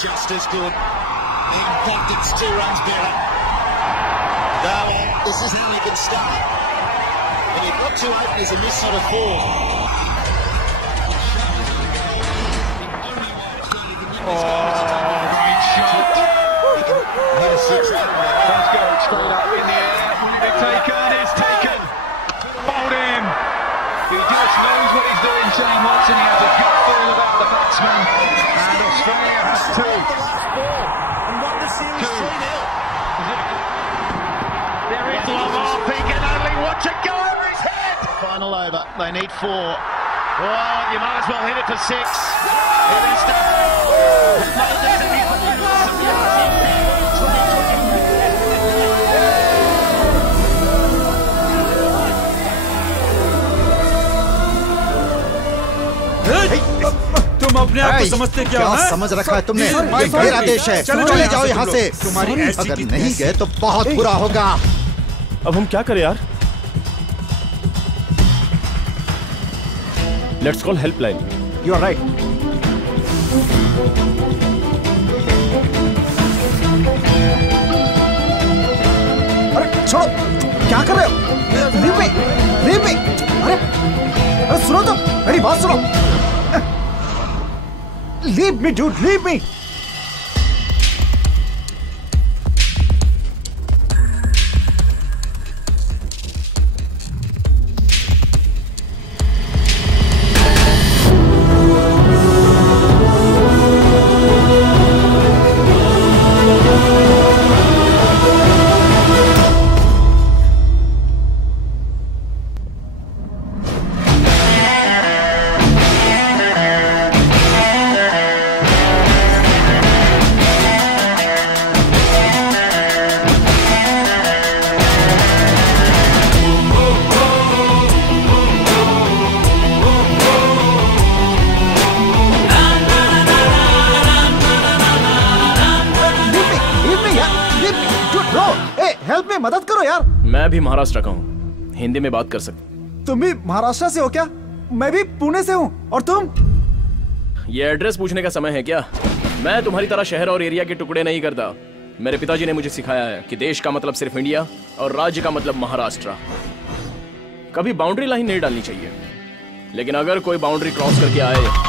just as good. The impact, it's 2 runs better. Now, this is how he can start. But he got to 8, there's a miss on a 4. Great shot. Let's go straight up in the air. Will it be taken? It's taken. Bowled him. He just knows what he's doing, Shane Watson. He has a good feel about the batsman. And Australia has 2. And won the series 3-0. There is long off. He can only watch it go over his head. Final over. They need 4. Oh, you might as well hit it for 6. Here he तुम अपने आप को समझते क्या हो? समझ रखा है तुमने? ये मेरा देश है। चले जाओ यहाँ से। अगर नहीं गए तो बहुत बुरा होगा। अब हम क्या करें यार? Let's call helpline. You are right. अरे छोड़ो, क्या कर रहे हो? Leave me, leave me. अरे सुनो तो, मेरी बात सुनो. Leave me, dude, leave me. मदद करो यार। मैं भी महाराष्ट्र का हूँ, हिंदी में बात कर सकते। तुम भी महाराष्ट्र से हो क्या? मैं भी पुणे से हूँ। और तुम? ये एड्रेस पूछने का समय है क्या? मैं तुम्हारी तरह शहर और एरिया के टुकड़े नहीं करता। मेरे पिताजी ने मुझे सिखाया है कि देश का मतलब सिर्फ इंडिया और राज्य का मतलब महाराष्ट्र। कभी बाउंड्री लाइन नहीं डालनी चाहिए, लेकिन अगर कोई बाउंड्री क्रॉस करके आए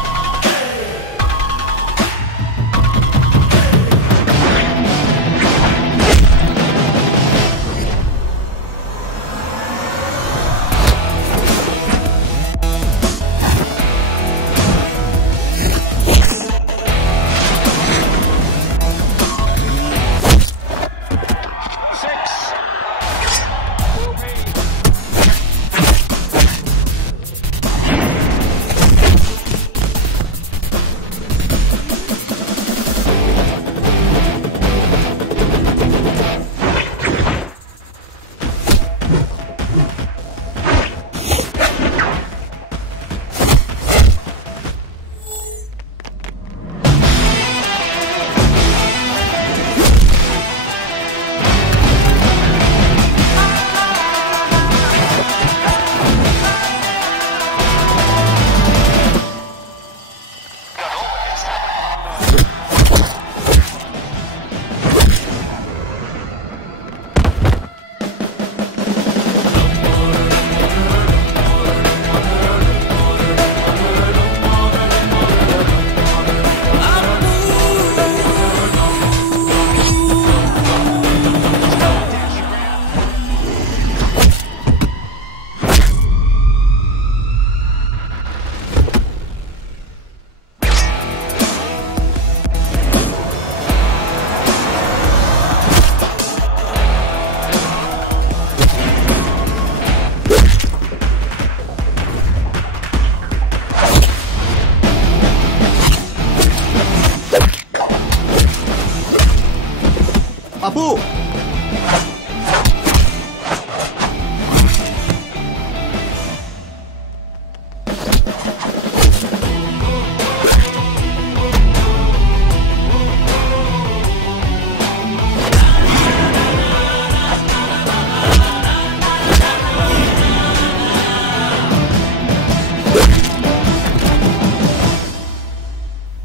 Abu,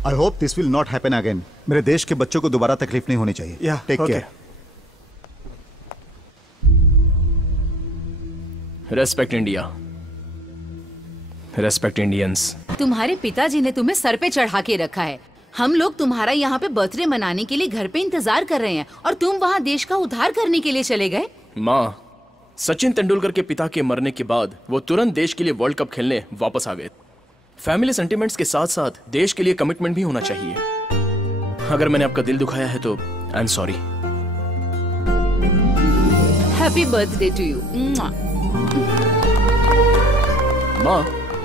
I hope this will not happen again. मेरे देश के बच्चों को दोबारा तकलीफ नहीं होनी चाहिए। Take care. Respect India, respect Indians. तुम्हारे पिताजी ने तुम्हें सर पे चढ़ा के रखा है। हम लोग तुम्हारा यहाँ पे बर्थडे मनाने के लिए घर पे इंतजार कर रहे हैं और तुम वहाँ देश का उद्धार करने के लिए चले गए। माँ, सचिन तेंदुलकर के पिता के मरने के बाद वो तुरंत देश के लिए वर्ल्ड कप खेलने वापस आ गए। फैमिली सेंटिमेंट्स के साथ साथ देश के लिए कमिटमेंट भी होना चाहिए। अगर मैंने आपका दिल दुखाया है तो I am sorry. Happy birthday to you. माँ,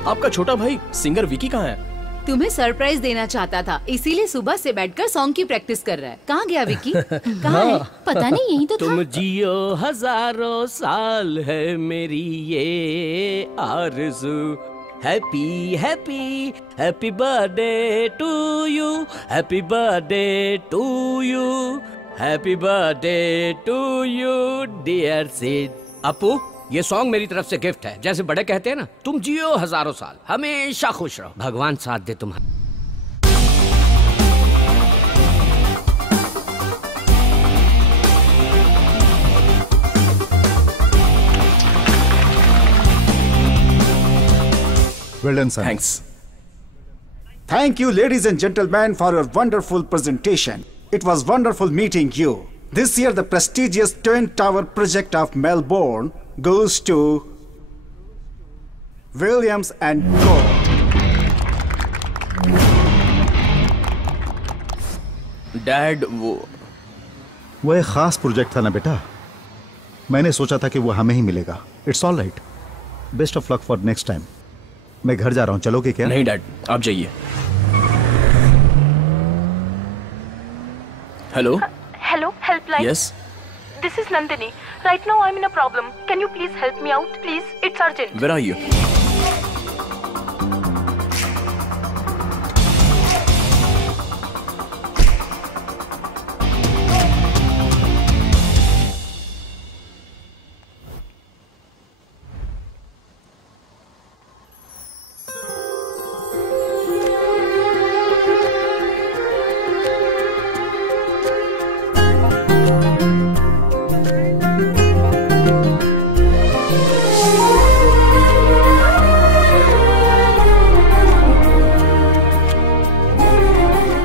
आपका छोटा भाई सिंगर विकी कहाँ है? तुम्हें सरप्राइज देना चाहता था, इसीलिए सुबह से बैठकर सॉन्ग की प्रैक्टिस कर रहा है। कहाँ गया विकी? कहाँ है? पता नहीं, यही तो था। तुम जियो हजारों साल है मेरी ये आरज़ू। Happy happy happy birthday to you, happy birthday to you, happy birthday to you dear Sid. Apu, ये सॉन्ग मेरी तरफ से गिफ्ट है। जैसे बड़े कहते हैं ना, तुम जियो हजारों साल, हमेशा खुश रहो, भगवान साथ दे तुम्हारा। Well done, son. Thanks. Thank you, ladies and gentlemen, for your wonderful presentation. It was wonderful meeting you. This year, the prestigious Twin Tower project of Melbourne goes to Williams and Co. Dad, वो एक खास project था ना बेटा। मैंने सोचा था कि वो हमें ही मिलेगा। It's all right. Best of luck for next time. मैं घर जा रहा हूँ, चलोगे क्या? नहीं डैड, आप जाइए। Hello hello, helpline. Yes, This is Nandini. Right now I'm in a problem. Can you please help me out? Please, it's urgent. Where are you?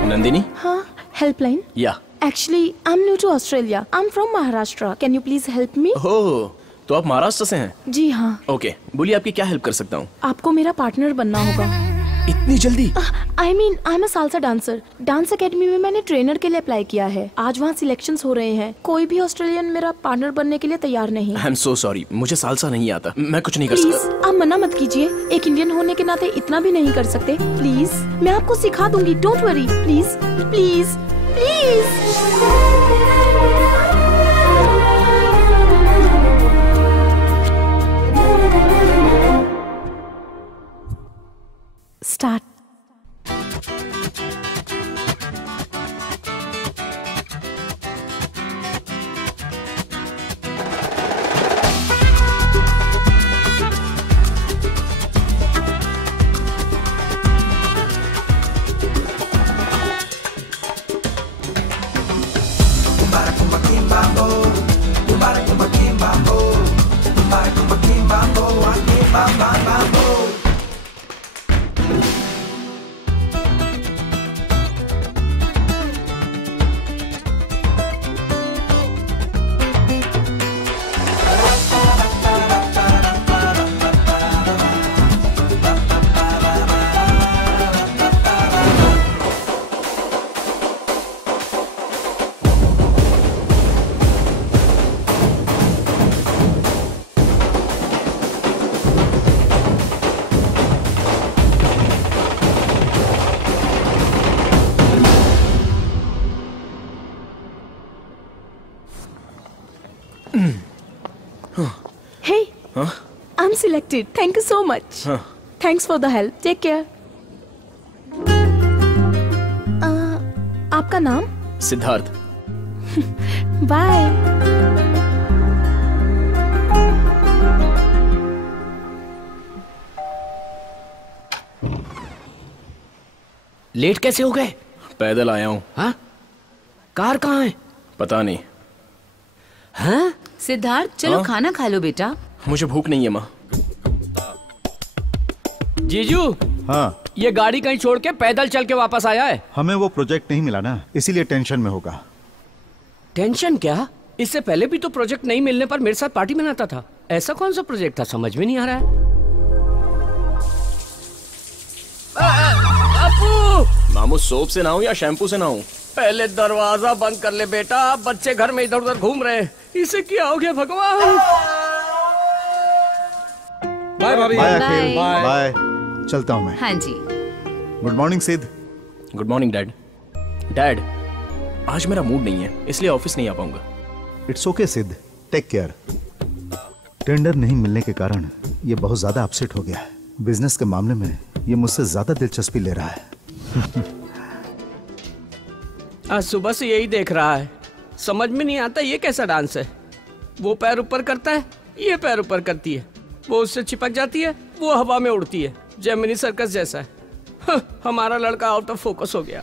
Nandini? हाँ, helpline. या। Actually, I'm new to Australia. I'm from Maharashtra. Can you please help me? ओह, तो आप महाराष्ट्र से हैं? जी हाँ। Okay, बोलिए आपकी क्या हेल्प कर सकता हूँ? आपको मेरा पार्टनर बनना होगा। इतनी जल्दी? I mean, I'm a salsa dancer. Dance academy में मैंने ट्रेनर के लिए अप्लाई किया है। आज वहाँ सिलेक्शंस हो रहे हैं। कोई भी ऑस्ट्रेलियन मेरा पार्टनर बनने के लिए तैयार नहीं। आई एम सो सॉरी, मुझे सालसा नहीं आता। मैं कुछ नहीं कर प्लीज, सकता। आप मना मत कीजिए। एक इंडियन होने के नाते इतना भी नहीं कर सकते। प्लीज, मैं आपको सिखा दूंगी। Don't worry. Please please please. Start. Hey, I'm selected. Thank you so much. Thanks for the help. Take care. आपका नाम? सिद्धार्थ। Bye. लेट कैसे हो गए? पैदल आया हूँ। हाँ? कार कहाँ है? पता नहीं। हाँ? सिद्धार्थ चलो हाँ? खाना खा लो बेटा। मुझे भूख नहीं है माँ। जीजू, हाँ, ये गाड़ी कहीं छोड़ के पैदल चल के वापस आया है। हमें वो प्रोजेक्ट नहीं मिला ना, इसीलिए टेंशन में होगा। टेंशन क्या? इससे पहले भी तो प्रोजेक्ट नहीं मिलने पर मेरे साथ पार्टी मनाता था। ऐसा कौन सा प्रोजेक्ट था, समझ में नहीं आ रहा है। अपू! मामू सोप से नहाऊं या शैम्पू से नहाऊं? पहले दरवाजा बंद कर ले बेटा, बच्चे घर में इधर उधर घूम रहे हैं। इसे क्या हो गया भगवान? बाय भाभी। Bye Bye. अखिल, बाय। चलता हूँ मैं। हाँ जी। Good morning Siddh. Good morning dad. Dad, आज मेरा मूड नहीं है, इसलिए ऑफिस नहीं आ पाऊंगा। इट्स ओके सिद्ध, टेक केयर। टेंडर नहीं मिलने के कारण ये बहुत ज्यादा अपसेट हो गया है। बिजनेस के मामले में ये मुझसे ज्यादा दिलचस्पी ले रहा है। आज सुबह से यही देख रहा है। समझ में नहीं आता ये कैसा डांस है। वो पैर ऊपर करता है, ये पैर ऊपर करती है। वो उससे चिपक जाती है, वो हवा में उड़ती है। जेमिनी सर्कस जैसा है। हमारा लड़का आउट ऑफ फोकस हो गया।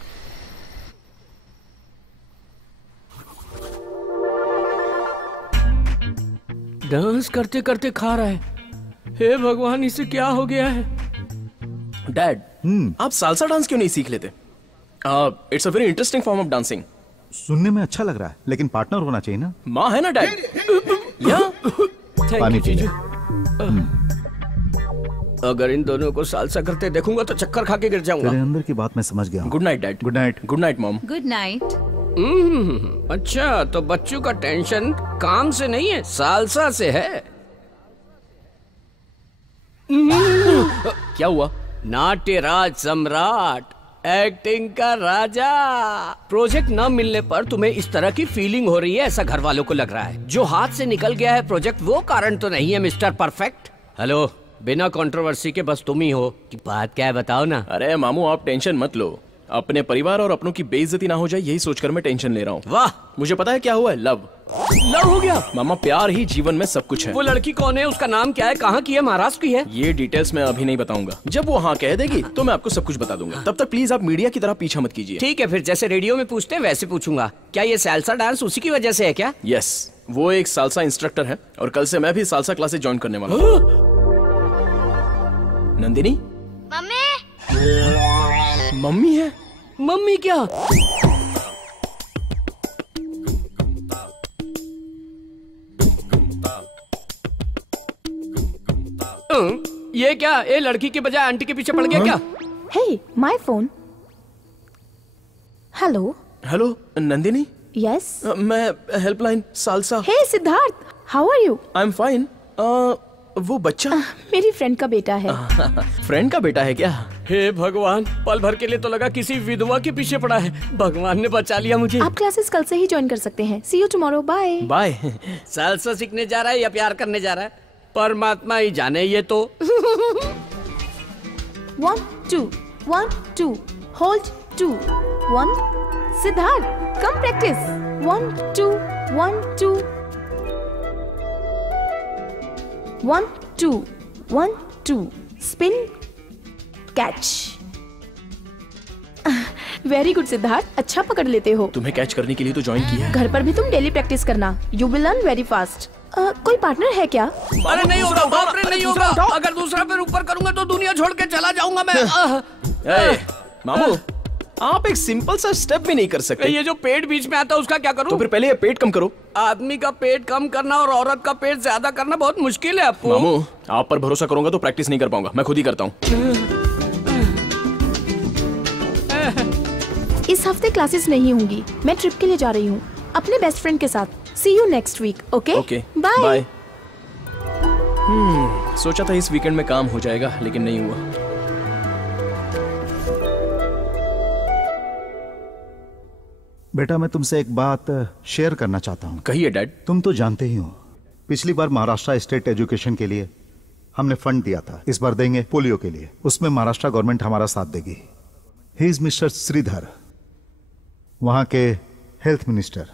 डांस करते करते खा रहा है। हे भगवान, इसे क्या हो गया है? डैड, आप सालसा डांस क्यों नहीं सीख लेते? It's a very interesting form of dancing. सुनने में अच्छा लग रहा है, लेकिन पार्टनर होना चाहिए ना। माँ है ना डैड। या पानी पी ले। अगर इन दोनों को सालसा करते देखूंगा तो चक्कर खा के गिर जाऊंगा। तेरे अंदर की बात मैं समझ गया हूँ। Good night dad. Good night. Good night mom. Good night. अच्छा, तो बच्चों का टेंशन काम से नहीं है, सालसा से है। क्या हुआ? नाट्यराज सम्राट, एक्टिंग का राजा। प्रोजेक्ट न मिलने पर तुम्हें इस तरह की फीलिंग हो रही है, ऐसा घर वालों को लग रहा है। जो हाथ से निकल गया है प्रोजेक्ट, वो कारण तो नहीं है मिस्टर परफेक्ट। हेलो, बिना कंट्रोवर्सी के बस तुम ही हो कि बात क्या है, बताओ ना। अरे मामू, आप टेंशन मत लो। अपने परिवार और अपनों की बेइज्जती ना हो जाए, यही सोचकर मैं टेंशन ले रहा हूँ। वाह, मुझे पता है क्या हुआ है। लव हो गया। मामा, प्यार ही जीवन में सब कुछ है। वो लड़की कौन है, उसका नाम क्या है, कहाँ की है, महाराष्ट्र की है? ये डिटेल्स मैं अभी नहीं बताऊंगा। जब वो हाँ कह देगी तो मैं आपको सब कुछ बता दूंगा। तब तक प्लीज आप मीडिया की तरह पीछा मत कीजिए। ठीक है, फिर जैसे रेडियो में पूछते हैं वैसे पूछूंगा। क्या ये सालसा डांस उसी की वजह से है क्या? यस, वो एक सालसा इंस्ट्रक्टर है और कल से मैं भी सालसा क्लासेस ज्वाइन करने वाला हूँ। नंदिनी, मम्मी। मम्मी है? मम्मी क्या? ये क्या? ये लड़की के बजाय आंटी के पीछे पड़ गया क्या? Hey, my phone. Hello. Hello Nandini. Yes. मैं helpline salsa. Hey, Siddharth. How are you? I am fine. वो बच्चा मेरी फ्रेंड का बेटा है। फ्रेंड का बेटा है क्या? हे भगवान, पल भर के लिए तो लगा किसी विधवा के पीछे पड़ा है। भगवान ने बचा लिया मुझे। आप क्लासेस कल से ही ज्वाइन कर सकते हैं। See you tomorrow. Bye. Bye. Salsa सीखने जा रहा है या प्यार करने जा रहा है, परमात्मा ही जाने। ये तो 1 2 1 2 hold 2 1 Siddharth, come practice. 1 2 1 2 1 2 1 2 spin catch. Very good Siddharth, अच्छा पकड़ लेते हो। तुम्हें कैच करने के लिए तो ज्वाइन किया है। घर पर भी तुम डेली प्रैक्टिस करना। You will learn very fast. कोई पार्टनर है क्या? अरे नहीं होगा, बाप रे, नहीं होगा। अगर दूसरा पैर ऊपर करूंगा तो दुनिया छोड़ के चला जाऊंगा मैं। ए, मामू, आप एक सिंपल सा स्टेप भी नहीं कर सकते। ये जो पेट बीच में आता है उसका क्या करूं? तो फिर पहले ये पेट कम करो। आदमी का पेट कम करना और औरत का पेट ज्यादा करना बहुत मुश्किल है आपको। मामू, आप पर भरोसा करूंगा तो प्रैक्टिस नहीं कर पाऊंगा। मैं खुद ही करता हूँ। इस हफ्ते क्लासेस नहीं होंगी। मैं ट्रिप के लिए जा रही हूँ अपने बेस्ट फ्रेंड के साथ। See you next week. Okay bye. सोचा था इस वीकेंड में काम हो जाएगा, लेकिन नहीं हुआ। बेटा, मैं तुमसे एक बात शेयर करना चाहता हूँ। कहिए डैड। तुम तो जानते ही हो, पिछली बार महाराष्ट्र स्टेट एजुकेशन के लिए हमने फंड दिया था। इस बार देंगे पोलियो के लिए। उसमें महाराष्ट्र गवर्नमेंट हमारा साथ देगी। ही इज मिस्टर श्रीधर, वहां के हेल्थ मिनिस्टर।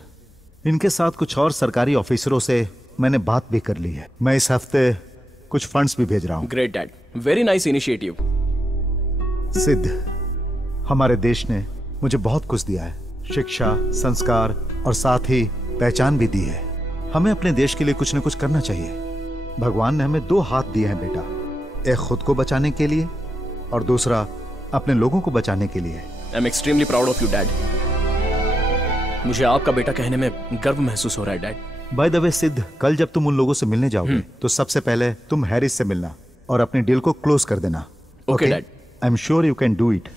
इनके साथ कुछ और सरकारी ऑफिसरों से मैंने बात भी कर ली है। मैं इस हफ्ते कुछ फंड्स भी भेज रहा हूं। Great dad, very nice initiative. सिद्ध, हमारे देश ने मुझे बहुत कुछ दिया है, शिक्षा, संस्कार और साथ ही पहचान भी दी है। हमें अपने देश के लिए कुछ न कुछ करना चाहिए। भगवान ने हमें 2 हाथ दिए हैं बेटा, एक खुद को बचाने के लिए और दूसरा अपने लोगों को बचाने के लिए। I am extremely proud of you dad. मुझे आपका बेटा कहने में गर्व महसूस हो रहा है डैड। बाय द वे सिद्ध, कल जब तुम उन लोगों से मिलने जाओगे तो सबसे पहले तुम हैरिस से मिलना और अपनी डील को क्लोज कर देना। Okay dad. I am sure you can do it.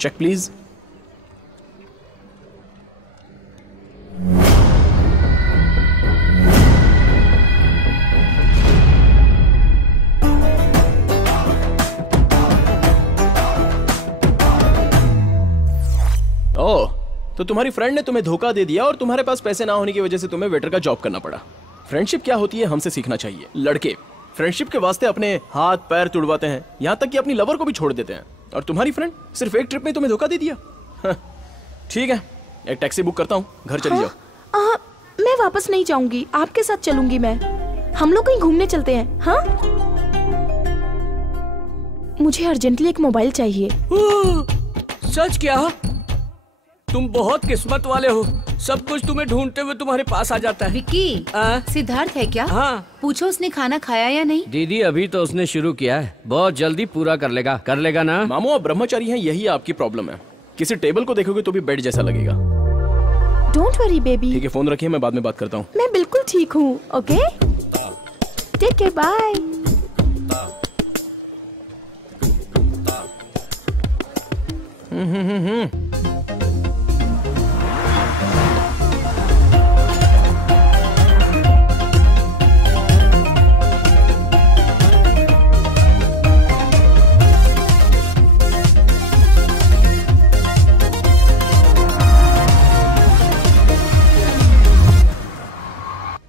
Check please. Oh, तो तुम्हारी फ्रेंड ने तुम्हें धोखा दे दिया और तुम्हारे पास पैसे ना होने की वजह से तुम्हें वेटर का जॉब करना पड़ा। फ्रेंडशिप क्या होती है हमसे सीखना चाहिए। लड़के फ्रेंडशिप के वास्ते अपने हाथ पैर तुड़वाते हैं, यहाँ तक कि अपनी लवर को भी छोड़ देते हैं, और तुम्हारी फ्रेंड सिर्फ एक ट्रिप में तुम्हें धोखा दे दिया। ठीक है, एक टैक्सी बुक करता हूँ, घर चली जाओ। मैं वापस नहीं जाऊंगी, आपके साथ चलूंगी मैं। हम लोग कहीं घूमने चलते हैं। हाँ, मुझे अर्जेंटली एक मोबाइल चाहिए। सच क्या? तुम बहुत किस्मत वाले हो, सब कुछ तुम्हें ढूंढते हुए तुम्हारे पास आ जाता है। विक्की, सिद्धार्थ है क्या? हाँ। पूछो उसने खाना खाया या नहीं। दीदी अभी तो उसने शुरू किया है, बहुत जल्दी पूरा कर लेगा ना। मामू आप ब्रह्मचारी हैं, यही आपकी प्रॉब्लम है। किसी टेबल को देखोगे तो भी बेड जैसा लगेगा। Don't worry baby. ठीक है, फोन रखिए, मैं बाद में बात करता हूँ। मैं बिल्कुल ठीक हूँ। Okay, take care, bye.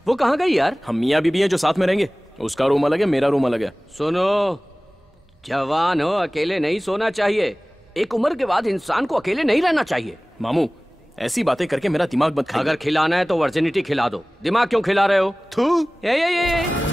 वो कहाँ गई यार? हम मियाँ बीबी हैं जो साथ में रहेंगे, उसका रूम अलग है, मेरा रूम अलग है। सुनो, जवान हो, अकेले नहीं सोना चाहिए। एक उम्र के बाद इंसान को अकेले नहीं रहना चाहिए। मामू ऐसी बातें करके मेरा दिमाग मत खाइए। अगर खिलाना है तो वर्जिनिटी खिला दो, दिमाग क्यों खिला रहे हो? थू। ये।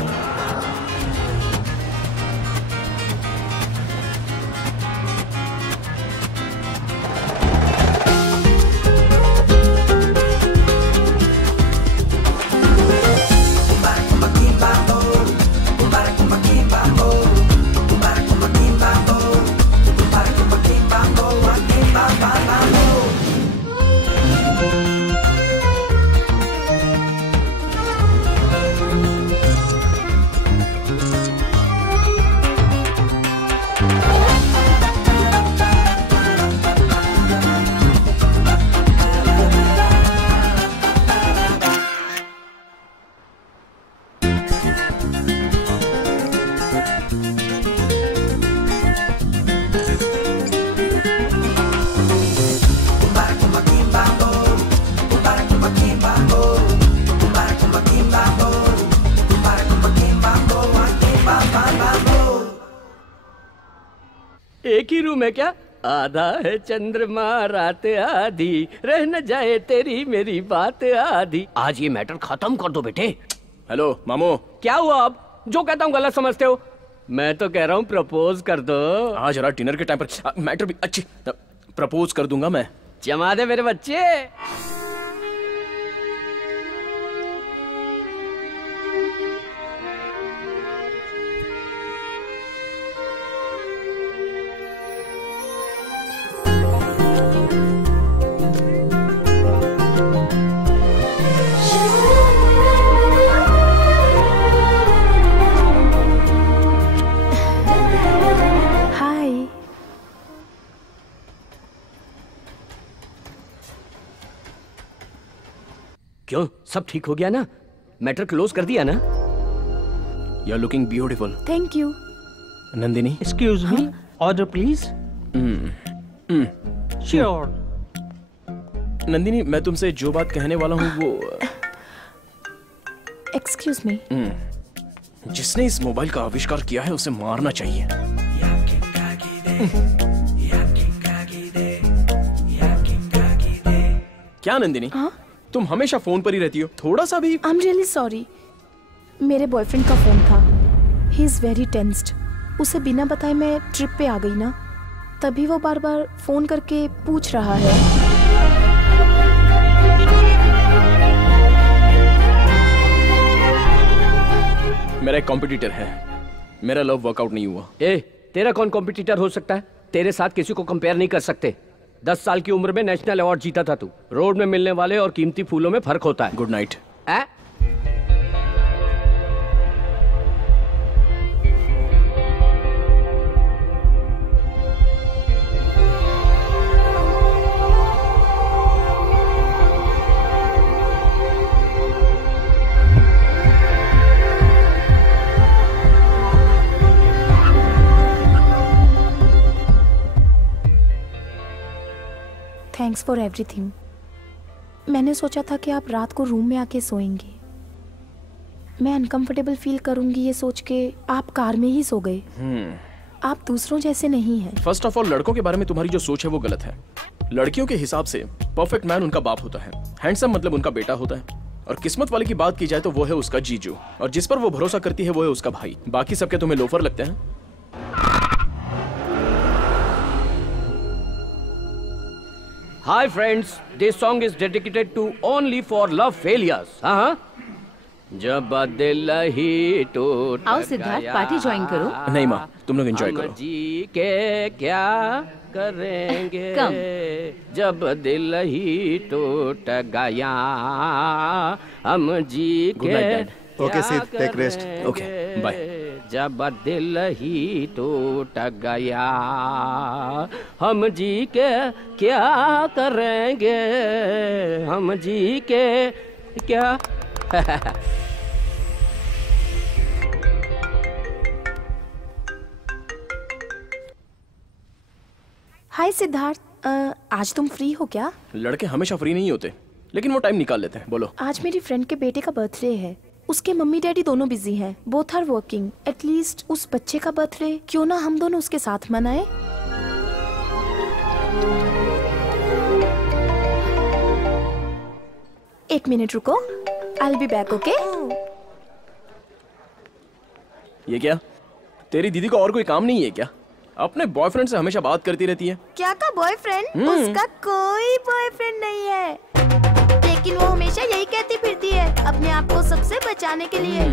एक ही रूम है क्या? आधा है चंद्रमा रात आधी, रह न जाए तेरी मेरी बात आधी। आज ये मैटर खत्म कर दो बेटे। हेलो मामू। क्या हुआ? अब जो कहता हूँ गलत समझते हो? मैं तो कह रहा हूँ प्रपोज कर दो। हाँ जरा डिनर के टाइम पर मैटर भी अच्छी प्रपोज कर दूंगा मैं। जमा दे मेरे बच्चे। क्यों, सब ठीक हो गया ना? मैटर क्लोज कर दिया ना? You are looking beautiful. Thank you. Nandini, excuse me, order please. Sure. Nandini, मैं तुमसे जो बात कहने वाला हूँ वो। Excuse me. जिसने इस मोबाइल का आविष्कार किया है उसे मारना चाहिए। क्या नंदिनी? हाँ? तुम हमेशा फोन पर ही रहती हो, थोड़ा सा भी। आई एम रियली सॉरी, मेरे बॉयफ्रेंड का फोन था। He is very tensed. उसे बिना बताए मैं ट्रिप पे आ गई ना, तभी वो बार बार फोन करके पूछ रहा है। मेरा एक कॉम्पिटिटर है, मेरा लव वर्कआउट नहीं हुआ। तेरा कौन कॉम्पिटिटर हो सकता है? तेरे साथ किसी को कंपेयर नहीं कर सकते। 10 साल की उम्र में नेशनल अवार्ड जीता था तू। रोड में मिलने वाले और कीमती फूलों में फर्क होता है। Good night. Thanks for everything. मैंने सोचा था कि आप रात को रूम में आके सोएंगे। मैं अनकंफर्टेबल फील करूंगी ये सोच के आप कार में ही सो गए। आप दूसरों जैसे नहीं हैं। फर्स्ट ऑफ ऑल, लड़कों के बारे में तुम्हारी जो सोच है वो गलत है। लड़कियों के हिसाब से परफेक्ट मैन उनका बाप होता है, हैंडसम मतलब उनका बेटा होता है, और किस्मत वाले की बात की जाए तो वो है उसका जीजू, और जिस पर वो भरोसा करती है वो है उसका भाई। बाकी सबके तुम्हें लोफर लगते हैं। Hi friends, this song is dedicated to only for love failures. जब दिल ही टूट आओ सिद्धार्थ, पार्टी ज्वाइन करो। नहीं माँ, तुम लोग एंजॉय करो। जी के क्या करेंगे जब दिल ही टूट गया, हम जी के okay Sid, take rest. Okay, bye. जब दिल ही टूट गया, हम जी के क्या करेंगे, हम जी के क्या। हाय सिद्धार्थ, आज तुम फ्री हो क्या? लड़के हमेशा फ्री नहीं होते, लेकिन वो टाइम निकाल लेते हैं। बोलो। आज मेरी फ्रेंड के बेटे का बर्थडे है। उसके मम्मी डैडी दोनों बिजी हैं, बोथ आर वर्किंग। एटलीस्ट उस बच्चे का बर्थडे क्यों ना हम दोनों उसके साथ मनाएं? एक मिनट रुको, I will be back. Okay? ये क्या, तेरी दीदी को और कोई काम नहीं है क्या? अपने बॉयफ्रेंड से हमेशा बात करती रहती है। क्या का बॉयफ्रेंड? उसका कोई बॉयफ्रेंड नहीं है, लेकिन वो हमेशा यही कहती फिरती है अपने आप को सबसे बचाने के लिए।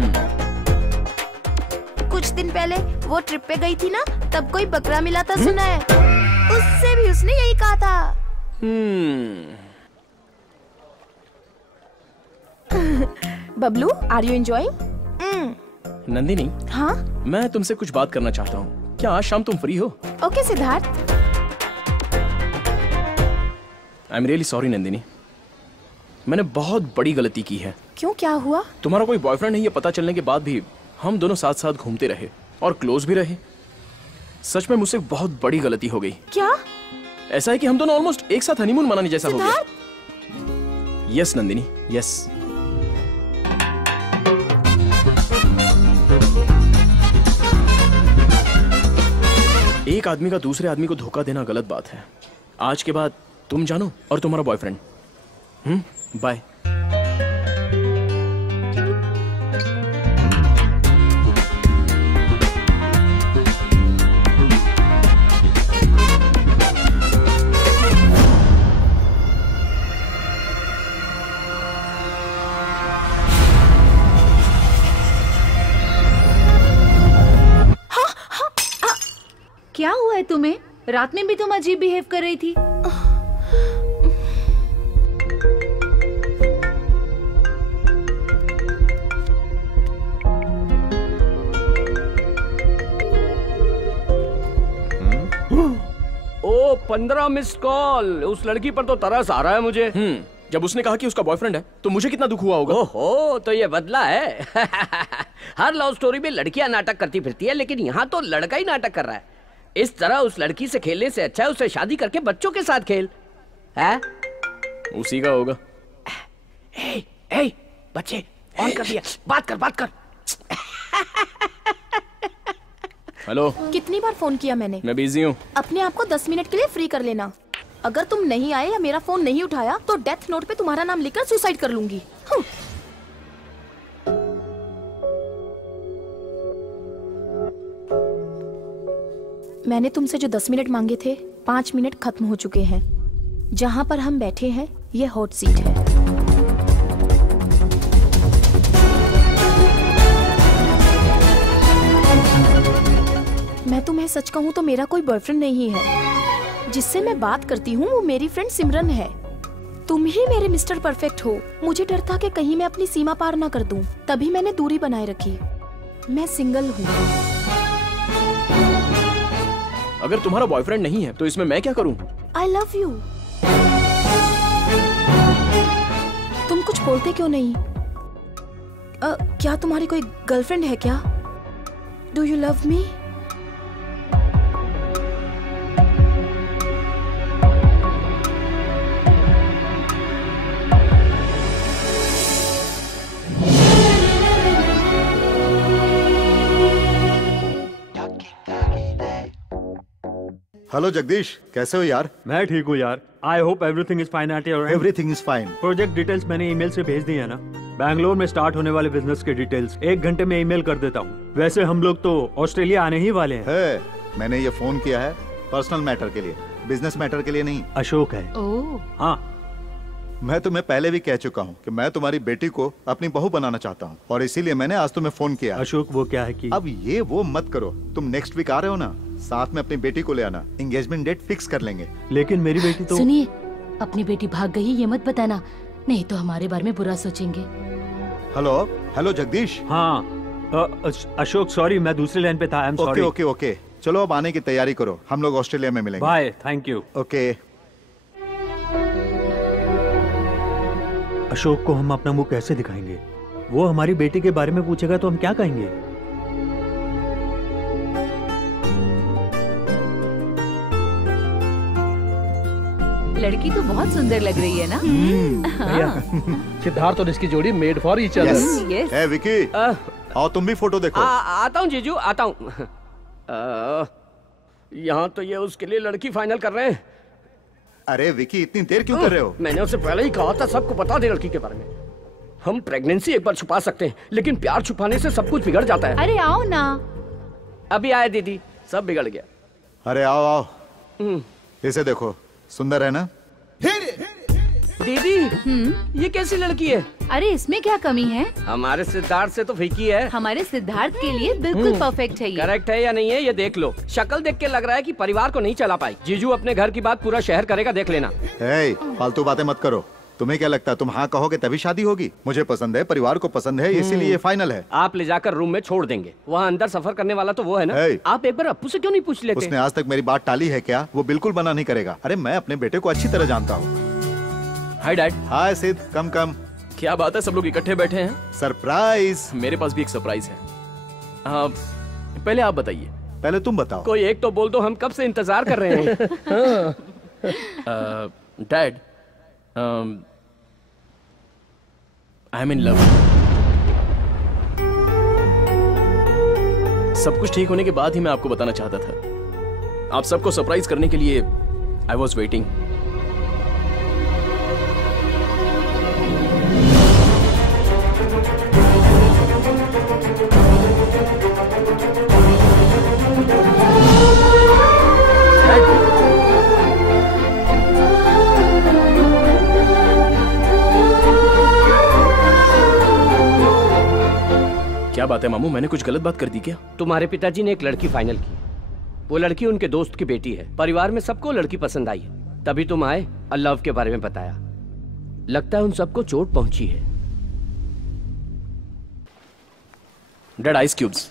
कुछ दिन पहले वो ट्रिप पे गई थी ना, तब कोई बकरा मिला था सुना है। उससे भी उसने यही कहा था। Bablu, are you enjoying? Nandini, हाँ? मैं तुमसे कुछ बात करना चाहता हूँ। क्या आज शाम तुम फ्री हो? Okay Siddharth. I am really sorry Nandini, मैंने बहुत बड़ी गलती की है। क्यों, क्या हुआ? तुम्हारा कोई बॉयफ्रेंड नहीं है पता चलने के बाद भी हम दोनों साथ साथ घूमते रहे और क्लोज भी रहे। सच में मुझसे बहुत बड़ी गलती हो गई। क्या? ऐसा है कि हम दोनों ऑलमोस्ट एक साथ हनीमून मनाने जैसा हो गया। Yes Nandini, yes. एक आदमी का दूसरे आदमी को धोखा देना गलत बात है। आज के बाद तुम जानो और तुम्हारा बॉयफ्रेंड। बाय। क्या हुआ है तुम्हें? रात में भी तुम अजीब बिहेव कर रही थी। ओ 15 मिस्ड कॉल। उस लड़की पर तो तरस आ रहा है मुझे। जब उसने कहा कि उसका बॉयफ्रेंड है तो मुझे कितना दुख हुआ होगा। ओहो, तो ये बदला है। हर लव स्टोरी में लड़कियां नाटक करती फिरती है, लेकिन यहाँ तो लड़का ही नाटक कर रहा है। इस तरह उस लड़की से खेलने से अच्छा है उससे शादी करके बच्चों के साथ खेल। है? उसी का होगा। ए, बच्चे ऑन कर दिया, बात कर। हेलो। कितनी बार फोन किया मैंने? मैं बिजी हूँ। अपने आप को 10 मिनट के लिए फ्री कर लेना। अगर तुम नहीं आए या मेरा फोन नहीं उठाया तो डेथ नोट पे तुम्हारा नाम लिखकर सुसाइड कर लूंगी। मैंने तुमसे जो 10 मिनट मांगे थे 5 मिनट खत्म हो चुके हैं। जहां पर हम बैठे हैं ये हॉट सीट है। मैं तुम्हें सच कहूं तो मेरा कोई बॉयफ्रेंड नहीं है। जिससे मैं बात करती हूँ वो मेरी फ्रेंड सिमरन है। तुम ही मेरे मिस्टर परफेक्ट हो। मुझे डर था कि कहीं मैं अपनी सीमा पार ना कर दूं, तभी मैंने दूरी बनाए रखी। मैं सिंगल हूँ। अगर तुम्हारा बॉयफ्रेंड नहीं है तो इसमें मैं क्या करूं? I love you. तुम कुछ बोलते क्यों नहीं? क्या तुम्हारी कोई गर्लफ्रेंड है क्या? Do you love me? Hello Jagdish, कैसे हो यार? मैं ठीक हूँ यार। I hope everything is fine at your and. Everything is fine. Project details मैंने ईमेल से भेज दी है ना। बैंगलोर में स्टार्ट होने वाले बिजनेस के डिटेल्स 1 घंटे में ईमेल कर देता हूँ। वैसे हम लोग तो ऑस्ट्रेलिया आने ही वाले हैं। मैंने ये फोन किया है पर्सनल मैटर के लिए, बिजनेस मैटर के लिए नहीं। अशोक है। हाँ, मैं तुम्हें पहले भी कह चुका हूँ कि मैं तुम्हारी बेटी को अपनी बहू बनाना चाहता हूँ और इसीलिए मैंने आज तुम्हें फोन किया। अशोक वो क्या है कि अब ये वो मत करो। तुम नेक्स्ट वीक आ रहे हो ना, साथ में अपनी बेटी को ले आना। एंगेजमेंट डेट फिक्स कर लेंगे। लेकिन मेरी बेटी तो सुनिए, अपनी बेटी भाग गई ये मत बताना, नहीं तो हमारे बारे में बुरा सोचेंगे। Hello hello Jagdish. हाँ अशोक सॉरी, मैं दूसरी लाइन पे था। आई एम सॉरी। ओके ओके, चलो अब आने की तैयारी करो, हम लोग ऑस्ट्रेलिया में मिलेंगे। Bye, thank you. Okay. Ashok को हम अपना मुंह कैसे दिखाएंगे? वो हमारी बेटी के बारे में पूछेगा तो हम क्या कहेंगे? लड़की तो बहुत सुंदर लग रही है ना। सिद्धार्थ और इसकी जोड़ी made for each other. Yes. ए विकी, आओ तुम भी फोटो देखो। आता हूँ जीजू, आता हूँ। यहाँ तो ये उसके लिए लड़की फाइनल कर रहे हैं। अरे विकी, इतनी देर क्यों कर रहे हो? मैंने उससे पहले ही कहा था सबको बता दे लड़की के बारे में। हम प्रेगनेंसी एक बार छुपा सकते हैं, लेकिन प्यार छुपाने से सब कुछ बिगड़ जाता है। अरे आओ ना। अभी आए दीदी, सब बिगड़ गया। अरे आओ आओ, इसे देखो, सुंदर है ना? दीदी, ये कैसी लड़की है? अरे इसमें क्या कमी है? हमारे सिद्धार्थ से तो फीकी है। हमारे सिद्धार्थ के लिए बिल्कुल परफेक्ट है ये। करेक्ट है या नहीं है ये देख लो। शक्ल देख के लग रहा है कि परिवार को नहीं चला पाई। जीजू अपने घर की बात पूरा शहर करेगा, देख लेना। फालतू बातें मत करो। तुम्हें क्या लगता है तुम हाँ कहोगे तभी शादी होगी? मुझे पसंद है, परिवार को पसंद है, इसीलिए ये फाइनल है। आप ले जाकर रूम में छोड़ देंगे। वहाँ अंदर सफर करने वाला तो वो है ना। आप एक बार अप्पू से क्यों नहीं पूछ लेते? उसने आज तक मेरी बात टाली है क्या? वो बिल्कुल मना नहीं करेगा। अरे मैं अपने बेटे को अच्छी तरह जानता हूँ। Hi dad. हाय सिद्ध, कम कम। क्या बात है, सब लोग इकट्ठे बैठे हैं? सरप्राइज। मेरे पास भी एक सरप्राइज है। पहले आप बताइए। पहले तुम बताओ। कोई एक तो बोल दो, हम कब से इंतजार कर रहे हैं। Dad, I M in love. सब कुछ ठीक होने के बाद ही मैं आपको बताना चाहता था। आप सबको सरप्राइज करने के लिए आई वॉज वेटिंग। क्या बात है मामू, मैंने कुछ गलत बात कर दी क्या? तुम्हारे पिताजी ने एक लड़की फाइनल की। वो लड़की उनके दोस्त की बेटी है। परिवार में सबको लड़की पसंद आई है, तभी तुम आए और लव के बारे में बताया। लगता है उन सबको चोट पहुंची है। Dad, ice cubes.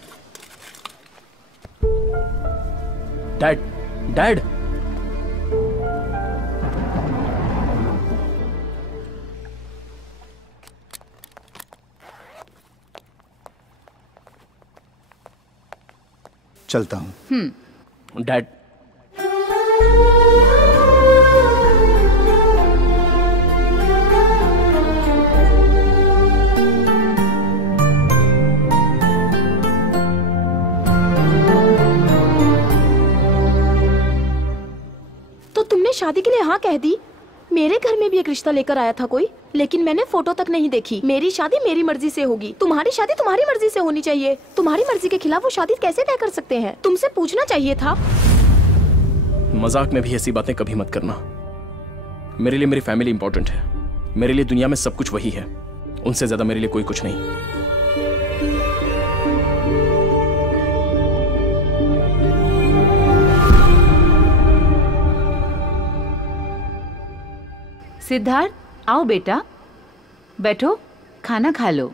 Dad, dad. चलता हूँ। डैड, तो तुमने शादी के लिए हाँ हाँ कह दी। मेरे घर में भी एक रिश्ता लेकर आया था कोई, लेकिन मैंने फोटो तक नहीं देखी। मेरी शादी मेरी मर्जी से होगी, तुम्हारी शादी तुम्हारी मर्जी से होनी चाहिए। तुम्हारी मर्जी के खिलाफ वो शादी कैसे तय कर सकते हैं? तुमसे पूछना चाहिए था। मजाक में भी ऐसी बातें कभी मत करना। मेरे लिए मेरी फैमिली इंपॉर्टेंट है। मेरे लिए दुनिया में सब कुछ वही है, उनसे ज्यादा मेरे लिए कोई कुछ नहीं। सिद्धार्थ, आओ बेटा, बैठो, खाना खा लो।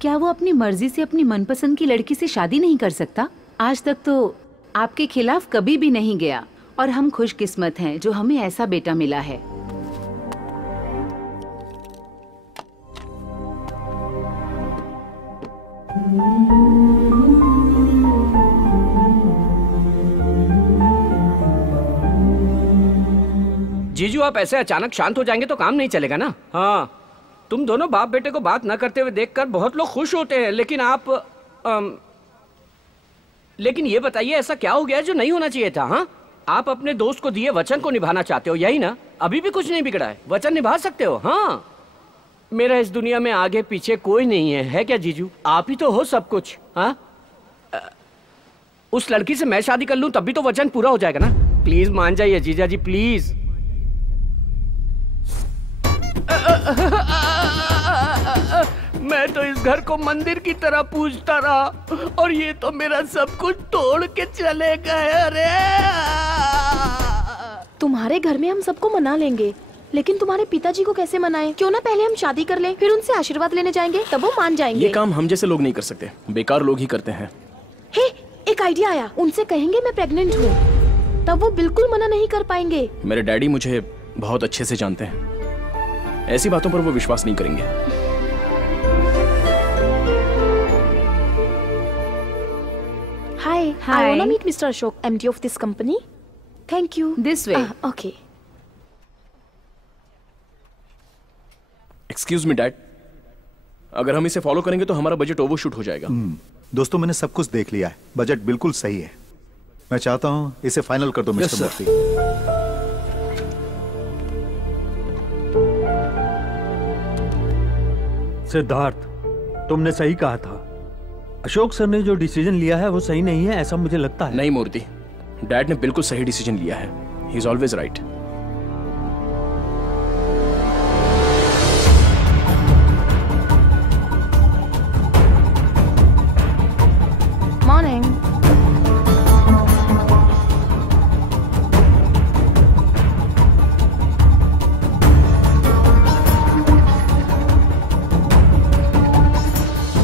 क्या वो अपनी मर्जी से अपनी मनपसंद की लड़की से शादी नहीं कर सकता? आज तक तो आपके खिलाफ कभी भी नहीं गया और हम खुशकिस्मत हैं जो हमें ऐसा बेटा मिला है। जीजू, आप ऐसे अचानक शांत हो जाएंगे तो काम नहीं चलेगा ना। हाँ, तुम दोनों बाप बेटे को बात न करते हुए देखकर बहुत लोग खुश होते हैं, लेकिन आप लेकिन ये बताइए ऐसा क्या हो गया जो नहीं होना चाहिए था? हाँ, आप अपने दोस्त को दिए वचन को निभाना चाहते हो, यही ना? अभी भी कुछ नहीं बिगड़ा है, वचन निभा सकते हो। हाँ, मेरा इस दुनिया में आगे पीछे कोई नहीं है क्या जीजू? आप ही तो हो सब कुछ। हाँ, उस लड़की से मैं शादी कर लूं तब भी तो वचन पूरा हो जाएगा ना। प्लीज मान जाइए जीजा जी, प्लीज। मैं तो इस घर को मंदिर की तरह पूजता रहा और ये तो मेरा सब कुछ तोड़ के चले गए। अरे तुम्हारे घर में हम सबको मना लेंगे, लेकिन तुम्हारे पिताजी को कैसे मनाएं? क्यों ना पहले हम शादी कर लें, फिर उनसे आशीर्वाद लेने जाएंगे, तब वो मान जाएंगे। ये काम हम जैसे लोग नहीं कर सकते, बेकार लोग ही करते हैं। हे, एक आइडिया आया। उनसे कहेंगे मैं प्रेग्नेंट हूँ, तब वो बिल्कुल मना नहीं कर पाएंगे। मेरे डैडी मुझे बहुत अच्छे से जानते हैं, ऐसी बातों पर वो विश्वास नहीं करेंगे। Hi, I wanna meet Mr. Ashok, MD of this company. Thank you. This way. Okay. Excuse me, Dad. अगर हम इसे फॉलो करेंगे तो हमारा बजट ओवरशूट हो जाएगा। दोस्तों, मैंने सब कुछ देख लिया है, बजट बिल्कुल सही है। मैं चाहता हूं इसे फाइनल कर दो मिस्टर मूर्ति। सिद्धार्थ, तुमने सही कहा था। अशोक सर ने जो डिसीजन लिया है वो सही नहीं है, ऐसा मुझे लगता है। नहीं मूर्ति, डैड ने बिल्कुल सही डिसीजन लिया है। He is always right. Morning.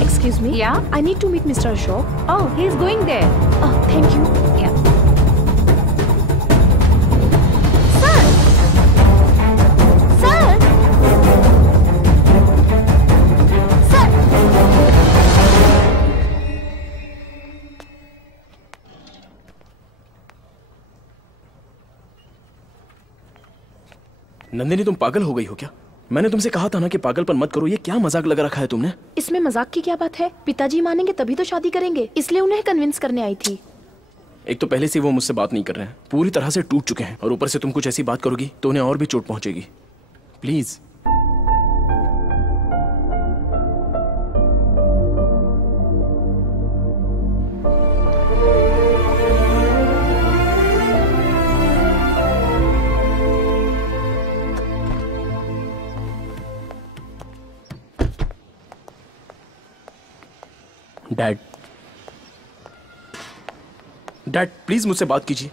Excuse me? Yeah? I need to meet Mr. Ashok. Oh, he's going there. Oh, thank you. Yeah. Sir! Sir! Sir! Nandini, तुम पागल हो गई हो क्या? मैंने तुमसे कहा था ना कि पागलपन मत करो। ये क्या मजाक लगा रखा है तुमने? इसमें मजाक की क्या बात है? पिताजी मानेंगे तभी तो शादी करेंगे, इसलिए उन्हें कन्विंस करने आई थी। एक तो पहले से वो मुझसे बात नहीं कर रहे हैं, पूरी तरह से टूट चुके हैं, और ऊपर से तुम कुछ ऐसी बात करोगी तो उन्हें और भी चोट पहुंचेगी। प्लीज। डैड प्लीज मुझसे बात कीजिए।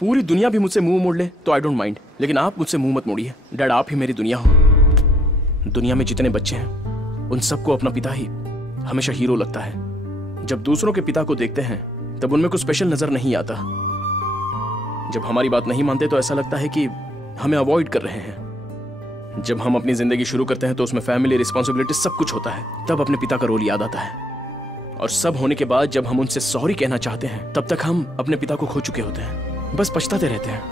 पूरी दुनिया भी मुझसे मुंह मोड़ ले तो आई डोंट माइंड, लेकिन आप मुझसे मुंह मत मोड़िए। डैड, आप ही मेरी दुनिया हो। दुनिया में जितने बच्चे हैं उन सबको अपना पिता ही हमेशा हीरो लगता है। जब दूसरों के पिता को देखते हैं तब उनमें कुछ स्पेशल नजर नहीं आता। जब हमारी बात नहीं मानते तो ऐसा लगता है कि हमें अवॉइड कर रहे हैं। जब हम अपनी जिंदगी शुरू करते हैं तो उसमें फैमिली, रिस्पॉन्सिबिलिटी सब कुछ होता है। तब अपने पिता का रोल याद आता है, और सब होने के बाद जब हम उनसे सॉरी कहना चाहते हैं तब तक हम अपने पिता को खो चुके होते हैं। बस पछताते रहते हैं।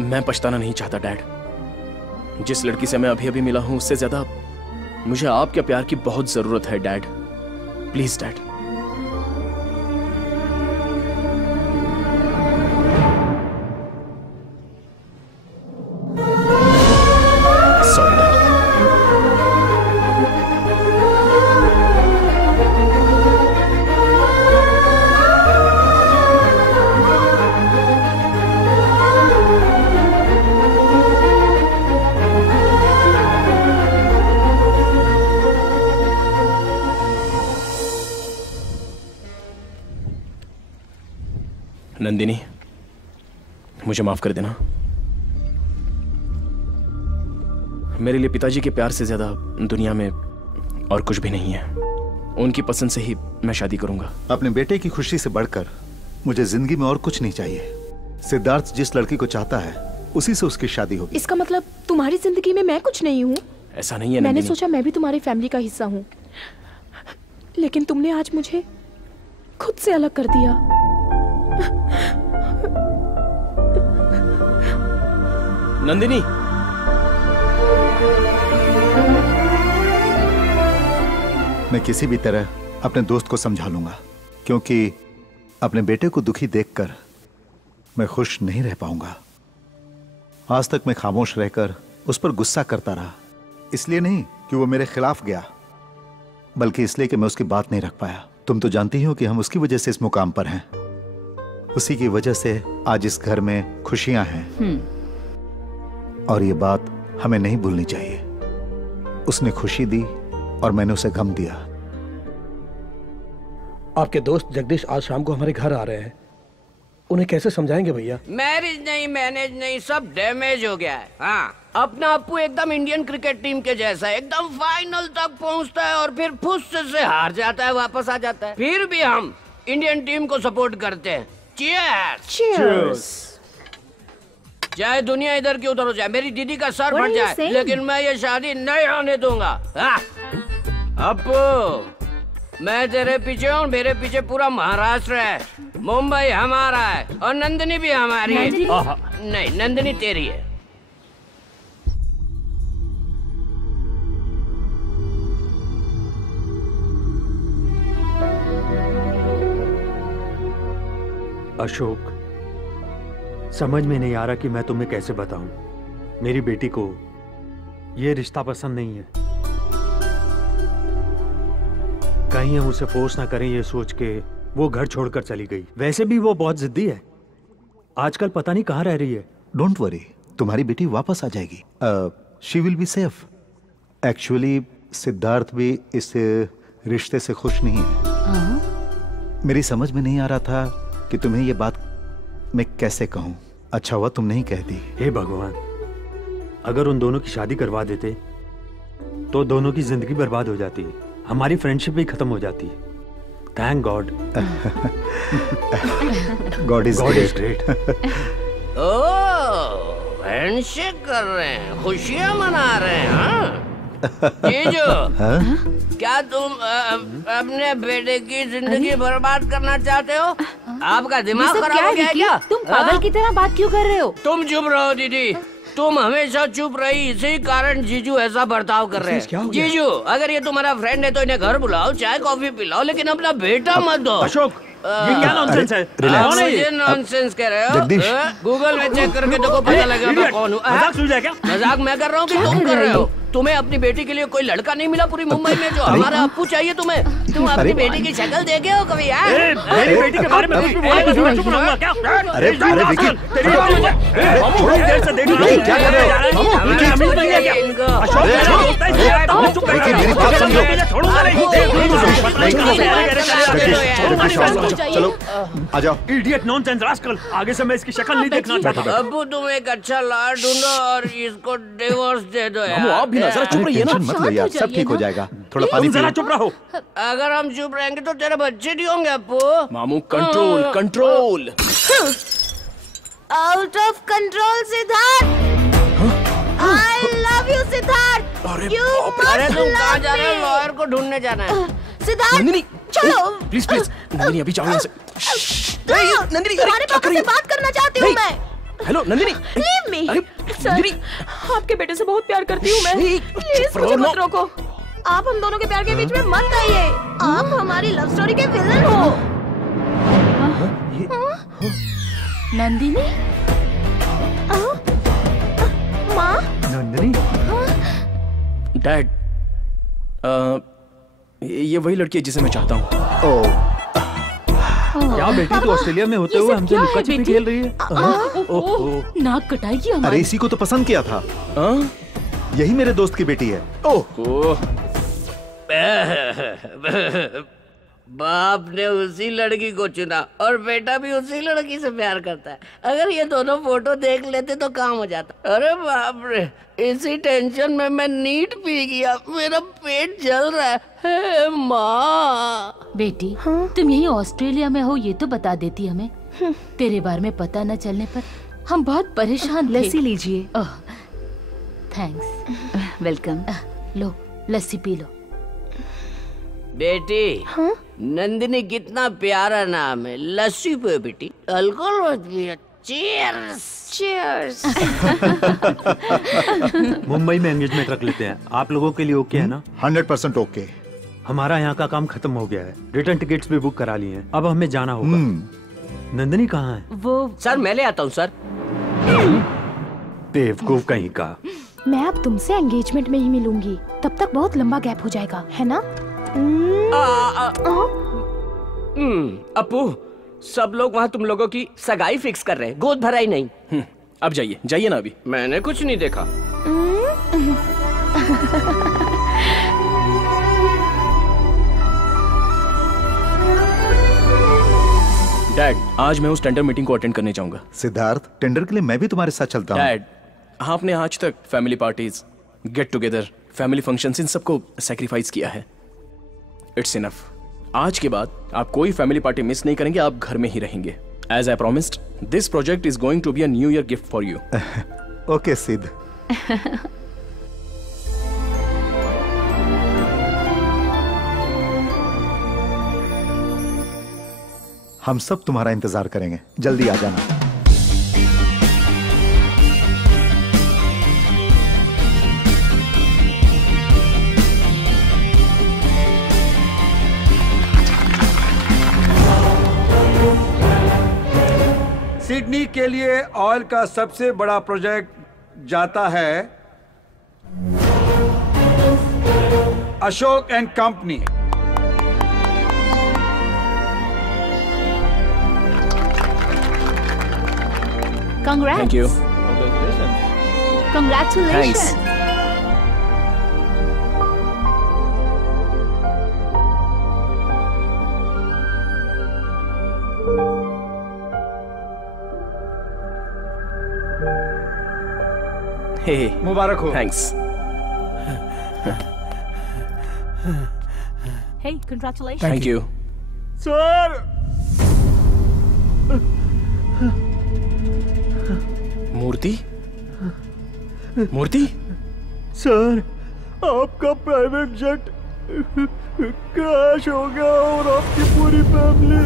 मैं पछताना नहीं चाहता डैड। जिस लड़की से मैं अभी अभी मिला हूं उससे ज्यादा मुझे आपके प्यार की बहुत जरूरत है डैड। Please dad. नंदिनी, मुझे माफ कर देना। मेरे लिए पिताजी के प्यार से ज्यादा दुनिया में और कुछ भी नहीं है। उनकी पसंद से ही मैं शादी करूंगा। अपने बेटे की खुशी से बढ़कर मुझे जिंदगी में और कुछ नहीं चाहिए। सिद्धार्थ जिस लड़की को चाहता है उसी से उसकी शादी होगी। इसका मतलब तुम्हारी जिंदगी में मैं कुछ नहीं हूँ? ऐसा नहीं है। मैंने सोचा मैं भी तुम्हारी फैमिली का हिस्सा हूँ, लेकिन तुमने आज मुझे खुद से अलग कर दिया। नंदिनी, मैं किसी भी तरह अपने दोस्त को समझा लूंगा, क्योंकि अपने बेटे को दुखी देखकर मैं खुश नहीं रह पाऊंगा। आज तक मैं खामोश रहकर उस पर गुस्सा करता रहा, इसलिए नहीं कि वो मेरे खिलाफ गया, बल्कि इसलिए कि मैं उसकी बात नहीं रख पाया। तुम तो जानती हो कि हम उसकी वजह से इस मुकाम पर हैं। उसी की वजह से आज इस घर में खुशियां हैं, और ये बात हमें नहीं भूलनी चाहिए। उसने खुशी दी और मैंने उसे गम दिया। आपके दोस्त जगदीश आज शाम को हमारे घर आ रहे हैं, उन्हें कैसे समझाएंगे भैया? मैरिज नहीं, मैनेज नहीं, सब डैमेज हो गया है। हाँ, अपना अप्पू एकदम इंडियन क्रिकेट टीम के जैसा है, एकदम फाइनल तक पहुंचता है और फिर फुस से हार जाता है, वापस आ जाता है। फिर भी हम इंडियन टीम को सपोर्ट करते हैं। चीयर्स। चीयर्स। चाहे दुनिया इधर की उधर हो जाए, मेरी दीदी का सर फट जाए, लेकिन मैं ये शादी नहीं होने दूंगा। अप्पू, मैं तेरे पीछे हूँ, मेरे पीछे पूरा महाराष्ट्र है। मुंबई हमारा है और नंदिनी भी हमारी है। नहीं, नंदिनी तेरी है। अशोक, समझ में नहीं आ रहा कि मैं तुम्हें कैसे बताऊं। मेरी बेटी को ये रिश्ता पसंद नहीं है। कहीं हम उसे फोर्स ना करें ये सोच के वो घर छोड़कर चली गई। वैसे भी वो बहुत जिद्दी है, आजकल पता नहीं कहाँ रह रही है। डोंट वरी, तुम्हारी बेटी वापस आ जाएगी। She will be safe. Actually Siddharth भी इस रिश्ते से खुश नहीं है। मेरी समझ में नहीं आ रहा था कि तुम्हें ये बात मैं कैसे कहूं। अच्छा हुआ तुम नहीं कहती। हे भगवान, अगर उन दोनों की शादी करवा देते तो दोनों की जिंदगी बर्बाद हो जाती, हमारी फ्रेंडशिप भी खत्म हो जाती। Thank God. God is great. Oh, handshake कर रहे हैं, खुशियां मना रहे हैं। हाँ? जीजू, क्या तुम अपने बेटे की जिंदगी बर्बाद करना चाहते हो? आपका दिमाग खराब हो गया है क्या? तुम पागल की तरह बात क्यों कर रहे हो? तुम चुप रहो दीदी, तुम हमेशा चुप रही, इसी कारण जीजू ऐसा बर्ताव कर रहे हैं। जीजू, अगर ये तुम्हारा फ्रेंड है तो इन्हें घर बुलाओ, चाय कॉफी पिलाओ, लेकिन अपना बेटा मत दो। अशोक, ये क्या नॉनसेंस है? कौन है ये नॉनसेंस कह रहे हो? गूगल में चेक करके देखो, पता लगेगा कौन हूँ। मजाक सुन रहा है क्या? मजाक मैं कर रहा हूँ कि तुम कर रहे हो? तुम्हें अपनी बेटी के लिए कोई लड़का नहीं मिला पूरी मुंबई में जो हमारा अप्पू चाहिए तुम्हें? तुम अपनी बेटी की शक्ल देखे हो कभी? मेरी बेटी के बारे में कुछ भी बोलेगा तो मैं चुप रहूंगा क्या? अरे विकी, छोड़ो, देर से देख रहा हूं, क्या कर रहे हो? मेरी बात समझो। चलो आ जाओ। इडियट, नॉनसेंस, रास्कल, आगे से मैं इसकी शक्ल नहीं देखना चाहता। अप्पू, तुम एक अच्छा लाड़ ढूंढो और इसको डिवोर्स दे दो यार। आप भी ना जरा चुप रहिए ना। मत लो यार, सब ठीक हो जाएगा। थोड़ा पानी पियो। जरा चुप रहो। अगर हम चुप रहेंगे तो तेरे बच्चे नहीं होंगे अप्पू। मामू, control control. Out of control Siddharth. I love love you Siddharth. You अरे तुम कहाँ जा रहे हो? लॉयर को ढूंढने जाना है। सिद्धार्थ नंदिनी चलो प्लीज प्लीज नंदिनी अभी जाओ यहाँ से। नंदिनी तुम्हारे पापा से बात करना चाहती हूँ मैं। Hello Nandini Leave me। Sir, आपके बेटे से बहुत प्यार करती हूँ मैं। प्लीज मुझे मत रोको। आप हम दोनों के प्यार के बीच में मत आइए। आप हमारी लव स्टोरी के विलन हो। नंदिनी माँ नंदिनी डैड ये वही लड़की है जिसे मैं चाहता हूँ। क्या बेटी तू ऑस्ट्रेलिया में होते हुए हमसे लुक्का छिपी खेल रही है? नाक कटाएगी अरे हमारी। इसी को तो पसंद किया था। यही मेरे दोस्त की बेटी है। बाप ने उसी लड़की को चुना और बेटा भी उसी लड़की से प्यार करता है। अगर ये दोनों फोटो देख लेते तो काम हो जाता। अरे बाप रे, इसी टेंशन में मैं नीट पी गया। मेरा पेट जल रहा है। हे माँ। बेटी तुम यही ऑस्ट्रेलिया में हो ये तो बता देती हमें। तेरे बारे में पता न चलने पर हम बहुत परेशान थे। लस्सी लीजिए। थैंक्स। वेलकम। लो लस्सी पी लो। बेटी नंदिनी कितना प्यारा नाम है। लस्सी पे बेटी, अल्कोहल मत पियो। Cheers cheers. मुंबई में एंगेजमेंट रख लेते हैं। आप लोगों के लिए ओके है ना? 100% ओके। हमारा यहाँ का काम खत्म हो गया है। रिटर्न टिकट्स भी बुक करा लिए हैं। अब हमें जाना होगा। नंदिनी कहाँ है? वो सर मैं ले आता हूँ सर। बेवकूफ कहीं का। मैं अब तुमसे एंगेजमेंट में ही मिलूंगी। तब तक बहुत लंबा गैप हो जाएगा, है ना? अपू सब लोग वहाँ तुम लोगों की सगाई फिक्स कर रहे हैं। गोद भराई नहीं। अब जाइए जाइए ना अभी। मैंने कुछ नहीं देखा। डैड आज मैं उस टेंडर मीटिंग को अटेंड करने जाऊंगा। सिद्धार्थ टेंडर के लिए मैं भी तुम्हारे साथ चलता हूँ। डैड आपने आज तक family parties, get together, family functions in सबको सैक्रिफाइस किया है। It's enough. आज के बाद आप कोई फैमिली पार्टी मिस नहीं करेंगे। आप घर में ही रहेंगे। As I promised this project is going to be a new year gift for you. Okay Siddh. हम सब तुम्हारा इंतजार करेंगे। जल्दी आ जाना। सिडनी के लिए ऑयल का सबसे बड़ा प्रोजेक्ट जाता है Ashok and company. Congrats. Thank you. Congratulations. Thanks. Hey, मुबारक हो। thanks. Hey, congratulations. Thank you. Sir Murthy? Murthy? Sir आपका प्राइवेट जेट क्रैश हो गया और आपकी पूरी फैमिली।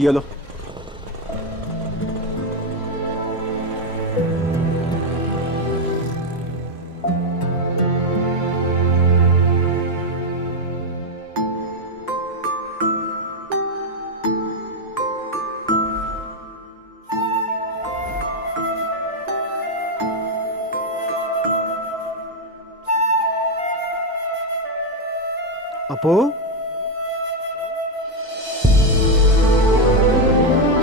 ये लो। अपू,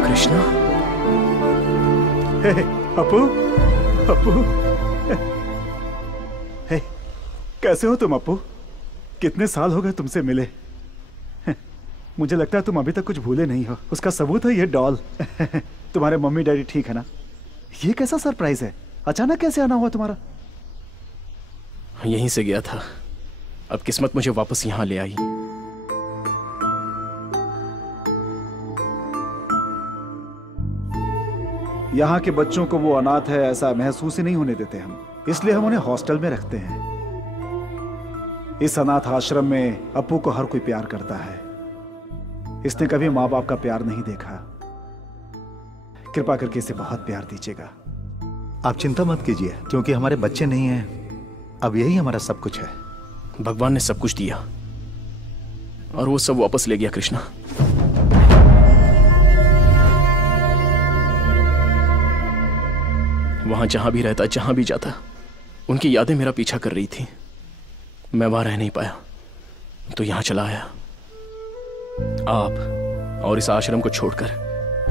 कृष्णा। हे, अपू, अपू, हे, कैसे हो तुम अपू? कितने साल हो गए तुमसे मिले। मुझे लगता है तुम अभी तक कुछ भूले नहीं हो। उसका सबूत है ये डॉल। तुम्हारे मम्मी डैडी ठीक है ना? ये कैसा सरप्राइज है? अचानक कैसे आना हुआ तुम्हारा? यहीं से गया था, अब किस्मत मुझे वापस यहां ले आई। यहाँ के बच्चों को वो अनाथ है ऐसा महसूस ही नहीं होने देते हम, इसलिए हम उन्हें हॉस्टल में रखते हैं। इस अनाथ आश्रम में अपू को हर कोई प्यार करता है। इसने कभी माँ बाप का प्यार नहीं देखा। कृपा करके इसे बहुत प्यार दीजिएगा। आप चिंता मत कीजिए, क्योंकि हमारे बच्चे नहीं हैं, अब यही हमारा सब कुछ है। भगवान ने सब कुछ दिया और वो सब वापस ले गया कृष्णा। वहां जहां भी रहता, जहां भी जाता, उनकी यादें मेरा पीछा कर रही थी। मैं वहां रह नहीं पाया तो यहां चला आया। आप और इस आश्रम को छोड़कर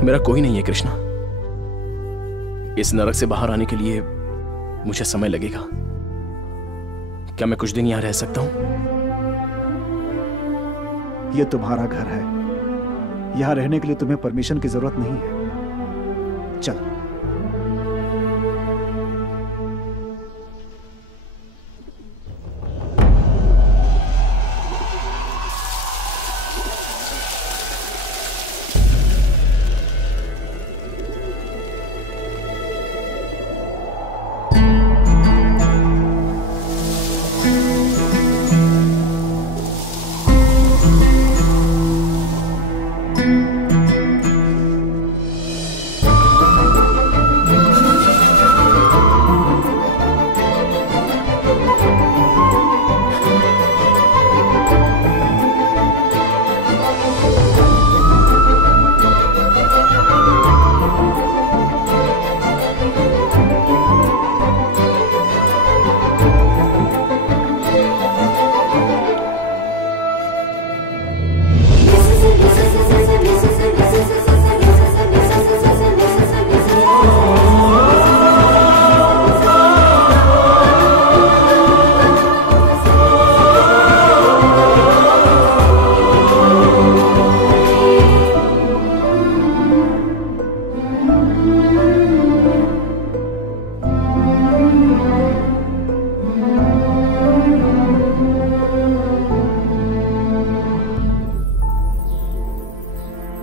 मेरा कोई नहीं है कृष्णा। इस नरक से बाहर आने के लिए मुझे समय लगेगा। क्या मैं कुछ दिन यहां रह सकता हूं? यह तुम्हारा घर है, यहां रहने के लिए तुम्हें परमिशन की जरूरत नहीं है। चलो।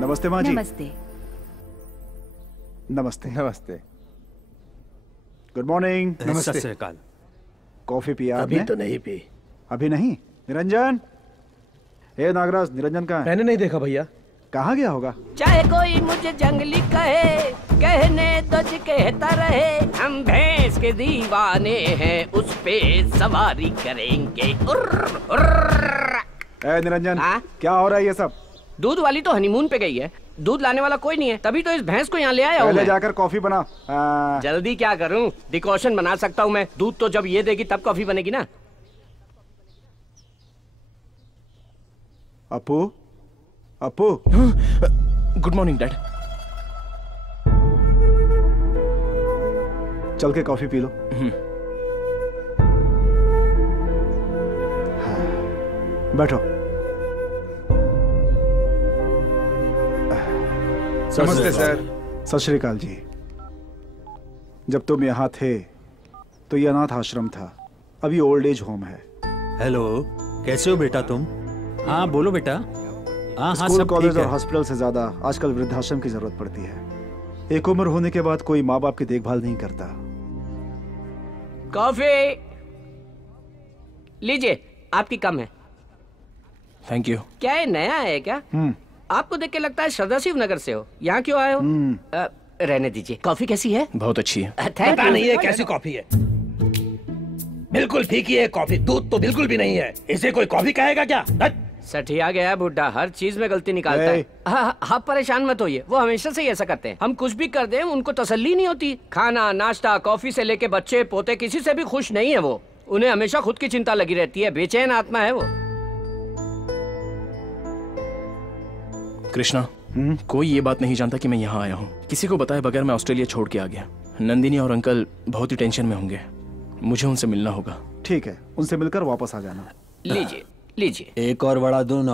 नमस्ते माँ जी। नमस्ते। नमस्ते। नमस्ते। Good morning. नमस्ते। सत श्रीकाल। कॉफी पिया अभी आपने? तो नहीं पी। अभी नहीं? निरंजन, ए नागराज, निरंजन कहाँ है? मैंने नहीं देखा भैया। कहाँ गया होगा? चाहे कोई मुझे जंगली कहे, कहने तो जी कहता रहे, हम भैंस के दीवाने हैं, उस पे सवारी करेंगे। उर्र, उर्र। ए निरंजन, क्या हो रहा है ये सब? दूध वाली तो हनीमून पे गई है, दूध लाने वाला कोई नहीं है, तभी तो इस भैंस को यहाँ ले आया हूँ। पहले जाकर कॉफी बना। जल्दी क्या करूँ, डिकॉशन बना सकता हूँ मैं, दूध तो जब ये देगी तब कॉफी बनेगी ना। Apu, Apu. Good morning dad. चल के कॉफी पी लो। बैठो। नमस्ते सर। सत श्री अकाल जी। जब तुम यहाँ थे तो ये अनाथ आश्रम था, अभी ओल्ड एज होम है। हेलो, कैसे हो बेटा तुम? हाँ बोलो बेटा। हाँ स्कूल, सब कॉलेज ठीक और है। हॉस्पिटल से ज्यादा आजकल वृद्धाश्रम की जरूरत पड़ती है। एक उम्र होने के बाद कोई माँ बाप की देखभाल नहीं करता। कॉफी लीजिए, आपकी कम है। Thank you. क्या ये नया है क्या? आपको देख के लगता है श्रद्धा शिवनगर से हो। यहाँ क्यों आए हो? रहने दीजिए। कॉफी कैसी है? बहुत अच्छी है। पता नहीं है कैसी कॉफी है, बिल्कुल फीकी है कॉफी, दूध तो बिल्कुल भी नहीं है। इसे कोई कॉफी कहेगा क्या? सठिया गया बुड्ढा, हर चीज में गलती निकालता है। आप परेशान मत होइए, वो हमेशा से ही ऐसा करते हैं। हम कुछ भी कर दें उनको तसल्ली नहीं होती। खाना, नाश्ता, कॉफी से लेके बच्चे पोते किसी से भी खुश नहीं है वो। उन्हें हमेशा खुद की चिंता लगी रहती है, बेचैन आत्मा है वो। कृष्णा, कोई ये बात नहीं जानता कि मैं यहाँ आया हूँ। किसी को बताए बगैर मैं ऑस्ट्रेलिया छोड़ के आ गया। नंदिनी और अंकल बहुत ही टेंशन में होंगे, मुझे उनसे मिलना होगा। ठीक है, उनसे मिलकर वापस आ जाना। लीजिए लीजिए। एक और बड़ा दो ना।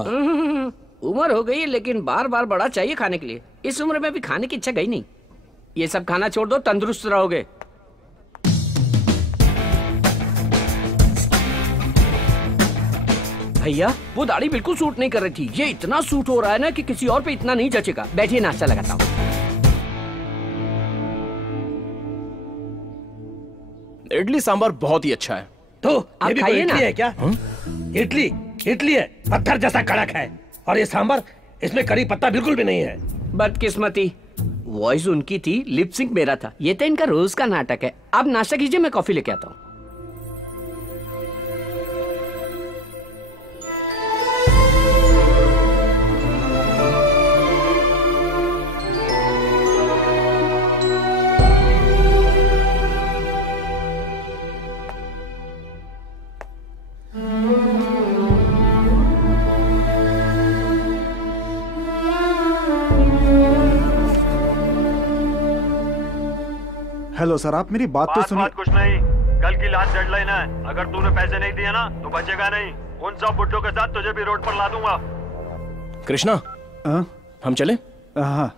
उम्र हो गई है लेकिन बार बार बड़ा चाहिए खाने के लिए। इस उम्र में भी खाने की इच्छा गई नहीं। ये सब खाना छोड़ दो, तंदुरुस्त रहोगे। भैया वो दाढ़ी बिल्कुल सूट नहीं कर रही थी। ये इतना सूट हो रहा है ना कि किसी और पे इतना नहीं जचेगा। बैठिए, नाश्ता लगाता हूँ। इडली सांभर बहुत ही अच्छा है। तो आप ये भी खाइए कोई ना। इडली है क्या? इडली है, पत्थर जैसा कड़क है। और ये सांभर, इसमें करी पत्ता बिल्कुल भी नहीं है। बदकिस्मती, वॉइस उनकी थी, लिप सिंक मेरा था। ये तो इनका रोज का नाटक है। आप नाश्ता कीजिए, मैं कॉफी लेके आता हूँ। हेलो सर, आप मेरी बात तो सुनिए। बात कुछ नहीं, कल की लास्ट डेडलाइन है। अगर तूने पैसे नहीं दिए ना तो बचेगा नहीं। उन सब बुड्ढों के साथ तुझे भी रोड पर ला दूंगा। कृष्णा, हम चले? हाँ।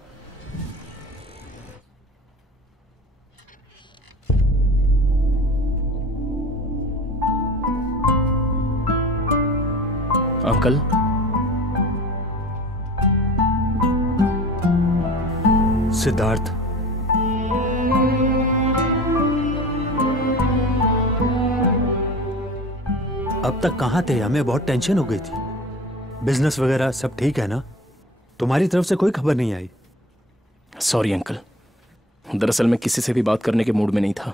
अंकल, सिद्धार्थ, अब तक कहाँ थे? हमें बहुत टेंशन हो गई थी। बिजनेस वगैरह सब ठीक है ना? तुम्हारी तरफ से कोई खबर नहीं आई? सॉरी अंकल, दरअसल मैं किसी से भी बात करने के मूड में नहीं था।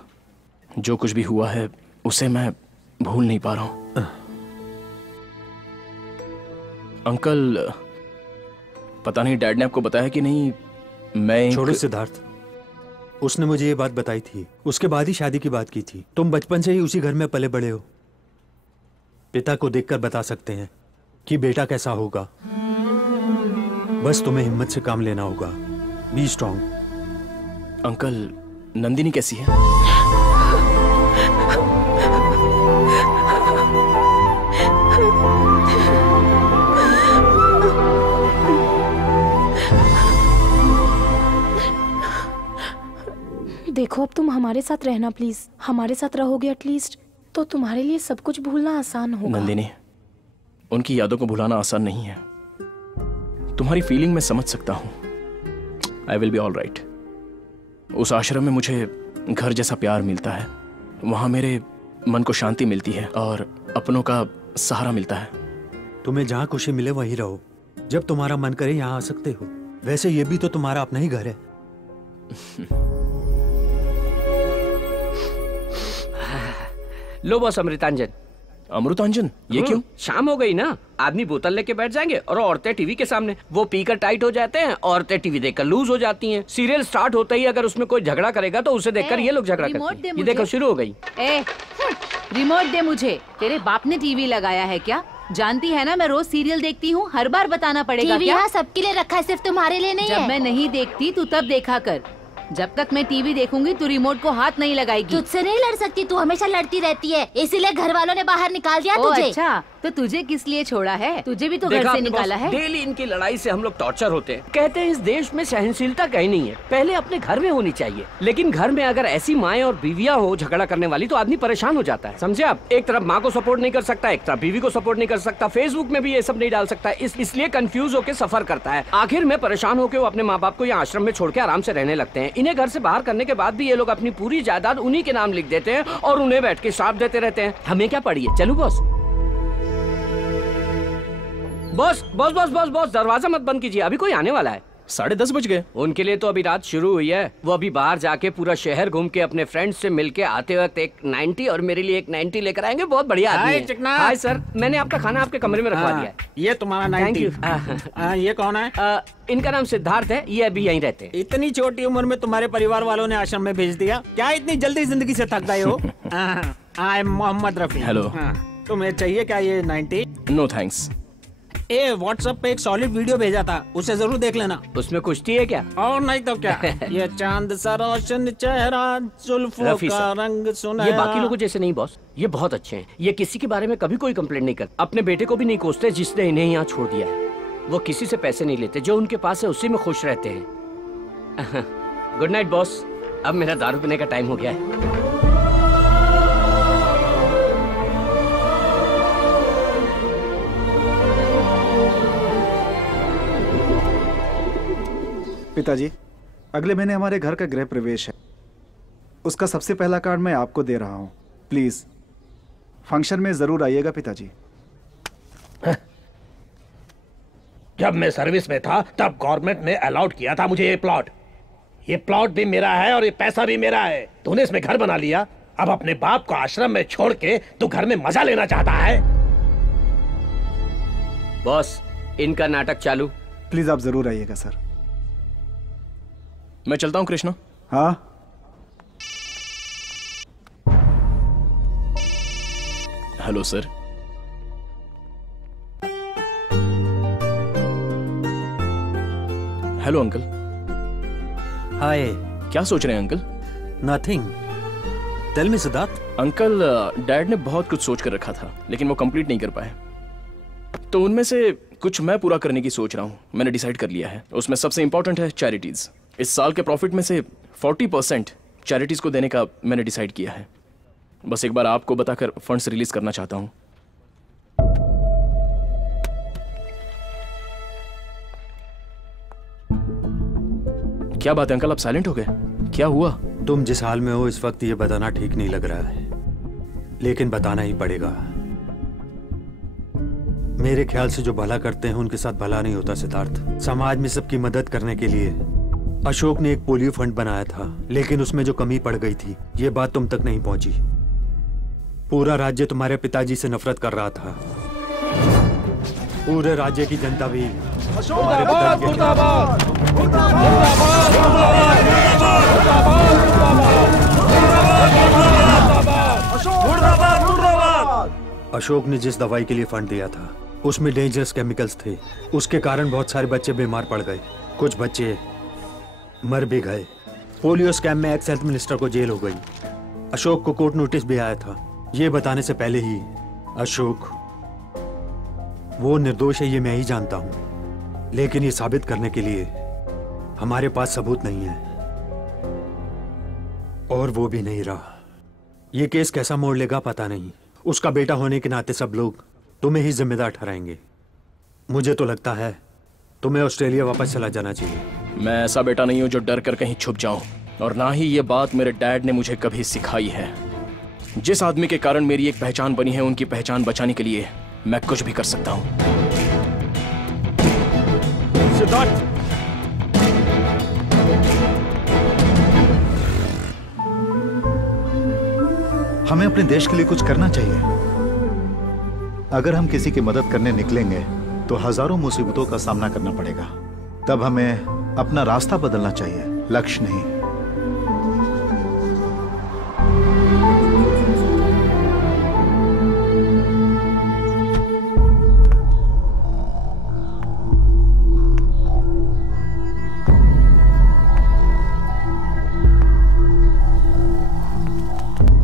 जो कुछ भी हुआ है उसे मैं भूल नहीं पा रहा हूं। अंकल, पता नहीं डैड ने आपको बताया कि नहीं, मैं छोड़ो सिद्धार्थ, उसने मुझे ये बात बताई थी। उसके बाद ही शादी की बात की थी। तुम बचपन से ही उसी घर में पले बड़े हो। पिता को देखकर बता सकते हैं कि बेटा कैसा होगा। बस तुम्हें हिम्मत से काम लेना होगा। Be strong. अंकल, नंदिनी कैसी है? देखो, अब तुम हमारे साथ रहना प्लीज। हमारे साथ रहोगे एटलीस्ट तो तुम्हारे लिए सब कुछ भूलना आसान होगा। नंदिनी, उनकी यादों को भुलाना आसान नहीं है। तुम्हारी फीलिंग मैं समझ सकता हूं। I will be all right. उस आश्रम में मुझे घर जैसा प्यार मिलता है। वहां मेरे मन को शांति मिलती है और अपनों का सहारा मिलता है। तुम्हें जहां खुशी मिले वहीं रहो। जब तुम्हारा मन करे यहाँ आ सकते हो। वैसे ये भी तो तुम्हारा अपना ही घर है। लो बॉस, अमृतांजन। अमृतांजन? ये क्यों? शाम हो गई ना, आदमी बोतल लेके बैठ जाएंगे और औरतें टीवी के सामने। वो पीकर टाइट हो जाते हैं, औरतें टीवी देखकर लूज हो जाती हैं। सीरियल स्टार्ट होते ही अगर उसमें कोई झगड़ा करेगा तो उसे देखकर ये लोग झगड़ा करते हैं। ये देखो शुरू हो गई। रिमोट दे मुझे। तेरे बाप ने टीवी लगाया है क्या? जानती है ना मैं रोज सीरियल देखती हूँ। हर बार बताना पड़ेगा टीवी क्या? यहाँ सबके लिए रखा है, सिर्फ तुम्हारे लिए नहीं है। जब मैं नहीं देखती तू तब देखा कर। जब तक मैं टीवी देखूंगी तू रिमोट को हाथ नहीं लगाएगी। तुझसे नहीं लड़ सकती, तू हमेशा लड़ती रहती है, इसीलिए घर वालों ने बाहर निकाल दिया तुझे। अच्छा, तो तुझे किस लिए छोड़ा है? तुझे भी तो घर से निकाला है। डेली इनकी लड़ाई से हम लोग टॉर्चर होते हैं। कहते हैं इस देश में सहनशीलता कहीं नहीं है, पहले अपने घर में होनी चाहिए। लेकिन घर में अगर ऐसी माएं और बीवियां हो झगड़ा करने वाली तो आदमी परेशान हो जाता है। समझे आप? एक तरफ माँ को सपोर्ट नहीं कर सकता, एक तरफ बीवी को सपोर्ट नहीं कर सकता, फेसबुक में भी ये सब नहीं डाल सकता, इसलिए कंफ्यूज होकर सफर करता है। आखिर में परेशान होकर वो अपने माँ बाप को यहाँ आश्रम में छोड़ के आराम से रहने लगते हैं। इन्हें घर से बाहर करने के बाद भी ये लोग अपनी पूरी जायदाद उन्हीं के नाम लिख देते हैं और उन्हें बैठ के श्राप देते रहते हैं। हमें क्या पड़ी है? चलो boss. Boss boss boss boss boss, दरवाजा मत बंद कीजिए, अभी कोई आने वाला है। 10:30 बज गए। उनके लिए तो अभी रात शुरू हुई है। वो अभी बाहर जाके पूरा शहर घूम के अपने फ्रेंड्स से मिलके आते वक्त एक 90 और मेरे लिए एक 90 लेकर आएंगे। बहुत बढ़िया आदमी है। चिकना। हाय सर, मैंने आपका खाना आपके कमरे में रखवा दिया है। ये तुम्हारा 90। Thank you. ये कौन है? इनका नाम सिद्धार्थ है, ये अभी यहीं रहते हैं। इतनी छोटी उम्र में तुम्हारे परिवार वालों ने आश्रम में भेज दिया क्या? इतनी जल्दी जिंदगी से थक गए हो? I am Mohammed Rafi. Hello. तुम्हें चाहिए क्या ये 90? No thanks. ए व्हाट्सएप पे एक सॉलिड वीडियो भेजा था, उसे जरूर देख लेना। उसमें कुश्ती है क्या? और नहीं तो क्या। ये चांद सा रोशन चेहरा, जुल्फों का रंग सुनहरा। ये बाकी लोगों जैसे नहीं बॉस, ये बहुत अच्छे हैं। ये किसी के बारे में कभी कोई कंप्लेंट नहीं करते, अपने बेटे को भी नहीं कोसते जिसने इन्हें यहाँ छोड़ दिया है। वो किसी से पैसे नहीं लेते, जो उनके पास है उसी में खुश रहते हैं। गुड नाइट बॉस, अब मेरा दारू पीने का टाइम हो गया है। पिताजी, अगले महीने हमारे घर का गृह प्रवेश है। उसका सबसे पहला कार्ड मैं आपको दे रहा हूँ। प्लीज फंक्शन में जरूर आइएगा पिताजी। जब मैं सर्विस में था तब गवर्नमेंट ने अलाउड किया था मुझे ये प्लॉट। ये प्लॉट भी मेरा है और ये पैसा भी मेरा है। तूने इसमें घर बना लिया, अब अपने बाप को आश्रम में छोड़ के तू घर में मजा लेना चाहता है। बॉस, इनका नाटक चालू। प्लीज आप जरूर आइएगा सर। मैं चलता हूं कृष्णा। हाँ। Hello sir. Hello uncle. Hi. क्या सोच रहे हैं uncle? Nothing. Tell me Siddharth. Uncle, dad ने बहुत कुछ सोच कर रखा था लेकिन वो कंप्लीट नहीं कर पाए, तो उनमें से कुछ मैं पूरा करने की सोच रहा हूँ। मैंने डिसाइड कर लिया है, उसमें सबसे इंपॉर्टेंट है चैरिटीज। इस साल के प्रॉफिट में से 40% चैरिटीज को देने का मैंने डिसाइड किया है। बस एक बार आपको बताकर फंड्स रिलीज करना चाहता हूं। क्या बात है अंकल, आप साइलेंट हो गए? क्या हुआ? तुम जिस हाल में हो इस वक्त ये बताना ठीक नहीं लग रहा है, लेकिन बताना ही पड़ेगा। मेरे ख्याल से जो भला करते हैं उनके साथ भला नहीं होता सिद्धार्थ। समाज में सबकी मदद करने के लिए अशोक ने एक पोलियो फंड बनाया था, लेकिन उसमें जो कमी पड़ गई थी ये बात तुम तक नहीं पहुंची। पूरा राज्य तुम्हारे पिताजी से नफरत कर रहा था। पूरे राज्य की जनता भी अशोक ने जिस दवाई के लिए फंड दिया था उसमें डेंजरस केमिकल्स थे। उसके कारण बहुत सारे बच्चे बीमार पड़ गए, कुछ बच्चे मर भी गए। पोलियो स्कैम में एक्स हेल्थ मिनिस्टर को जेल हो गई। अशोक को कोर्ट नोटिस भी आया था। ये बताने से पहले ही अशोक वो निर्दोष है ये मैं ही जानता हूं, लेकिन ये साबित करने के लिए हमारे पास सबूत नहीं है, और वो भी नहीं रहा। ये केस कैसा मोड़ लेगा पता नहीं। उसका बेटा होने के नाते सब लोग तुम्हें ही जिम्मेदार ठहराएंगे। मुझे तो लगता है तुम्हें ऑस्ट्रेलिया वापस चला जाना चाहिए। मैं ऐसा बेटा नहीं हूं जो डर कर कहीं छुप जाऊं, और ना ही ये बात मेरे डैड ने मुझे कभी सिखाई है। जिस आदमी के कारण मेरी एक पहचान बनी है, उनकी पहचान बचाने के लिए मैं कुछ भी कर सकता हूं। सिद्धार्थ, हमें अपने देश के लिए कुछ करना चाहिए। अगर हम किसी की मदद करने निकलेंगे तो हजारों मुसीबतों का सामना करना पड़ेगा। तब हमें अपना रास्ता बदलना चाहिए, लक्ष्य नहीं।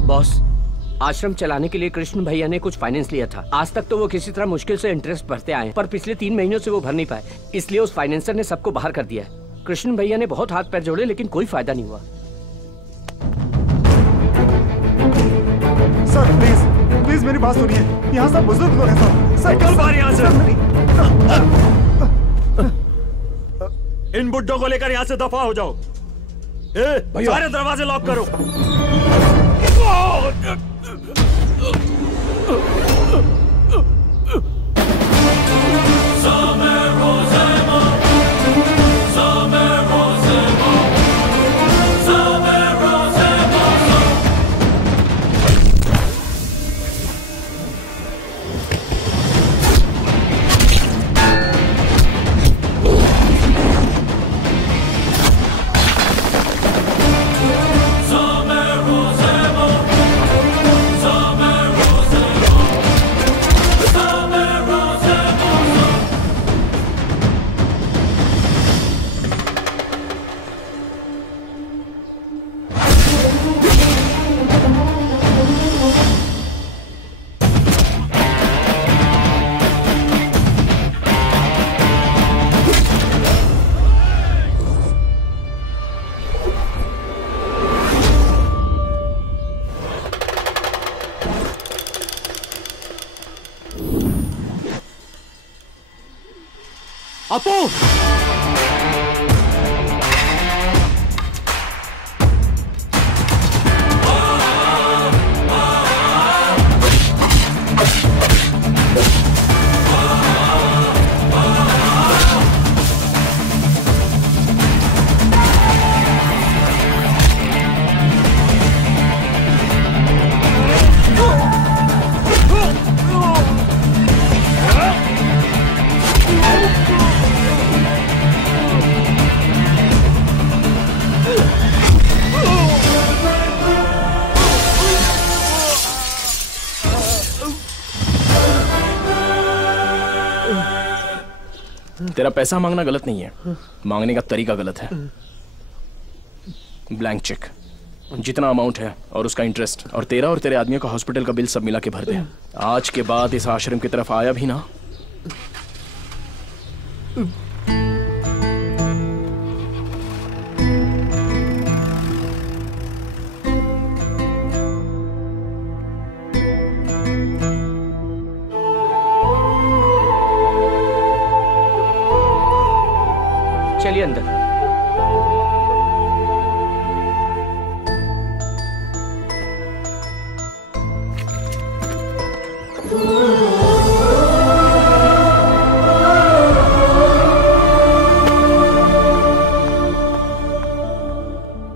बॉस, आश्रम चलाने के लिए कृष्ण भैया ने कुछ फाइनेंस लिया था। आज तक तो वो किसी तरह मुश्किल से इंटरेस्ट भरते आए, पर पिछले 3 महीनों से वो भर नहीं पाए, इसलिए उस फाइनेंसर ने सबको बाहर कर दिया। कृष्ण भैया ने बहुत हाथ पैर जोड़े लेकिन कोई फायदा नहीं हुआ। सर प्लीज प्लीज मेरी बात सुनिए, यहाँ सब बुजुर्ग लोग हैं सर। निकल बाहर यहाँ से। इन बुड्ढों को लेकर यहाँ से दफा हो जाओ। सारे दरवाजे लॉक करो। अपू! तेरा पैसा मांगना गलत नहीं है, मांगने का तरीका गलत है। ब्लैंक चेक, जितना अमाउंट है और उसका इंटरेस्ट, और तेरा और तेरे आदमियों का हॉस्पिटल का बिल सब मिला के भर दे। आज के बाद इस आश्रम की तरफ आया भी ना। चलिए अंदर।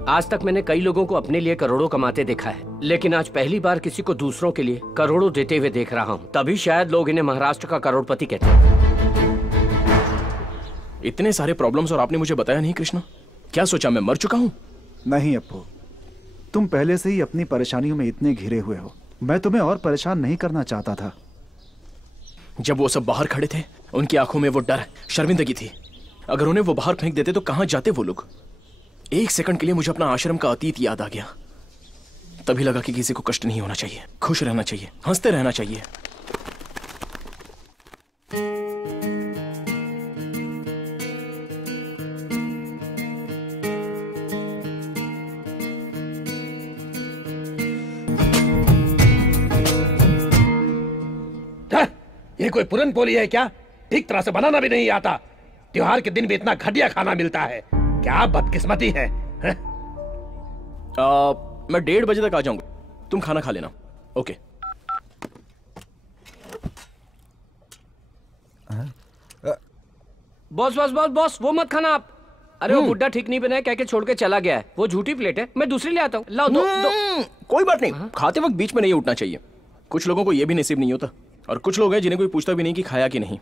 आज तक मैंने कई लोगों को अपने लिए करोड़ों कमाते देखा है, लेकिन आज पहली बार किसी को दूसरों के लिए करोड़ों देते हुए देख रहा हूँ। तभी शायद लोग इन्हें महाराष्ट्र का करोड़पति कहते हैं। इतने सारे प्रॉब्लम्स और आपने मुझे बताया नहीं कृष्णा। क्या सोचा मैं मर चुका हूं? नहीं अप्पू, तुम पहले से ही अपनी परेशानियों में इतने घिरे हुए हो। मैं तुम्हें और परेशान नहीं करना चाहता था। जब वो सब बाहर खड़े थे, उनकी आंखों में वो डर, शर्मिंदगी थी। अगर उन्हें वो बाहर फेंक देते तो कहां जाते वो लोग। एक सेकंड के लिए मुझे अपना आश्रम का अतीत याद आ गया। तभी लगा कि किसी को कष्ट नहीं होना चाहिए, खुश रहना चाहिए, हंसते रहना चाहिए। ये कोई पुरन पोली है क्या? ठीक तरह से बनाना भी नहीं आता। त्योहार के दिन भी इतना घटिया खाना मिलता है। क्या बदकिस्मती है? मैं 1:30 बजे तक आ जाऊंगा, तुम खाना खा लेना। Okay. Boss boss boss boss, वो मत खाना आप। अरे वो बुड्ढा ठीक नहीं बना, कह के छोड़ के चला गया है। वो झूठी प्लेट है, मैं दूसरी ले आता हूँ। लाओ दो। कोई बात नहीं, खाते वक्त बीच में नहीं उठना चाहिए। कुछ लोगों को यह भी नसीब नहीं होता, और कुछ लोग हैं जिन्हें कोई पूछता भी नहीं कि खाया कि नहीं।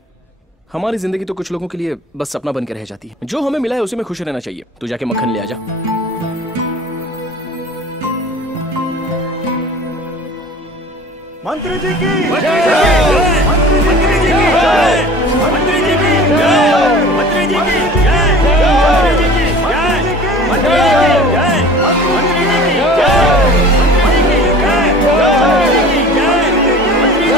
हमारी जिंदगी तो कुछ लोगों के लिए बस सपना बन के रह जाती है। जो हमें मिला है उसी में खुश रहना चाहिए। तू जाके मक्खन ले आ जा। मंत्री जी की जय, मंत्री जी की जय, मंत्री जी की जय, मंत्री जी की जय, मंत्री जी की जय, मंत्री जी की जय, मंत्री जी की जय, मंत्री जी की जय, मंत्री जी की जय, मंत्री जी की जय।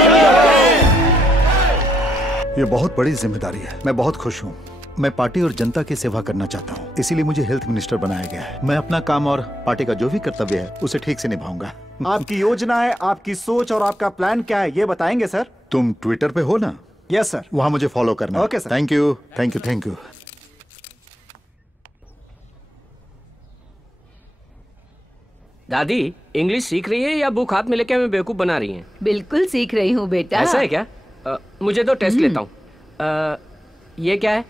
ये बहुत बड़ी जिम्मेदारी है। मैं बहुत खुश हूँ। मैं पार्टी और जनता की सेवा करना चाहता हूँ, इसीलिए मुझे हेल्थ मिनिस्टर बनाया गया है। मैं अपना काम और पार्टी का जो भी कर्तव्य है उसे ठीक से निभाऊंगा। आपकी योजना है, आपकी सोच और आपका प्लान क्या है, ये बताएंगे सर? तुम ट्विटर पे हो ना? Yes sir. वहाँ मुझे फॉलो करना। Okay sir. Thank you, thank you, thank you. दादी इंग्लिश सीख रही है या बुक हाथ में लेके हमें बेवकूफ बना रही हैं? बिल्कुल सीख रही हूँ बेटा। ऐसा है क्या? मुझे तो टेस्ट लेता हूँ। ये क्या है?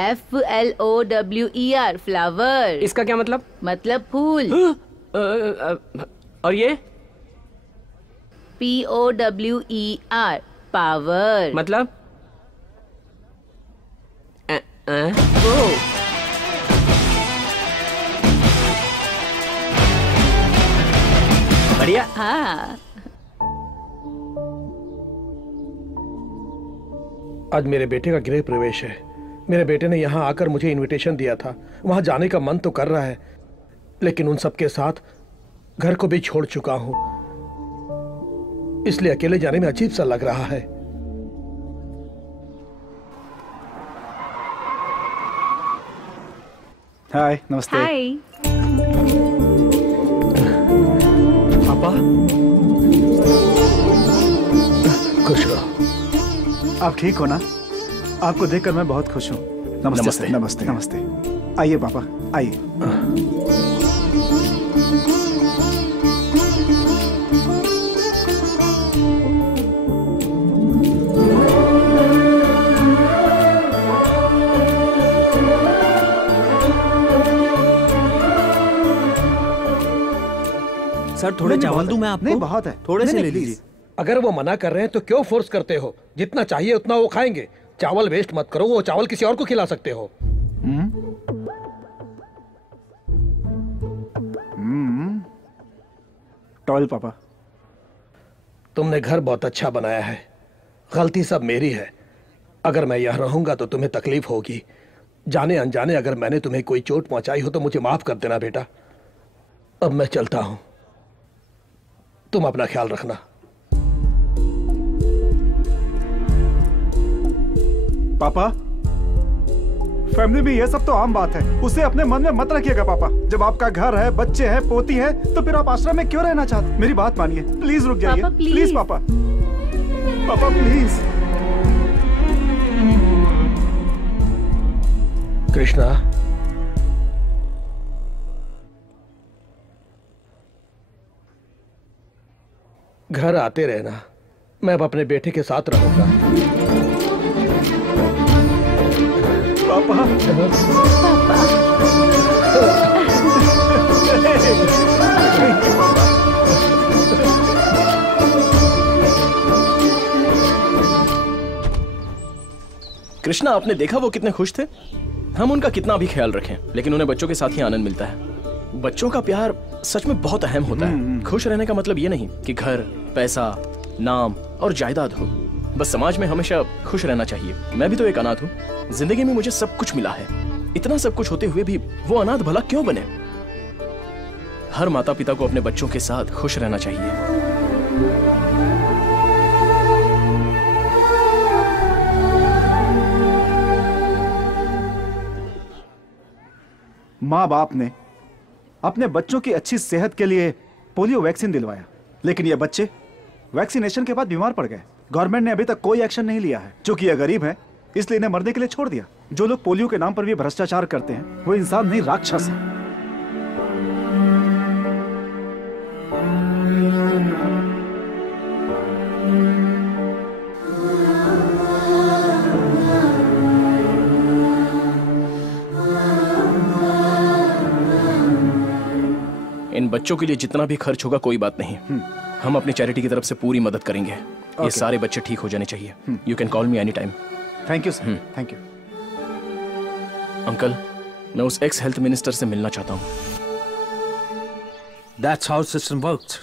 FLOWER, flower. इसका क्या मतलब? मतलब फूल। और ये? POWER, power. मतलब? बढ़िया। हाँ। आज मेरे बेटे का गृह प्रवेश है। मेरे बेटे ने यहाँ आकर मुझे इनविटेशन दिया था। वहां जाने का मन तो कर रहा है, लेकिन उन सबके साथ घर को भी छोड़ चुका हूं, इसलिए अकेले जाने में अजीब सा लग रहा है। हाय, नमस्ते। हाय। पापा, खुश रहो। आप ठीक हो ना? आपको देखकर मैं बहुत खुश हूँ। नमस्ते नमस्ते। सर, नमस्ते नमस्ते। आइए पापा, आइए। सर थोड़े चावल दूं मैं आपको? नहीं, बहुत है। थोड़े से नहीं, ले नहीं, लीजिए। अगर वो मना कर रहे हैं तो क्यों फोर्स करते हो? जितना चाहिए उतना वो खाएंगे। चावल वेस्ट मत करो, वो चावल किसी और को खिला सकते हो। टॉयल पापा। तुमने घर बहुत अच्छा बनाया है, गलती सब मेरी है। अगर मैं यहाँ रहूंगा तो तुम्हें तकलीफ होगी। जाने अनजाने अगर मैंने तुम्हें कोई चोट पहुंचाई हो तो मुझे माफ कर देना बेटा। अब मैं चलता हूं, तुम अपना ख्याल रखना। पापा, फैमिली में ये सब तो आम बात है, उसे अपने मन में मत रखिएगा पापा। जब आपका घर है, बच्चे हैं, पोती है, तो फिर आप आश्रम में क्यों रहना चाहते? मेरी बात मानिए, प्लीज रुक जाइए। पापा, प्लीज। प्लीज पापा, पापा प्लीज। कृष्णा, घर आते रहना, मैं अब अपने बेटे के साथ रहूंगा। पापा, कृष्णा, आपने देखा वो कितने खुश थे? हम उनका कितना भी ख्याल रखें, लेकिन उन्हें बच्चों के साथ ही आनंद मिलता है। बच्चों का प्यार सच में बहुत अहम होता है। खुश रहने का मतलब ये नहीं कि घर, पैसा, नाम और जायदाद हो। बस समाज में हमेशा खुश रहना चाहिए। मैं भी तो एक अनाथ हूँ। जिंदगी में मुझे सब कुछ मिला है, इतना सब कुछ होते हुए भी वो अनाथ भला क्यों बने? हर माता पिता को अपने बच्चों के साथ खुश रहना चाहिए। माँ बाप ने अपने बच्चों की अच्छी सेहत के लिए पोलियो वैक्सीन दिलवाया, लेकिन ये बच्चे वैक्सीनेशन के बाद बीमार पड़ गए। गवर्नमेंट ने अभी तक कोई एक्शन नहीं लिया है। क्योंकि ये गरीब है, इसलिए इन्हें मरने के लिए छोड़ दिया। जो लोग पोलियो के नाम पर भी भ्रष्टाचार करते हैं, वो इंसान नहीं, राक्षस है। इन बच्चों के लिए जितना भी खर्च होगा कोई बात नहीं, हम अपनी चैरिटी की तरफ से पूरी मदद करेंगे। ये सारे बच्चे ठीक हो जाने चाहिए। You can call me any time. Thank you sir, thank you. Uncle, मैं उस एक्स हेल्थ मिनिस्टर से मिलना चाहता हूँ। That's how system works.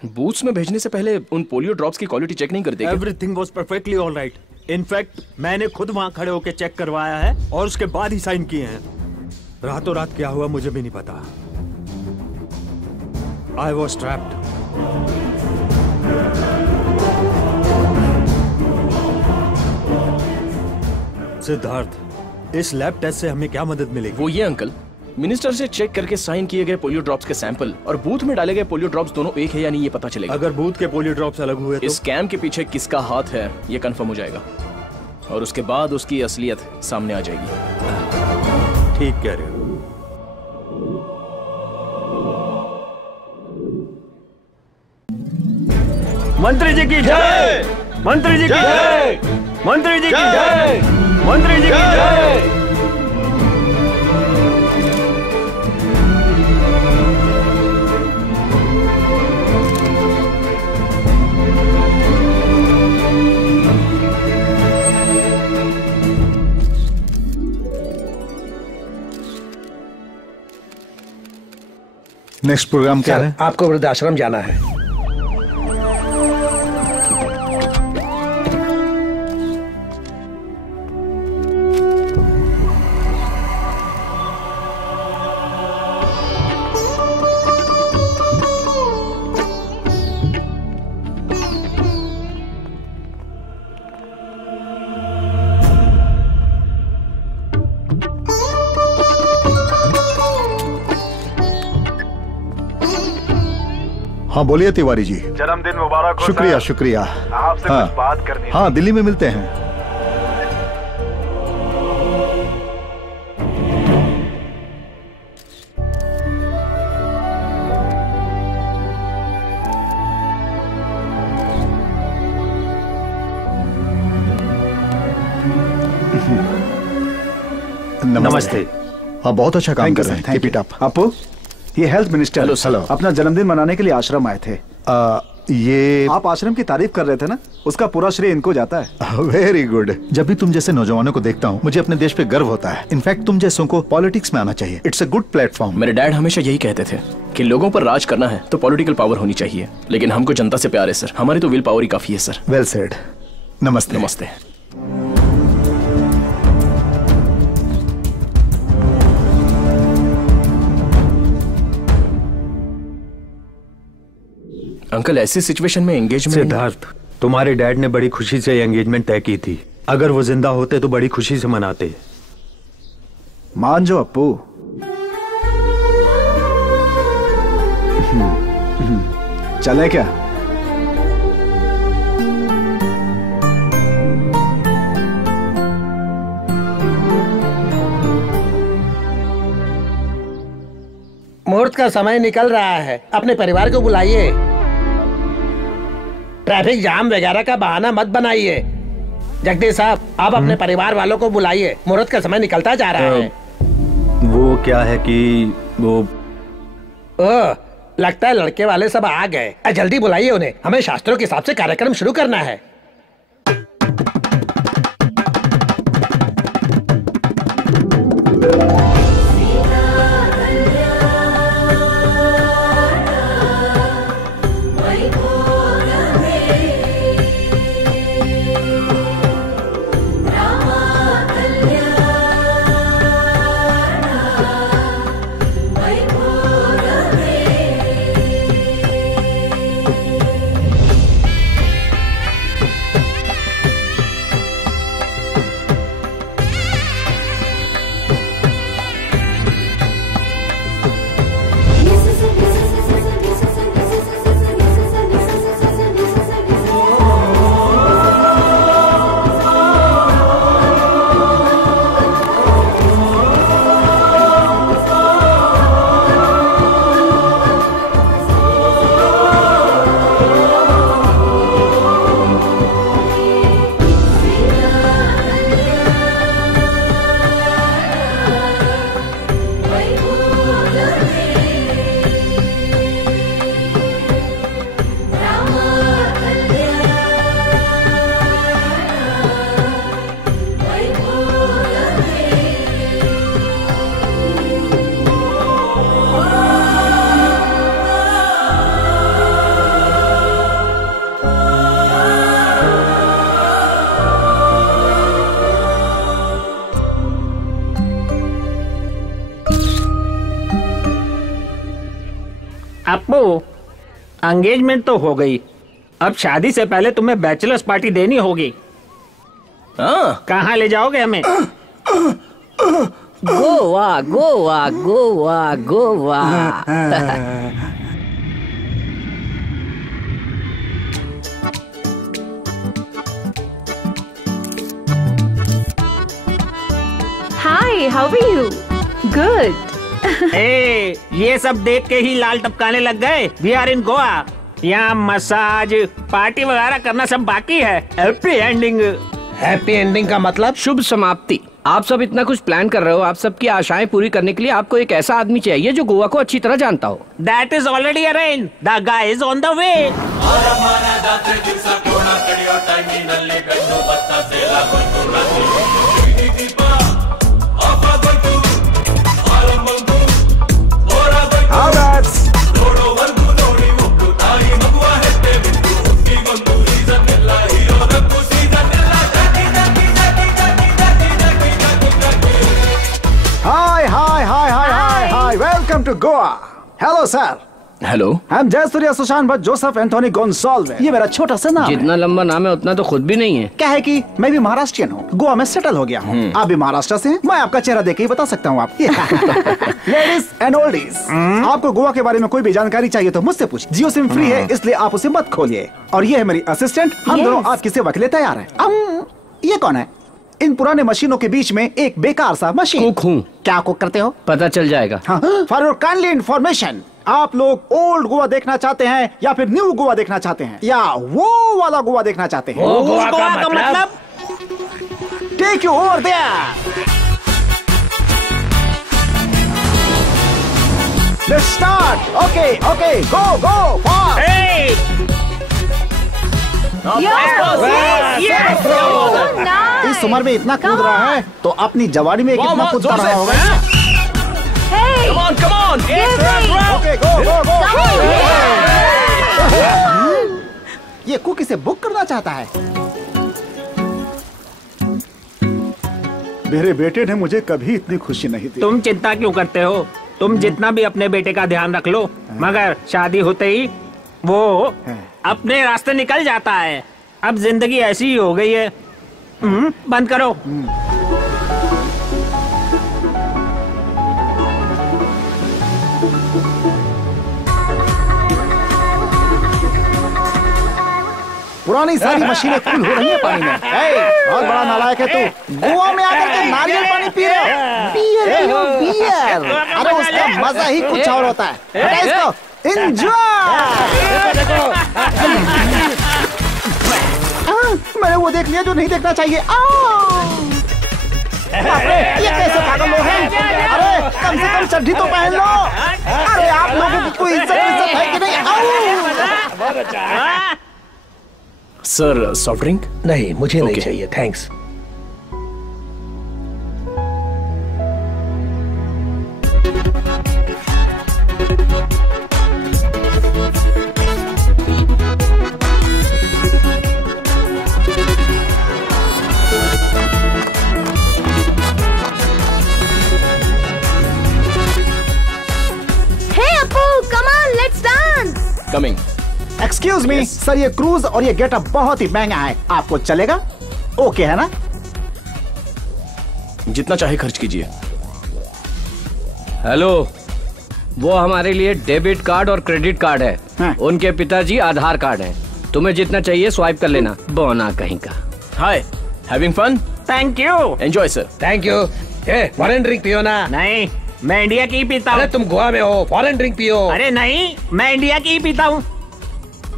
Booths में भेजने से पहले उन पोलियो ड्रॉप्स की क्वालिटी चेक नहीं करते क्या? Everything was perfectly all right. In fact, मैंने खुद वहाँ खड़े होकर चेक करवाया है और उसके बाद ही साइन किए हैं। रातों रात क्या हुआ मुझे भी नहीं पता। I was trapped. सिद्धार्थ, इस लैब टेस्ट से हमें क्या मदद मिलेगी? वो ये अंकल, मिनिस्टर से चेक करके साइन किए गए पोलियो ड्रॉप्स के सैंपल और बूथ में डाले गए पोलियो ड्रॉप्स दोनों एक है या नहीं ये पता चलेगा। अगर बूथ के पोलियो ड्रॉप्स अलग हुए तो? इस स्कैम के पीछे किसका हाथ है ये कंफर्म हो जाएगा और उसके बाद उसकी असलियत सामने आ जाएगी। ठीक कह रहे हो। मंत्री जी की जय! मंत्री जी की जय! मंत्री जी की जय! मंत्री जी की जय! नेक्स्ट प्रोग्राम क्या है? आपको वृद्धाश्रम जाना है। हाँ बोलिए तिवारी जी। जन्मदिन मुबारक हो। शुक्रिया सर। शुक्रिया। आपसे कुछ बात करनी हाँ, दिल्ली में मिलते हैं। नमस्ते। आप बहुत अच्छा काम कर रहे हैं। Keep it up. अपू, ये हेल्थ मिनिस्टर हेलो अपना जन्मदिन मनाने के लिए आश्रम आए थे। ये आप आश्रम की तारीफ कर रहे थे ना, उसका पूरा श्रेय इनको जाता है। Very good. जब भी तुम जैसे नौजवानों को देखता हूँ मुझे अपने देश पे गर्व होता है। इनफैक्ट तुम जैसों को पॉलिटिक्स में आना चाहिए। It's a good platform. मेरे डैड हमेशा यही कहते थे कि लोगों पर राज करना है तो पॉलिटिकल पावर होनी चाहिए, लेकिन हमको जनता से प्यार है सर, हमारी तो विल पावर ही काफी है सर। Well said. नमस्ते। नमस्ते। अंकल, ऐसी सिचुएशन में एंगेजमेंट। सिद्धार्थ, तुम्हारे डैड ने बड़ी खुशी से एंगेजमेंट तय की थी। अगर वो जिंदा होते तो बड़ी खुशी से मनाते। मान जो अप्पू। चले क्या? मुहूर्त का समय निकल रहा है, अपने परिवार को बुलाइए। ट्रैफिक जाम वगैरह का बहाना मत बनाइए। जगदीश साहब, आप अपने परिवार वालों को बुलाइए, मुहूर्त का समय निकलता जा रहा है। वो क्या है कि वो लगता है लड़के वाले सब आ गए। जल्दी बुलाइए उन्हें, हमें शास्त्रों के हिसाब से कार्यक्रम शुरू करना है। अपू, एंगेजमेंट तो हो गई, अब शादी से पहले तुम्हें बैचलर्स पार्टी देनी होगी। कहाँ ले जाओगे हमें? Goa Goa Goa Goa. Hi, how are you? Good. ये सब देख के ही लाल टपकाने लग गए। We are in Goa. यहाँ मसाज पार्टी वगैरह करना सब बाकी है। Happy ending. हैप्पी एंडिंग का मतलब शुभ समाप्ति। आप सब इतना कुछ प्लान कर रहे हो, आप सबकी आशाएं पूरी करने के लिए आपको एक ऐसा आदमी चाहिए जो गोवा को अच्छी तरह जानता हो। That is already arranged. The guy is on the way. Hi, welcome to Goa. Hello, sir. Hello, I'm Jayasurya Sushant Bhatt Joseph Anthony Gonsalves. ये मेरा छोटा सा नाम है। जितना लंबा नाम है उतना तो खुद भी नहीं है। क्या है कि मैं भी महाराष्ट्रियन हूँ, गोवा में सेटल हो गया हूँ। आप भी महाराष्ट्र से हैं? मैं आपका चेहरा देख के ही बता सकता हूँ आप। लेडीज एंड ओल्डीज, आपको गोवा के बारे में कोई भी जानकारी चाहिए तो मुझसे पूछ। जियो सिम फ्री है, इसलिए आप उसे मत खोलिए। और ये है मेरी असिस्टेंट, हम दोनों आपकी सेवा के लिए तैयार हैं। ये कौन है? इन पुराने मशीनों के बीच में एक बेकार सा मशीन। कुक हूँ। क्या कुक करते हो? पता चल जाएगा। फॉर योर काइंडली इन्फॉर्मेशन, आप लोग ओल्ड गोवा देखना चाहते हैं या फिर न्यू गोवा देखना चाहते हैं या वो वाला गोवा देखना चाहते हैं? वो गोवा का मतलब? Take you over there. Let's start. Okay, go, fast. इस उम्र में इतना कूद रहा है तो अपनी जवानी में कितना कूदता रहा होगा। Come on. Okay, go. ये कुकी से बुक करना चाहता है। मेरे बेटे ने मुझे कभी इतनी खुशी नहीं दी। तुम चिंता क्यों करते हो? तुम जितना भी अपने बेटे का ध्यान रख लो, मगर शादी होते ही वो अपने रास्ते निकल जाता है। अब जिंदगी ऐसी ही हो गई है। बंद करो। पुरानी सारी मशीनें फुल हो रही हैं पानी में। बहुत बड़ा नालायक है तू। गोवा में आकर के नारियल पानी पी रहे हो। बियर। अरे उसका मजा ही कुछ और होता है। हटा इसको। मैंने वो देख लिया जो नहीं देखना चाहिए। ये कैसे पागल लोग हैं? अरे कम से कम चड्ढी तो पहन लो। अरे आप लोगों की कोई इज्जत है कि नहीं? Sir soft drink? नहीं, मुझे नहीं चाहिए, thanks. Coming. Excuse me, sir ये क्रूज और ये गेटअप बहुत ही महंगा है, आपको चलेगा? ओके है ना? जितना चाहे खर्च कीजिए। हेलो, वो हमारे लिए डेबिट कार्ड और क्रेडिट कार्ड है। उनके पिताजी आधार कार्ड है। तुम्हें जितना चाहिए स्वाइप कर लेना। बोना कहीं का। Hi, having fun? Thank you. Enjoy sir. Thank you. Foreign drink पियो ना। नहीं, मैं इंडिया की पीता हूँ। अरे तुम गोवा में हो, फॉरेन ड्रिंक पियो। अरे नहीं, मैं इंडिया की पीता हूँ।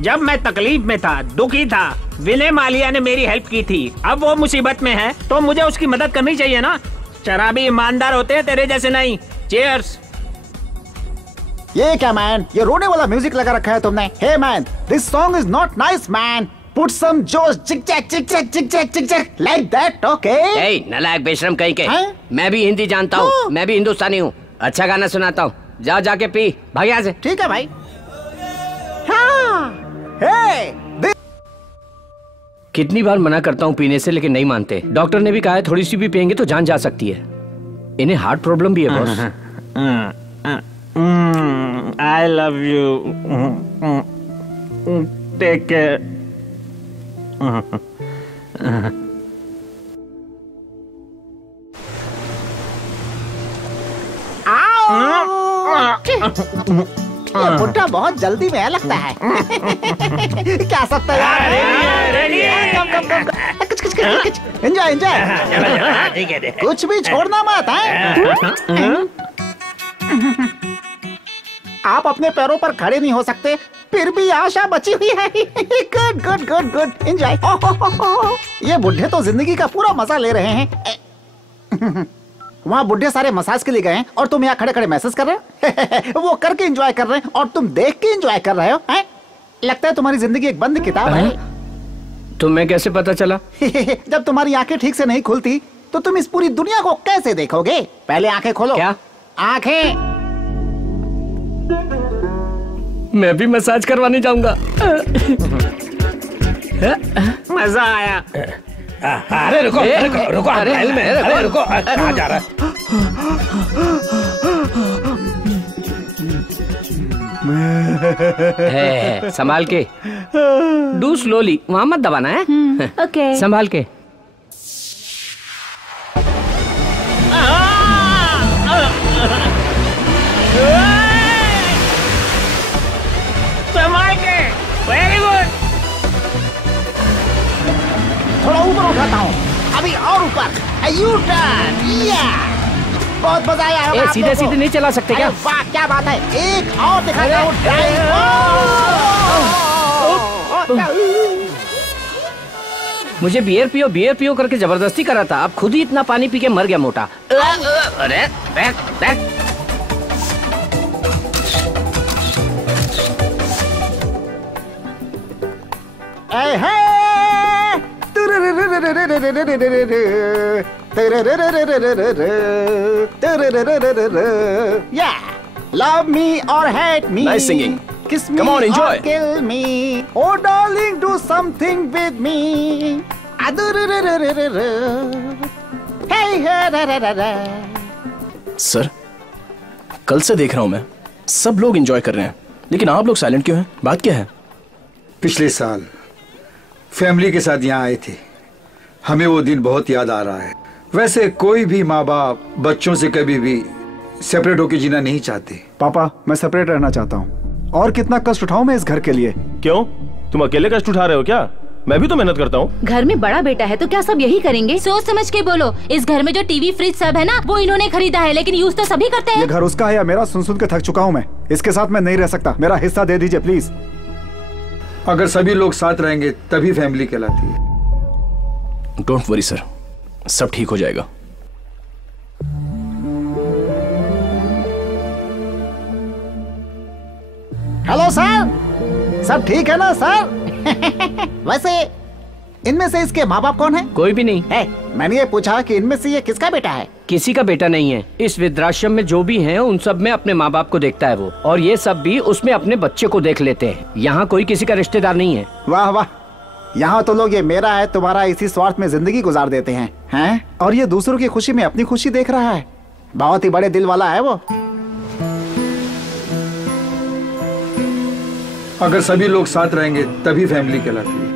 जब मैं तकलीफ में था, दुखी था, विनय मालिया ने मेरी हेल्प की थी। अब वो मुसीबत में है तो मुझे उसकी मदद करनी चाहिए ना। शराबी ईमानदार होते हैं, तेरे जैसे नहीं। चीयर्स। ये क्या मैन, ये रोने वाला म्यूजिक लगा रखा है तुमने। Hey man, this song is not nice man. Put some जोश, चिक चैक चिक चैक चिक चैक चिक चैक लाइक दैट। ओके? ए, नालायक बेशरम कहीं के। मैं भी हिंदी जानता हूँ, मैं भी हिंदुस्तानी हूँ। अच्छा गाना सुनाता हूँ, जाओ जाके पी, भाग यहाँ से। ठीक है भाई। हाँ। कितनी बार मना करता हूँ पीने से, लेकिन नहीं मानते। डॉक्टर ने भी कहा है थोड़ी सी भी पियेंगे तो जान जा सकती है। इन्हें हार्ट प्रॉब्लम भी है boss. I love you. Take care. ये बुड्ढा बहुत जल्दी में लगता है। क्या सकता है यार? Enjoy enjoy. कुछ भी छोड़ना मत है। आप अपने पैरों पर खड़े नहीं हो सकते, फिर भी आशा बची हुई है। Good good good good, enjoy. ये बुढ़े तो जिंदगी का पूरा मजा ले रहे हैं। वहाँ बुढ़े सारे मसाज के लिए गए हैं और तुम यहाँ खड़े खड़े मैसेज कर रहे हो। वो करके एंजॉय कर रहे हैं और तुम देख के एंजॉय कर रहे हो। लगता है तुम्हारी जिंदगी एक बंद किताब है। तुम्हें कैसे पता चला? जब तुम्हारी आंखें ठीक से नहीं खुलती तो तुम इस पूरी दुनिया को कैसे देखोगे? पहले आंखें खोलो। क्या? आंखें। मैं भी मसाज करवाने जाऊंगा। मजा आया। अरे रुको रुको रुको, अरे रुको, कहाँ जा रहा है? संभाल के। डू स्लोली, वहां मत दबाना है। ओके। संभाल के। संभाल के। Very good. थोड़ा ऊपर उठाता हूँ, अभी और ऊपर। U turn. बहुत मजा आया। सीधे सीधे नहीं चला सकते क्या? वाह क्या बात है, एक और दिखाता हूँ। मुझे बियर पियो करके जबरदस्ती करा था। अब खुद ही इतना पानी पी के मर गया मोटा। अरे back back. Yeah, love me or hate me. Nice singing. Kiss me Come on, enjoy. or kill me. Oh darling, do something with me. Hey, sir, कल से देख रहा हूं मैं, सब लोग एंजॉय कर रहे हैं, लेकिन आप लोग साइलेंट क्यों हैं? बात क्या है? पिछले साल फैमिली के साथ यहाँ आए थे, हमें वो दिन बहुत याद आ रहा है। वैसे कोई भी माँ बाप बच्चों से कभी भी सेपरेट होकर जीना नहीं चाहते। पापा, मैं सेपरेट रहना चाहता हूँ। और कितना कष्ट उठाऊं मैं इस घर के लिए? क्यों, तुम अकेले कष्ट उठा रहे हो क्या? मैं भी तो मेहनत करता हूँ। घर में बड़ा बेटा है तो क्या सब यही करेंगे? सोच समझ के बोलो। इस घर में जो टीवी फ्रिज सब है ना, वो इन्होंने खरीदा है, लेकिन यूज तो सभी करते हैं। ये घर उसका है या मेरा? सुन के थक चुका हूँ मैं। इसके साथ मैं नहीं रह सकता, मेरा हिस्सा दे दीजिए प्लीज। अगर सभी लोग साथ रहेंगे तभी फैमिली कहलाती है। डोंट वरी सर, सब ठीक हो जाएगा। हेलो सर, सब ठीक है ना सर? वैसे इनमें से इसके माँ बाप कौन है? कोई भी नहीं है। मैंने ये पूछा कि इनमें से ये किसका बेटा है? किसी का बेटा नहीं है। इस वृद्धाश्रम में जो भी हैं, उन सब में अपने माँ बाप को देखता है वो, और ये सब भी उसमें अपने बच्चे को देख लेते हैं। यहाँ कोई किसी का रिश्तेदार नहीं है। वाह वाह, यहाँ तो लोग ये मेरा है तुम्हारा इसी स्वार्थ में जिंदगी गुजार देते हैं, हैं? और ये दूसरों की खुशी में अपनी खुशी देख रहा है। बहुत ही बड़े दिल वाला है वो। अगर सभी लोग साथ रहेंगे तभी फैमिली कहलाती है।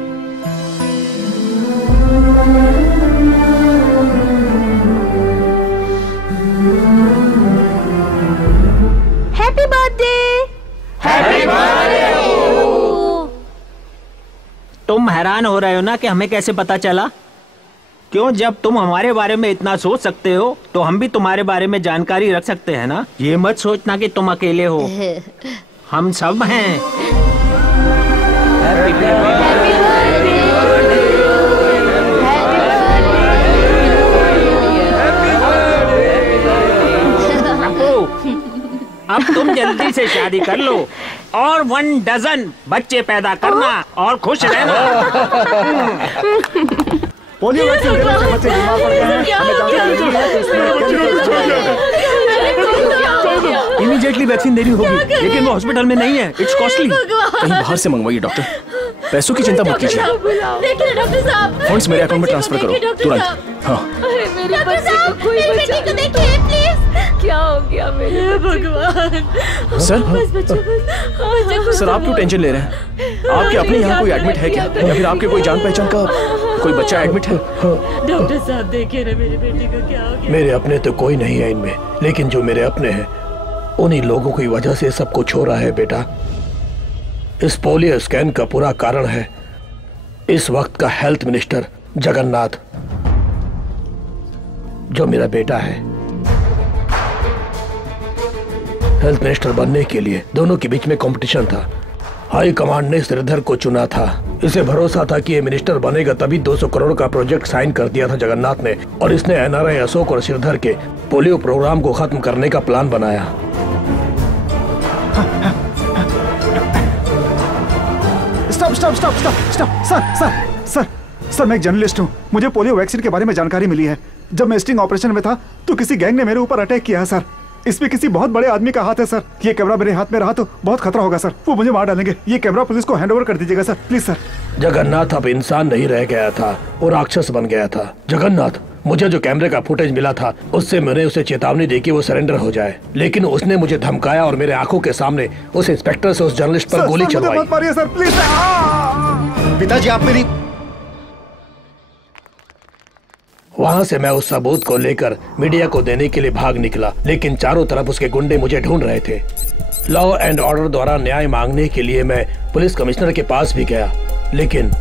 Happy birthday. Happy birthday. तुम हैरान हो रहे हो ना कि हमें कैसे पता चला? क्यों, जब तुम हमारे बारे में इतना सोच सकते हो तो हम भी तुम्हारे बारे में जानकारी रख सकते हैं ना। ये मत सोचना कि तुम अकेले हो, हम सब हैं। अब तुम जल्दी से शादी कर लो और 1 डजन बच्चे पैदा करना और खुश रहना। पोलियो वैक्सीन देने से बच्चे बीमार पड़ गए हैं। हमें जानकारी मिली है कि इसमें इमीडिएटली वैक्सीन देनी होगी, लेकिन वो हॉस्पिटल में नहीं है। It's costly. कहीं बाहर से मंगवाइए डॉक्टर। पैसों की चिंता मत कीजिए, देखिए डॉक्टर साहब, फंड्स मेरे अकाउंट में ट्रांसफर करो तुरंत। हाँ मेरे बच्चे को कोई बचा। बेटी को देखिए प्लीज। क्या हो गया मेरे भगवान? सर आप क्यों टेंशन ले रहे हैं? आपके अपने यहाँ कोई एडमिट है क्या, या फिर आपके कोई जान पहचान का कोई बच्चा एडमिट है? डॉक्टर साहब देखिए ना मेरी बेटी को क्या हो गया। मेरे अपने तो कोई नहीं है इनमें, लेकिन जो मेरे अपने हैं उन्हीं लोगों की वजह से सब कुछ हो रहा है बेटा। इस पोलियो स्कैन का पूरा कारण है इस वक्त का हेल्थ मिनिस्टर जगन्नाथ, जो मेरा बेटा है। हेल्थ मिनिस्टर बनने के लिए दोनों के बीच में कंपटीशन था। हाई कमांड ने श्रीधर को चुना था। इसे भरोसा था कि ये मिनिस्टर बनेगा, तभी 200 करोड़ का प्रोजेक्ट साइन कर दिया था जगन्नाथ ने, और इसने एनआरआई अशोक और श्रीधर के पोलियो प्रोग्राम को खत्म करने का प्लान बनाया। सर मैं एक जर्नलिस्ट हूँ। मुझे पोलियो वैक्सीन के बारे में जानकारी मिली है। जब मैं स्टिंग ऑपरेशन में था तो किसी गैंग ने मेरे ऊपर अटैक किया है सर। इसमें किसी बहुत बड़े आदमी का हाथ है सर। ये कैमरा मेरे हाथ में रहा तो बहुत खतरा होगा सर, वो मुझे मार डालेंगे। ये कैमरा पुलिस को हैंड ओवर कर दीजिएगा सर, प्लीज सर। जगन्नाथ अब इंसान नहीं रह गया था, वो राक्षस बन गया था। जगन्नाथ, मुझे जो कैमरे का फुटेज मिला था उससे मैंने उसे चेतावनी दी कि वो सरेंडर हो जाए, लेकिन उसने मुझे धमकाया और मेरे आंखों के सामने उस इंस्पेक्टर से उस जर्नलिस्ट पर गोली चलवाई। मत मारिए सर, प्लीज। पिताजी आप मेरी। वहाँ से मैं उस सबूत को लेकर मीडिया को देने के लिए भाग निकला, लेकिन चारों तरफ उसके गुंडे मुझे ढूंढ रहे थे। लॉ एंड ऑर्डर द्वारा न्याय मांगने के लिए मैं पुलिस कमिश्नर के पास भी गया, लेकिन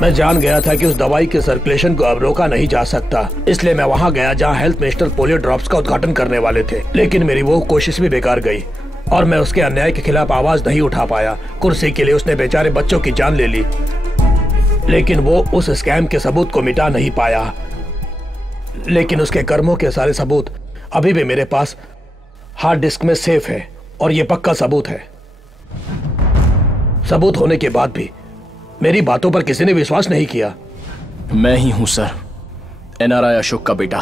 मैं जान गया था कि उस दवाई के सर्कुलेशन को अब रोका नहीं जा सकता। इसलिए मैं वहां गया जहां हेल्थ मिनिस्टर पोलियो ड्रॉप्स का उद्घाटन करने वाले थे, लेकिन मेरी वो कोशिश भी बेकार गई और मैं उसके अन्याय के खिलाफ आवाज नहीं उठा पाया। कुर्सी के लिए उसने बेचारे बच्चों की जान ले ली, लेकिन वो उस स्कैम के सबूत को मिटा नहीं पाया। लेकिन उसके कर्मों के सारे सबूत अभी भी मेरे पास हार्ड डिस्क में सेफ है, और ये पक्का सबूत है। सबूत होने के बाद भी मेरी बातों पर किसी ने विश्वास नहीं किया। मैं ही हूं सर, एनआरआई अशोक का बेटा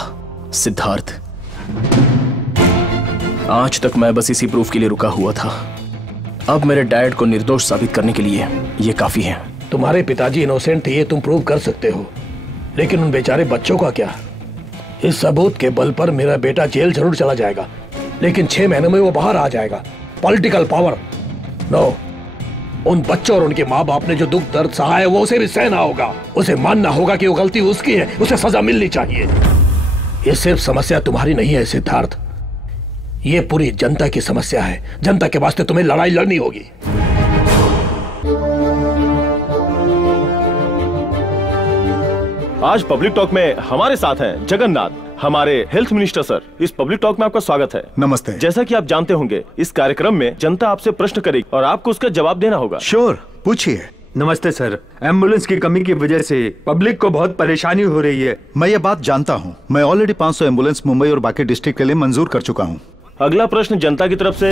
सिद्धार्थ। आज तक मैं बस इसी प्रूफ के लिए रुका हुआ था। अब मेरे डैड को निर्दोष साबित करने के लिए ये काफी है। तुम्हारे पिताजी इनोसेंट थे, ये तुम प्रूव कर सकते हो, लेकिन उन बेचारे बच्चों का क्या? इस सबूत के बल पर मेरा बेटा जेल जरूर चला जाएगा, लेकिन 6 महीनों में वो बाहर आ जाएगा। Political power no. उन बच्चों और उनके माँ बाप ने जो दुख दर्द सहा है वो उसे भी सहना होगा। उसे मानना होगा कि वो गलती उसकी है, उसे सजा मिलनी चाहिए। ये सिर्फ समस्या तुम्हारी नहीं है सिद्धार्थ, ये पूरी जनता की समस्या है। जनता के वास्ते तुम्हें लड़ाई लड़नी होगी। आज पब्लिक टॉक में हमारे साथ हैं जगन्नाथ, हमारे हेल्थ मिनिस्टर सर। इस पब्लिक टॉक में आपका स्वागत है। नमस्ते। जैसा कि आप जानते होंगे, इस कार्यक्रम में जनता आपसे प्रश्न करेगी और आपको उसका जवाब देना होगा। श्योर, पूछिए। नमस्ते सर, एम्बुलेंस की कमी की वजह से पब्लिक को बहुत परेशानी हो रही है। मैं ये बात जानता हूँ। मैं ऑलरेडी 500 एम्बुलेंस मुंबई और बाकी डिस्ट्रिक्ट के लिए मंजूर कर चुका हूँ। अगला प्रश्न जनता की तरफ से।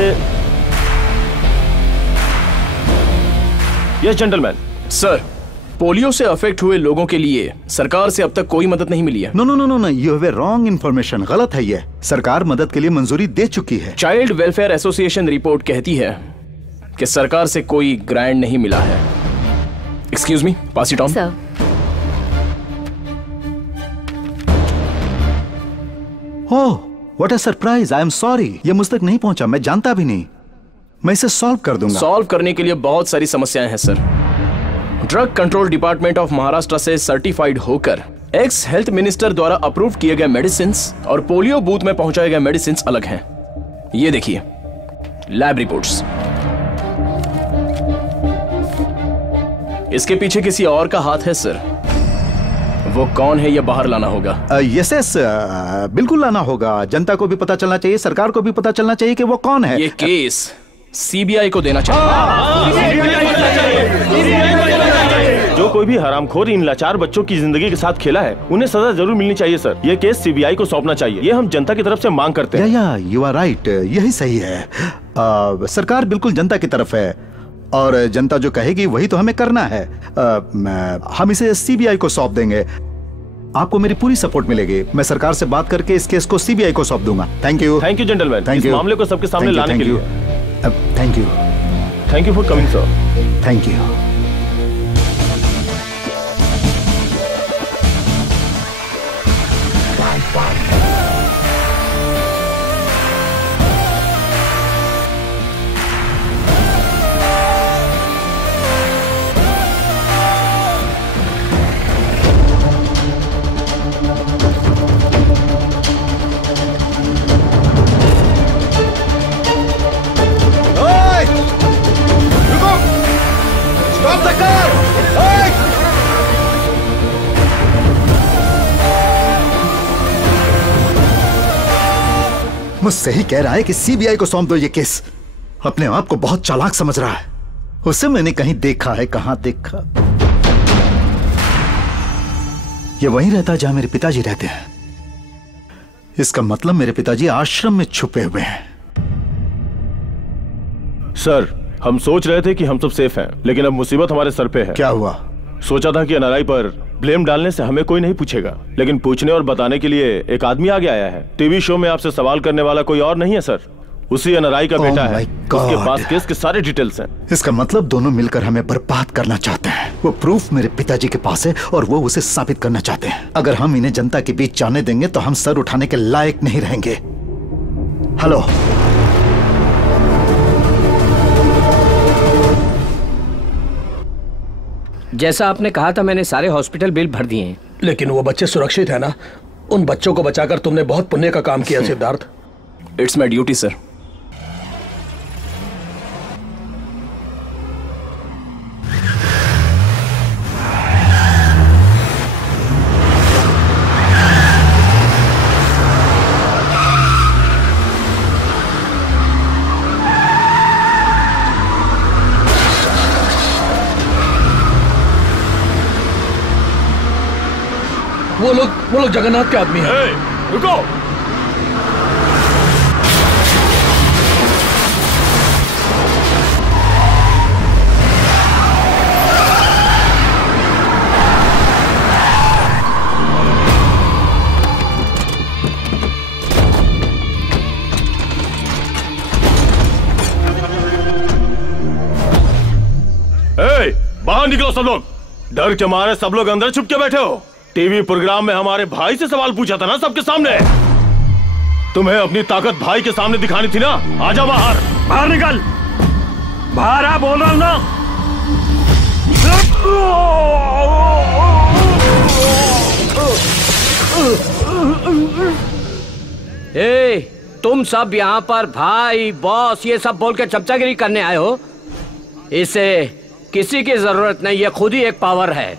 Yes gentleman. सर, पोलियो से अफेक्ट हुए लोगों के लिए सरकार से अब तक कोई मदद नहीं मिली है। No no no no, you have a wrong information. गलत है ये। सरकार मदद के लिए मंजूरी दे चुकी है। चाइल्ड वेलफेयर एसोसिएशन रिपोर्ट कहती है कि सरकार से कोई ग्रांट नहीं मिला है। Excuse me, pass it on. Sir, oh what a surprise. I am sorry, ये मुझ तक नहीं पहुंचा। मैं जानता भी नहीं। मैं इसे सॉल्व कर दूंगा। सॉल्व करने के लिए बहुत सारी समस्याएं हैं sir. Drug control department of Maharashtra से सर्टिफाइड होकर एक्स हेल्थ मिनिस्टर द्वारा अप्रूव किए गए मेडिसिन और पोलियो बूथ में पहुंचाए गए मेडिसिन अलग हैं। ये देखिए लैब रिपोर्ट्स। इसके पीछे किसी और का हाथ है सर। वो कौन है ये बाहर लाना होगा। यस यस, बिल्कुल लाना होगा। जनता को भी पता चलना चाहिए, सरकार को भी पता चलना चाहिए कि वो कौन है। ये केस सीबीआई को देना चाहिए। जो कोई भी हरामखोर इन लाचार बच्चों की जिंदगी के साथ खेला है, उन्हें सजा जरूर मिलनी चाहिए सर। ये केस सीबीआई को सौंपना चाहिए। ये हम जनता की तरफ से मांग करते हैं। या यू आर राइट, यही सही है। सरकार बिल्कुल जनता की तरफ है और जनता जो कहेगी वही तो हमें करना है। हम इसे सीबीआई को सौंप देंगे। आपको मेरी पूरी सपोर्ट मिलेगी। मैं सरकार से बात करके इस केस को सीबीआई को सौंप दूंगा। Thank you. Thank you gentleman, इस मामले को सबके सामने लाने के लिए। Thank you. Thank you for coming sir. Thank you. मुझसे ही कह रहा है कि सीबीआई को सौंप दो ये केस। अपने आप को बहुत चालाक समझ रहा है। उसे मैंने कहीं देखा है। कहां देखा? ये वहीं रहता है जहां मेरे पिताजी रहते हैं। इसका मतलब मेरे पिताजी आश्रम में छुपे हुए हैं। सर, हम सोच रहे थे कि हम सब सेफ हैं, लेकिन अब मुसीबत हमारे सर पे है। क्या हुआ? सोचा था कि एनआरआई पर ब्लेम डालने से हमें कोई नहीं पूछेगा, लेकिन पूछने और बताने के लिए एक आदमी आगे आया है। टीवी शो में आपसे सवाल करने वाला कोई और नहीं है सर, उसी एनआरआई का बेटा है। उसके पास केस के सारे डिटेल्स हैं। इसका मतलब दोनों मिलकर हमें बर्बाद करना चाहते हैं। वो प्रूफ मेरे पिताजी के पास है और वो उसे साबित करना चाहते हैं। अगर हम इन्हें जनता के बीच जाने देंगे तो हम सर उठाने के लायक नहीं रहेंगे। हेलो, जैसा आपने कहा था, मैंने सारे हॉस्पिटल बिल भर दिए हैं। लेकिन वो बच्चे सुरक्षित है ना? उन बच्चों को बचाकर तुमने बहुत पुण्य का काम किया Siddharth. It's my duty sir. वो लोग जगन्नाथ के आदमी हैं। रुको। बाहर निकलो सब लोग। डर के मारे सब लोग अंदर छुप के बैठे हो। टीवी प्रोग्राम में हमारे भाई से सवाल पूछा था ना सबके सामने। तुम्हें अपनी ताकत भाई के सामने दिखानी थी ना। आजा बाहर। बाहर निकल। बाहर आ, बोल रहा हूं ना। तुम सब यहाँ पर भाई बॉस ये सब बोल के चमचागिरी करने आए हो? इसे किसी की जरूरत नहीं, ये खुद ही एक पावर है।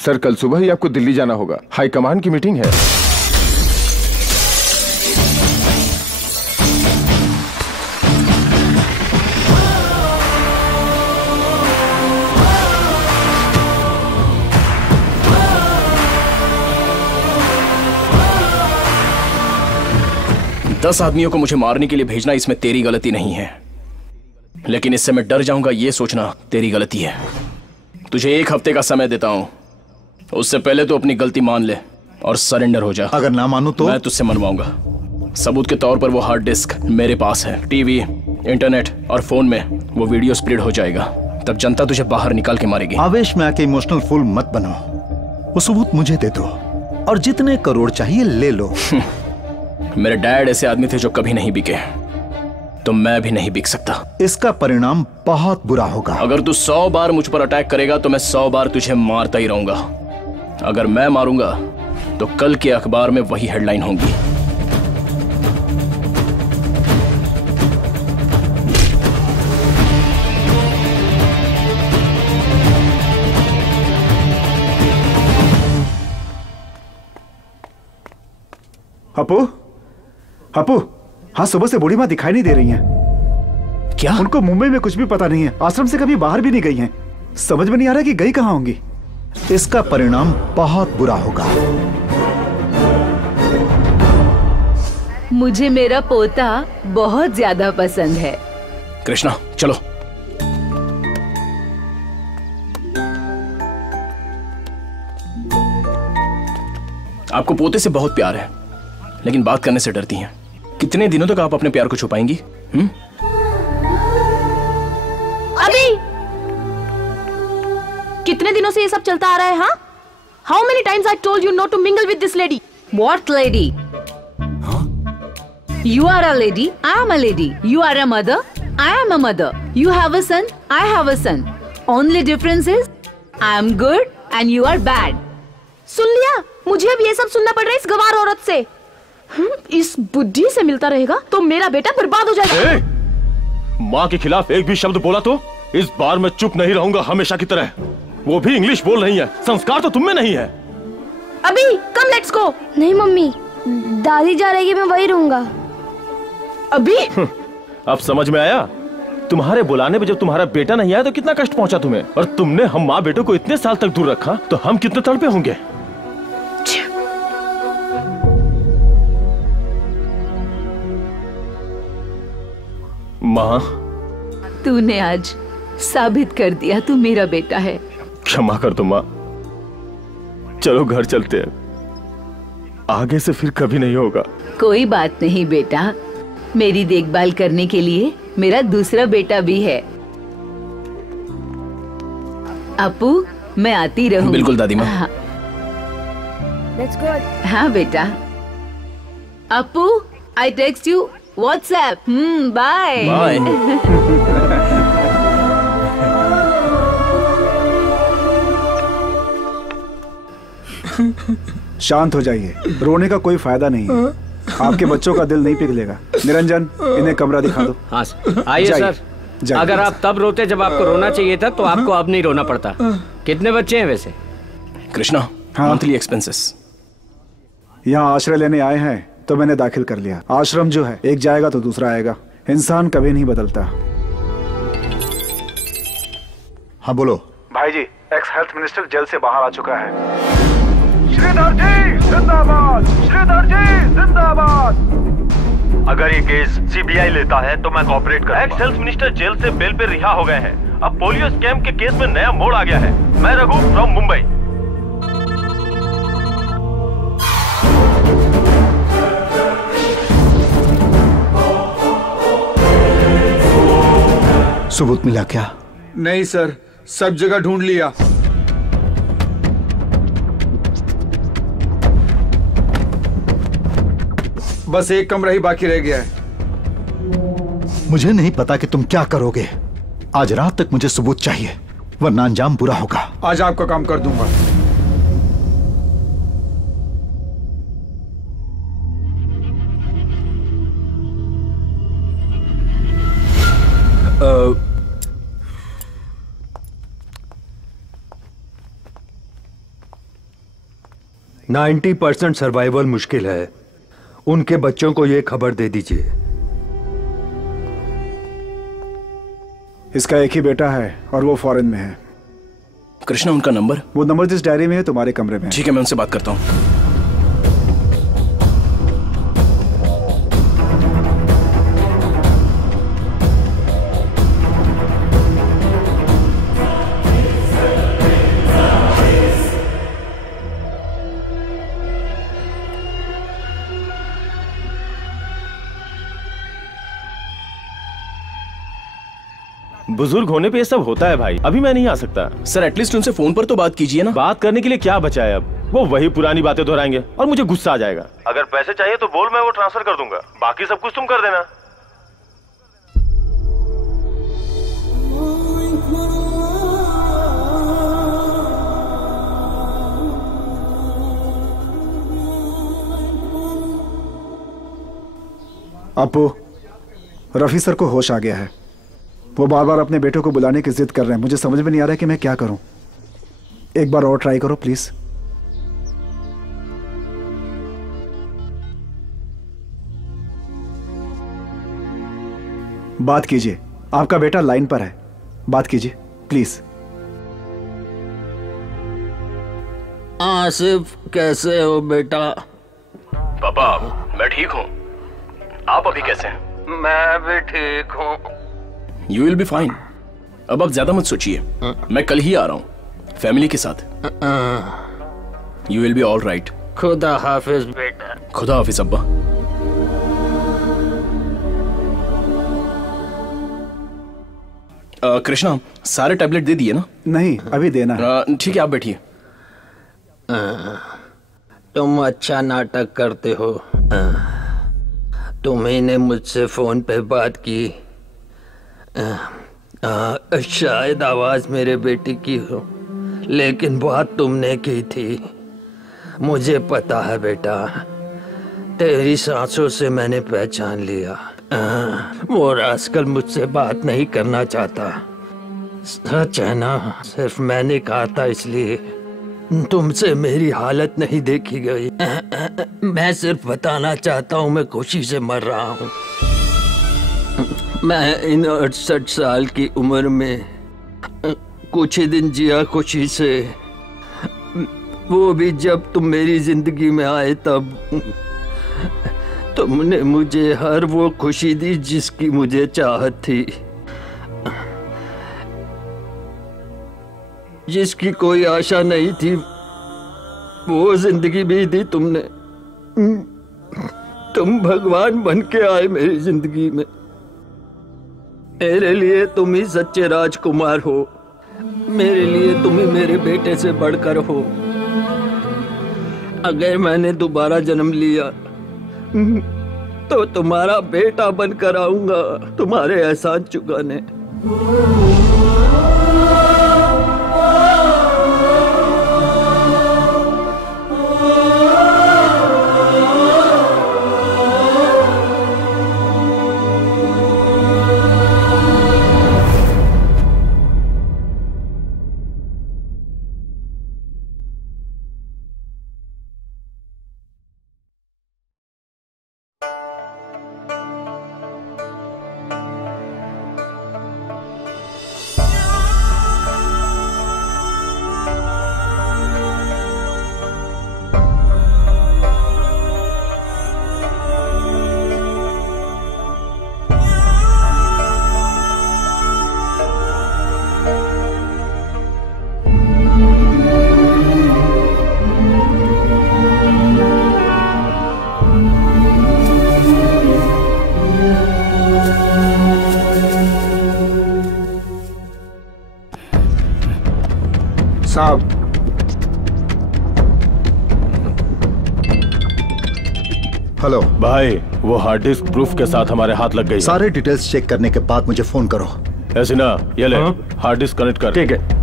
सर कल सुबह ही आपको दिल्ली जाना होगा, हाई कमान की मीटिंग है। दस आदमियों को मुझे मारने के लिए भेजना इसमें तेरी गलती नहीं है, लेकिन इससे मैं डर जाऊंगा ये सोचना तेरी गलती है। तुझे 1 हफ्ते का समय देता हूं, उससे पहले तो अपनी गलती मान ले और सरेंडर हो जा। अगर ना मानू तो? मैं तुझसे मनवाऊंगा। सबूत के तौर पर वो हार्ड डिस्क मेरे पास है। टीवी, इंटरनेट और फोन में वो वीडियो स्प्रेड हो जाएगा, तब जनता तुझे बाहर निकाल के मारेगी। आवेश में आके इमोशनल फूल मत बनो। वो सबूत मुझे दे दो और जितने करोड़ चाहिए ले लो। मेरे डैड ऐसे आदमी थे जो कभी नहीं बिके, तो मैं भी नहीं बिक सकता। इसका परिणाम बहुत बुरा होगा। अगर तू 100 बार मुझ पर अटैक करेगा तो मैं 100 बार तुझे मारता ही रहूंगा। अगर मैं मारूंगा तो कल के अखबार में वही हेडलाइन होंगी। अपू, अपू, हाँ सुबह से बूढ़ी माँ दिखाई नहीं दे रही हैं। क्या? उनको मुंबई में कुछ भी पता नहीं है, आश्रम से कभी बाहर भी नहीं गई हैं। समझ में नहीं आ रहा कि गई कहाँ होंगी। इसका परिणाम बहुत बुरा होगा। मुझे मेरा पोता बहुत ज्यादा पसंद है। कृष्णा चलो। आपको पोते से बहुत प्यार है, लेकिन बात करने से डरती हैं। कितने दिनों तक आप अपने प्यार को छुपाएंगी? अभी कितने दिनों से ये सब चलता आ रहा है? हाँ, how many times I told you not to mingle with this lady? What lady? You are a lady, I am a lady. You are a mother, I am a mother. You have a son, I have a son. Only difference is I am good and you are bad. सुन लिया? मुझे अब ये सब सुनना पड़ रहा है इस गवार औरत से। इस बुद्धि से मिलता रहेगा तो मेरा बेटा बर्बाद हो जाएगा। माँ के खिलाफ एक भी शब्द बोला तो इस बार मैं चुप नहीं रहूंगा हमेशा की तरह। वो भी इंग्लिश बोल रही है, संस्कार तो तुम में नहीं है। अभी कम, लेट्स गो। नहीं मम्मी, दादी जा रही है, मैं वही रहूंगा। अभी अब समझ में आया? तुम्हारे बुलाने पे जब तुम्हारा बेटा नहीं आया तो कितना कष्ट पहुंचा तुम्हें, और तुमने हम माँ बेटों को इतने साल तक दूर रखा तो हम कितने तड़पे होंगे। माँ, तूने आज साबित कर दिया तू मेरा बेटा है। क्षमा कर दो माँ, चलो घर चलते हैं, आगे से फिर कभी नहीं होगा। कोई बात नहीं बेटा, मेरी देखभाल करने के लिए मेरा दूसरा बेटा भी है। अपू, मैं आती रहूं। बिल्कुल दादी माँ। हाँ। हाँ बेटा। Apu, I text you WhatsApp. Bye bye. शांत हो जाइए, रोने का कोई फायदा नहीं है। आपके बच्चों का दिल नहीं पिघलेगा। निरंजन, इन्हें कमरा दिखा दो। हाँ आइए सर। अगर आप तब रोते जब आपको रोना चाहिए था तो आपको अब नहीं रोना पड़ता। कितने बच्चे हैं वैसे? Krishna, monthly expenses. यहाँ आश्रय लेने आए हैं तो मैंने दाखिल कर लिया। आश्रम जो है एक जाएगा तो दूसरा आएगा, इंसान कभी नहीं बदलता। हाँ बोलो। भाई जी, एक्स हेल्थ मिनिस्टर जेल से बाहर आ चुका है। श्रीधर जी जिंदाबाद, श्रीधर जी जिंदाबाद। अगर ये केस सीबीआई लेता है तो मैं कोऑपरेट करूंगा। एक्स हेल्थ मिनिस्टर जेल से बेल पे रिहा हो गए हैं। अब पोलियो स्कैम के केस में नया मोड़ आ गया है। मैं रघु फ्रॉम मुंबई। सबूत मिला क्या? नहीं सर, सब जगह ढूंढ लिया। बस एक कमरा ही बाकी रह गया है। मुझे नहीं पता कि तुम क्या करोगे। आज रात तक मुझे सबूत चाहिए, वरना अंजाम बुरा होगा। आज आपका काम कर दूंगा। नाइन्टी 90% सर्वाइवल मुश्किल है। उनके बच्चों को ये खबर दे दीजिए। इसका एक ही बेटा है और वो फॉरेन में है। कृष्णा, उनका नंबर? वो नंबर जिस डायरी में है तुम्हारे कमरे में। ठीक है, मैं उनसे बात करता हूँ। बुजुर्ग होने पे ये सब होता है भाई। अभी मैं नहीं आ सकता। सर, एटलीस्ट उनसे फोन पर तो बात कीजिए ना। बात करने के लिए क्या बचा है अब? वो वही पुरानी बातें दोहराएंगे और मुझे गुस्सा आ जाएगा। अगर पैसे चाहिए तो बोल, मैं वो ट्रांसफर कर दूंगा। बाकी सब कुछ तुम कर देना। अपू, रफी सर को होश आ गया है। वो बार बार अपने बेटों को बुलाने की जिद कर रहे हैं। मुझे समझ में नहीं आ रहा है कि मैं क्या करूं। एक बार और ट्राई करो प्लीज। बात कीजिए, आपका बेटा लाइन पर है। बात कीजिए प्लीज। आसिफ, कैसे हो बेटा? पापा, मैं ठीक हूँ। आप अभी कैसे हैं? मैं भी ठीक हूँ। You will be fine. अब आप ज्यादा मत सोचिए, मैं कल ही आ रहा हूँ फैमिली के साथ। You will be all right. खुदा हाफिज बेटा। खुदा हाफिज अब्बा। कृष्णा, सारे टैबलेट दे दिए ना? नहीं, अभी देना है। ठीक है, आप बैठिए। तुम अच्छा नाटक करते हो। तुम्ही ने मुझसे फोन पे बात की। शायद आवाज मेरे बेटे की हो, लेकिन बात तुमने की थी। मुझे पता है बेटा, तेरी सांसों से मैंने पहचान लिया। वो रास्कल मुझसे बात नहीं करना चाहता। सच है ना? सिर्फ मैंने कहा था इसलिए तुमसे मेरी हालत नहीं देखी गई। मैं सिर्फ बताना चाहता हूँ मैं खुशी से मर रहा हूँ। मैं इन 68 साल की उम्र में कुछ ही दिन जिया खुशी से, वो भी जब तुम मेरी जिंदगी में आए तब। तुमने मुझे हर वो खुशी दी जिसकी मुझे चाहत थी, जिसकी कोई आशा नहीं थी, वो जिंदगी भी दी तुमने। तुम भगवान बन के आए मेरी जिंदगी में। मेरे लिए तुम ही सच्चे राजकुमार हो, मेरे लिए तुम ही मेरे बेटे से बढ़कर हो। अगर मैंने दोबारा जन्म लिया तो तुम्हारा बेटा बनकर आऊंगा तुम्हारे एहसान चुकाने। साहब, हेलो भाई, वो हार्ड डिस्क प्रूफ के साथ हमारे हाथ लग गई। सारे डिटेल्स चेक करने के बाद मुझे फोन करो। ऐसे ना, ये ले हार्ड डिस्क कनेक्ट कर। ठीक है।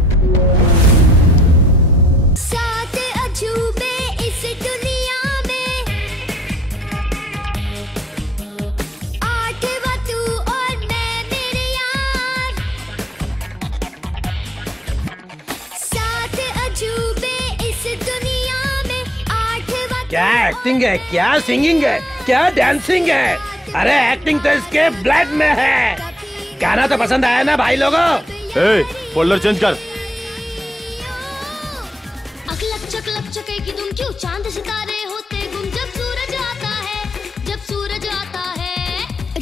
क्या एक्टिंग है, क्या सिंगिंग है, क्या डांसिंग है। अरे एक्टिंग तो इसके ब्लड में है। गाना तो पसंद आया ना भाई लोगों? ए, फोल्डर चेंज कर। अकलक चकलक चके की तुम क्यों चांद सितारे होते गुम जब सूरज आता है, जब सूरज आता है।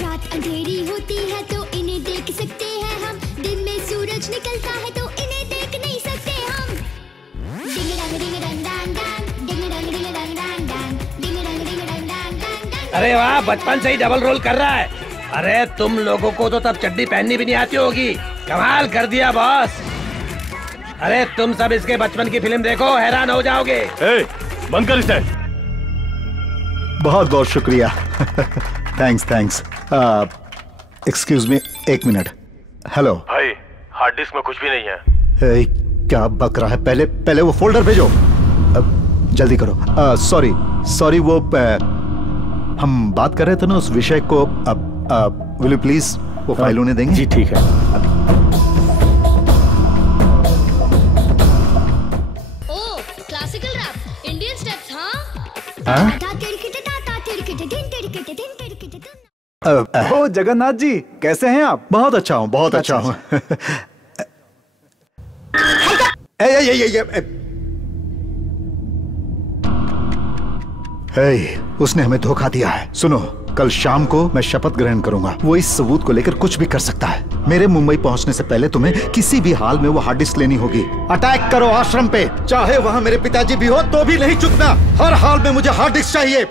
रात अंधेरी होती है तो इन्हें देख सकते हैं हम, दिन में सूरज निकलता है तो इन्हें देख नहीं सकते हम। डिंग डंग डिंग डंग डंग डंग, डिंग डंग डिंग डंग डंग डंग, डिंग डंग डिंग डंग डंग डंग। अरे वाह, बचपन से ही डबल रोल कर रहा है। अरे तुम लोगों को तो तब चड्डी पहननी भी नहीं आती होगी। कमाल कर दिया बॉस। अरे तुम सब इसके बचपन की फिल्म देखो, हैरान हो जाओगे। बंद कर इसे। बहुत बहुत शुक्रिया। Thanks thanks. एक्सक्यूज मी, एक मिनट। हेलो भाई, हार्ड डिस्क में कुछ भी नहीं है। क्या बक रहा है? पहले वो फोल्डर भेजो। जल्दी करो। सॉरी वो हम बात कर रहे थे ना उस विषय को। विल यू प्लीज वो फाइल उन्हें देंगे? जी ठीक है। ओ, क्लासिकल रैप, इंडियन स्टेप्स, हाँ? ओ जगन्नाथ जी, कैसे हैं आप? बहुत अच्छा हूँ, बहुत अच्छा हूँ। उसने हमें धोखा दिया है। सुनो, कल शाम को मैं शपथ ग्रहण करूंगा। वो इस सबूत को लेकर कुछ भी कर सकता है। मेरे मुंबई पहुंचने से पहले तुम्हें किसी भी हाल में वो हार्ड डिस्क लेनी होगी। अटैक करो आश्रम पे, चाहे वहां मेरे पिताजी भी हो तो भी नहीं चुकना। हर हाल में मुझे हार्ड डिस्क चाहिए।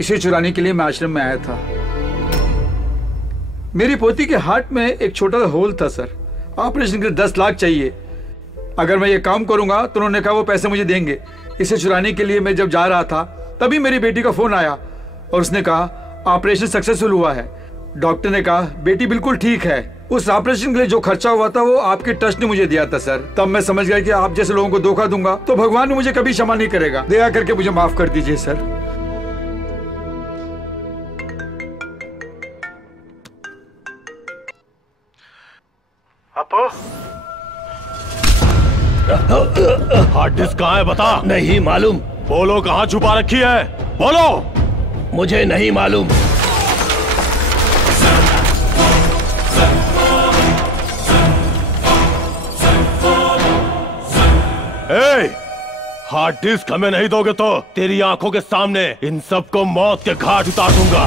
इसे चुराने के लिए मैं आश्रम में आया था। मेरी पोती के हार्ट में एक छोटा सा होल था सर। ऑपरेशन के लिए 10 लाख चाहिए। अगर मैं ये काम करूंगा तो उन्होंने कहा वो पैसे मुझे देंगे। इसे चुराने के लिए मैं जब जा रहा था तभी मेरी बेटी का फोन आया और उसने कहा ऑपरेशन सक्सेसफुल हुआ है। डॉक्टर ने कहा बेटी बिल्कुल ठीक है। उस ऑपरेशन के लिए जो खर्चा हुआ था वो आपके ट्रस्ट ने मुझे दिया था सर। तब मैं समझ गया कि आप जैसे लोगों को धोखा दूंगा तो भगवान भी मुझे कभी क्षमा नहीं करेगा। दया करके मुझे माफ कर दीजिए सर। हार्ड डिस्क कहाँ है बता। नहीं मालूम। बोलो कहाँ छुपा रखी है, बोलो। मुझे नहीं मालूम। हार्ड डिस्क हमें नहीं दोगे तो तेरी आंखों के सामने इन सबको मौत के घाट उतार दूंगा।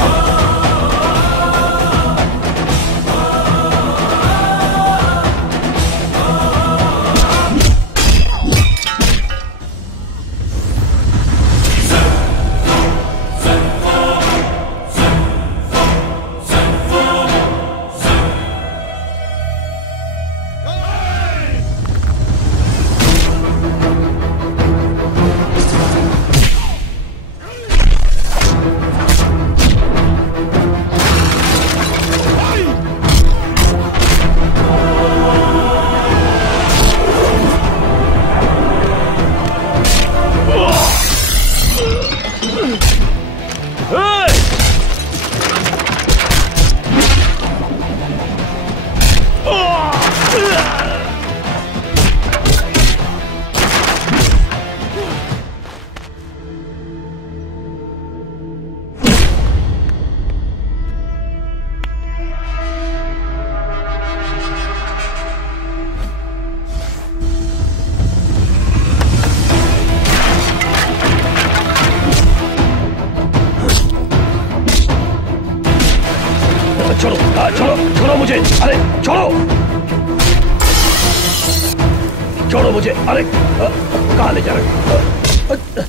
छोड़ो मुझे, अरे छोड़ो, छोड़ो मुझे, अरे कहाँ ले जा रहे हो?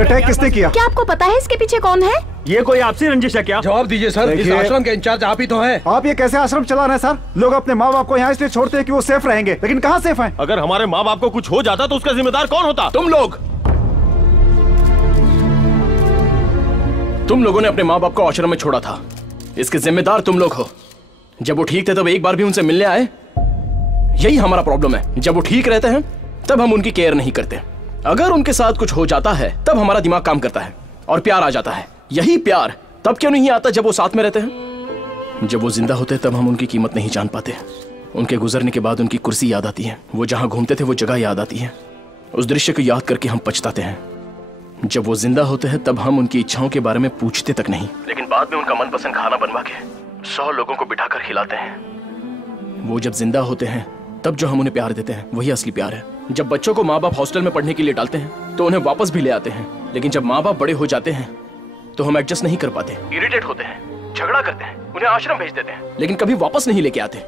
अटैक किसने किया? क्या आपको पता है इसके पीछे कौन है? ये कोई आपसी रंजिश है क्या? जवाब दीजिए सर, इस आश्रम के इंचार्ज आप ही तो हैं। आप ये कैसे आश्रम चला रहे हैं सर? लोग अपने माँ बाप को यहाँ इसलिए छोड़ते हैं कि वो सेफ रहेंगे, लेकिन कहाँ सेफ हैं? अगर हमारे माँ बाप को कुछ हो जाता तो उसका जिम्मेदार कौन होता? तुम लोग। तुम लोगों ने अपने माँ बाप को आश्रम में छोड़ा था, इसके जिम्मेदार तुम लोग हो। जब वो ठीक थे तब एक बार भी उनसे मिलने आए? यही हमारा प्रॉब्लम है, जब वो ठीक रहते हैं तब हम उनकी केयर नहीं करते। अगर उनके साथ कुछ हो जाता है तब हमारा दिमाग काम करता है और प्यार आ जाता है। यही प्यार तब क्यों नहीं आता जब वो साथ में रहते हैं? जब वो जिंदा होते हैं तब हम उनकी कीमत नहीं जान पाते। उनके गुजरने के बाद उनकी कुर्सी याद आती है, वो जहां घूमते थे वो जगह याद आती है। उस दृश्य को याद करके हम पछताते हैं। जब वो जिंदा होते हैं तब हम उनकी इच्छाओं के बारे में पूछते तक नहीं, लेकिन बाद में उनका मनपसंद खाना बनवा के 100 लोगों को बिठाकर खिलाते हैं। वो जब जिंदा होते हैं तब जो हम उन्हें प्यार देते हैं वही असली प्यार है। जब बच्चों को माँ बाप हॉस्टल में पढ़ने के लिए डालते हैं तो उन्हें वापस भी ले आते हैं, लेकिन जब माँ बाप बड़े हो जाते हैं तो हम एडजस्ट नहीं कर पाते, इरिटेट होते हैं, झगड़ा करते हैं, उन्हें आश्रम भेज देते हैं, लेकिन कभी वापस नहीं लेके आते।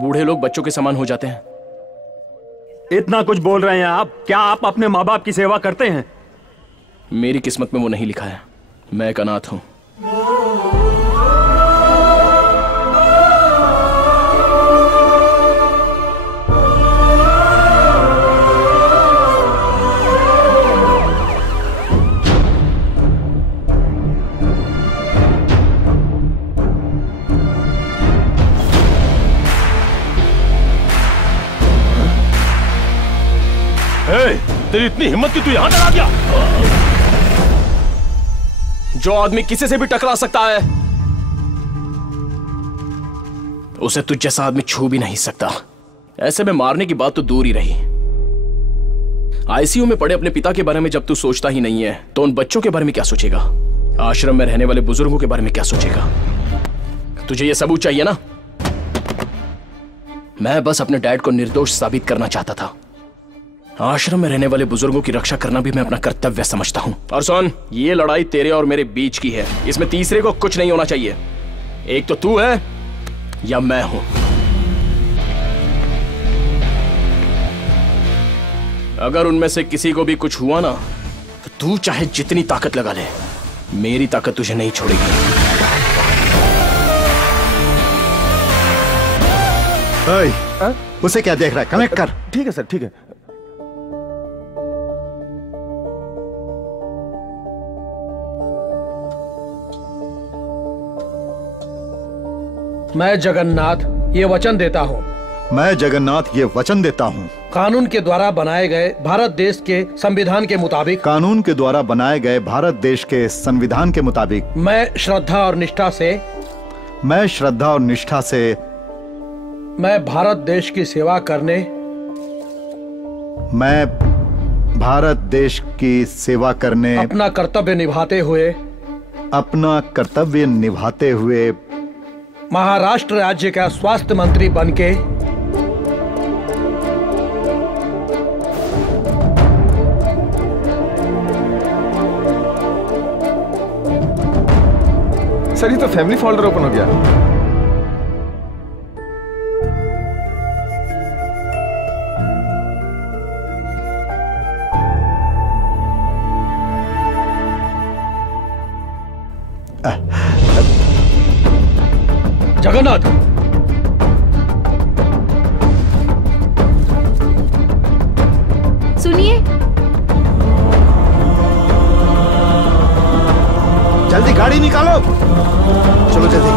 बूढ़े लोग बच्चों के समान हो जाते हैं। इतना कुछ बोल रहे हैं आप, क्या आप अपने माँ बाप की सेवा करते हैं? मेरी किस्मत में वो नहीं लिखा है, मैं एक अनाथ हूं। तेरी इतनी हिम्मत कि तू यहां डरा गया? जो आदमी किसी से भी टकरा सकता है उसे तुझ जैसा आदमी छू भी नहीं सकता। ऐसे में मारने की बात तो दूर ही रही। आईसीयू में पड़े अपने पिता के बारे में जब तू सोचता ही नहीं है तो उन बच्चों के बारे में क्या सोचेगा? आश्रम में रहने वाले बुजुर्गों के बारे में क्या सोचेगा? तुझे यह सबूत चाहिए ना? मैं बस अपने डैड को निर्दोष साबित करना चाहता था। आश्रम में रहने वाले बुजुर्गों की रक्षा करना भी मैं अपना कर्तव्य समझता हूं। और सुन, ये लड़ाई तेरे और मेरे बीच की है, इसमें तीसरे को कुछ नहीं होना चाहिए। एक तो तू है या मैं हूं। अगर उनमें से किसी को भी कुछ हुआ ना तो तू चाहे जितनी ताकत लगा ले, मेरी ताकत तुझे नहीं छोड़ेगी। उसे क्या देख रहा है? कनेक्ट कर। ठीक है सर, ठीक है। मैं जगन्नाथ ये वचन देता हूँ। मैं जगन्नाथ ये वचन देता हूँ। कानून के द्वारा बनाए गए भारत देश के संविधान के मुताबिक। कानून के द्वारा बनाए गए भारत देश के संविधान के मुताबिक। मैं श्रद्धा और निष्ठा से। मैं श्रद्धा और निष्ठा से। मैं भारत देश की सेवा करने। मैं भारत देश की सेवा करने। अपना कर्तव्य निभाते हुए। अपना कर्तव्य निभाते हुए। महाराष्ट्र राज्य का स्वास्थ्य मंत्री बनके। सर ये तो फैमिली फोल्डर ओपन हो गया। जगन्नाथ, सुनिए। जल्दी गाड़ी निकालो। चलो जल्दी।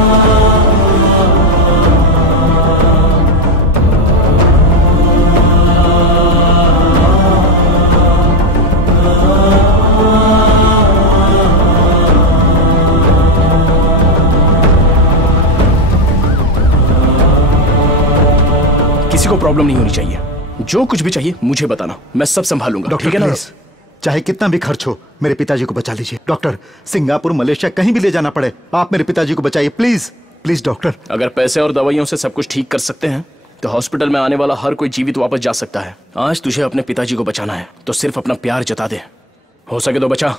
किसी को प्रॉब्लम नहीं होनी चाहिए। जो कुछ भी चाहिए मुझे बताना, मैं सब संभालूंगा। डॉक्टर ठीक है ना? चाहे कितना भी खर्च हो, मेरे पिताजी को बचा लीजिए। डॉक्टर, सिंगापुर मलेशिया कहीं भी ले जाना पड़े, आप मेरे पिताजी को बचाइए प्लीज। Please doctor. अगर पैसे और दवाइयों से सब कुछ ठीक कर सकते हैं तो हॉस्पिटल में आने वाला हर कोई जीवित वापस जा सकता है। आज तुझे अपने पिताजी को बचाना है तो सिर्फ अपना प्यार जता दे। हो सके तो बचा।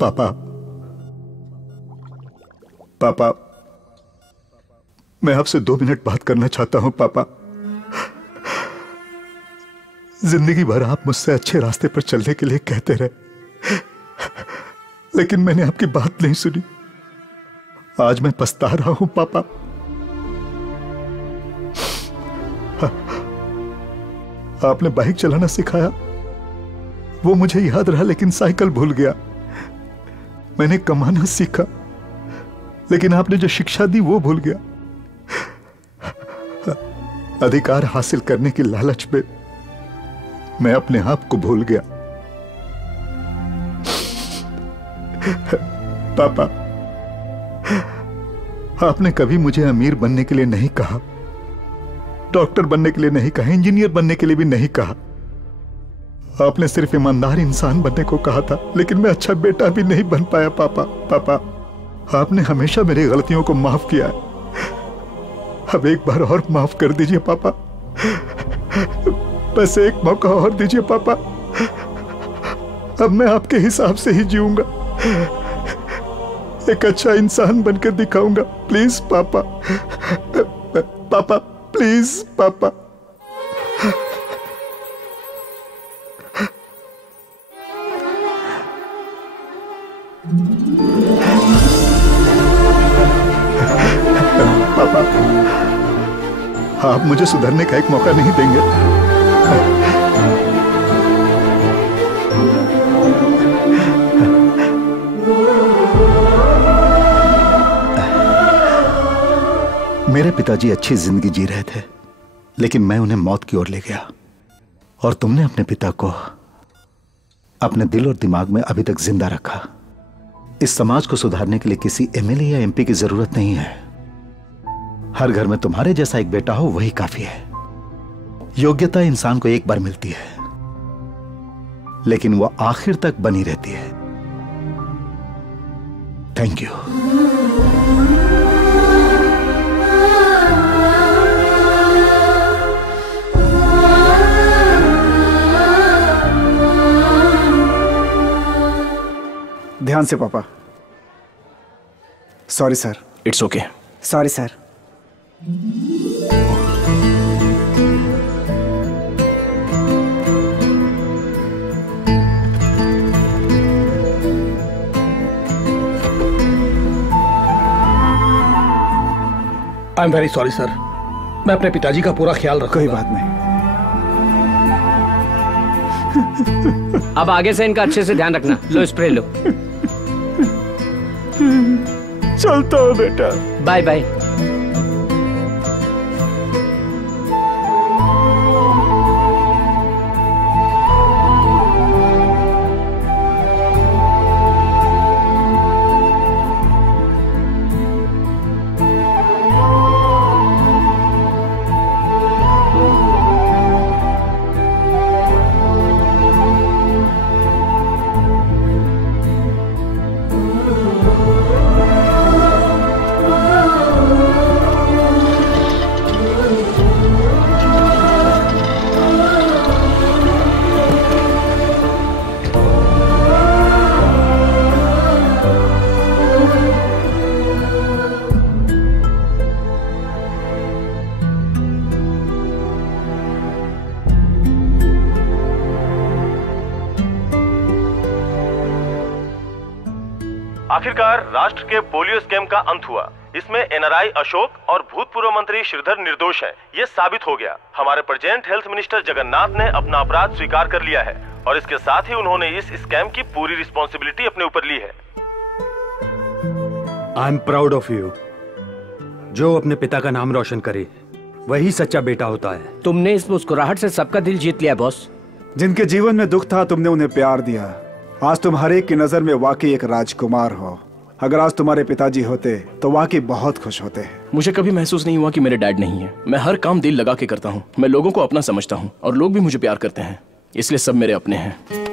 पापा, पापा, मैं आपसे 2 मिनट बात करना चाहता हूं। पापा, जिंदगी भर आप मुझसे अच्छे रास्ते पर चलने के लिए कहते रहे, लेकिन मैंने आपकी बात नहीं सुनी। आज मैं पछता रहा हूं पापा। आपने बाइक चलाना सिखाया, वो मुझे याद रहा, लेकिन साइकिल भूल गया। मैंने कमाना सीखा, लेकिन आपने जो शिक्षा दी वो भूल गया। अधिकार हासिल करने की लालच में मैं अपने आप को भूल गया। पापा, आपने कभी मुझे अमीर बनने के लिए नहीं कहा, डॉक्टर बनने के लिए नहीं कहा, इंजीनियर बनने के लिए भी नहीं कहा। आपने सिर्फ ईमानदार इंसान बनने को कहा था, लेकिन मैं अच्छा बेटा भी नहीं बन पाया। पापा, पापा, आपने हमेशा मेरी गलतियों को माफ किया है। अब एक बार और माफ कर दीजिए पापा। बस एक मौका और दीजिए पापा। अब मैं आपके हिसाब से ही जीऊंगा, एक अच्छा इंसान बनकर दिखाऊंगा। प्लीज पापा, पापा, प्लीज पापा। पापा, आप मुझे सुधरने का एक मौका नहीं देंगे? मेरे पिताजी अच्छी जिंदगी जी रहे थे, लेकिन मैं उन्हें मौत की ओर ले गया, और तुमने अपने पिता को अपने दिल और दिमाग में अभी तक जिंदा रखा। इस समाज को सुधारने के लिए किसी एमएलए या एमपी की जरूरत नहीं है। हर घर में तुम्हारे जैसा एक बेटा हो, वही काफी है। योग्यता इंसान को एक बार मिलती है, लेकिन वो आखिर तक बनी रहती है। Thank you. ध्यान से पापा। Sorry sir. It's okay. Sorry sir. I am very sorry sir, मैं अपने पिताजी का पूरा ख्याल रखूंगा। कोई बात नहीं। अब आगे से इनका अच्छे से ध्यान रखना। लो स्प्रे लो। चलता हूँ बेटा। Bye bye. आखिरकार राष्ट्र के पोलियो स्कैम का अंत हुआ। इसमें एनआरआई अशोक और भूतपूर्व मंत्री श्रीधर निर्दोष हैं। ये साबित हो गया। हमारे प्रेजेंट हेल्थ मिनिस्टर जगन्नाथ ने अपना अपराध स्वीकार कर लिया है और इसके साथ ही उन्होंने इस स्कैम की पूरी रिस्पॉन्सिबिलिटी अपने ऊपर ली है। I am proud of you. जो अपने पिता का नाम रोशन करे वही सच्चा बेटा होता है। तुमने इस मुस्कुराहट से सबका दिल जीत लिया बॉस। जिनके जीवन में दुख था तुमने उन्हें प्यार दिया। आज तुम हर एक की नजर में वाकई एक राजकुमार हो। अगर आज तुम्हारे पिताजी होते तो वाकई बहुत खुश होते। मुझे कभी महसूस नहीं हुआ कि मेरे डैड नहीं है। मैं हर काम दिल लगा के करता हूँ। मैं लोगों को अपना समझता हूँ और लोग भी मुझे प्यार करते हैं, इसलिए सब मेरे अपने हैं।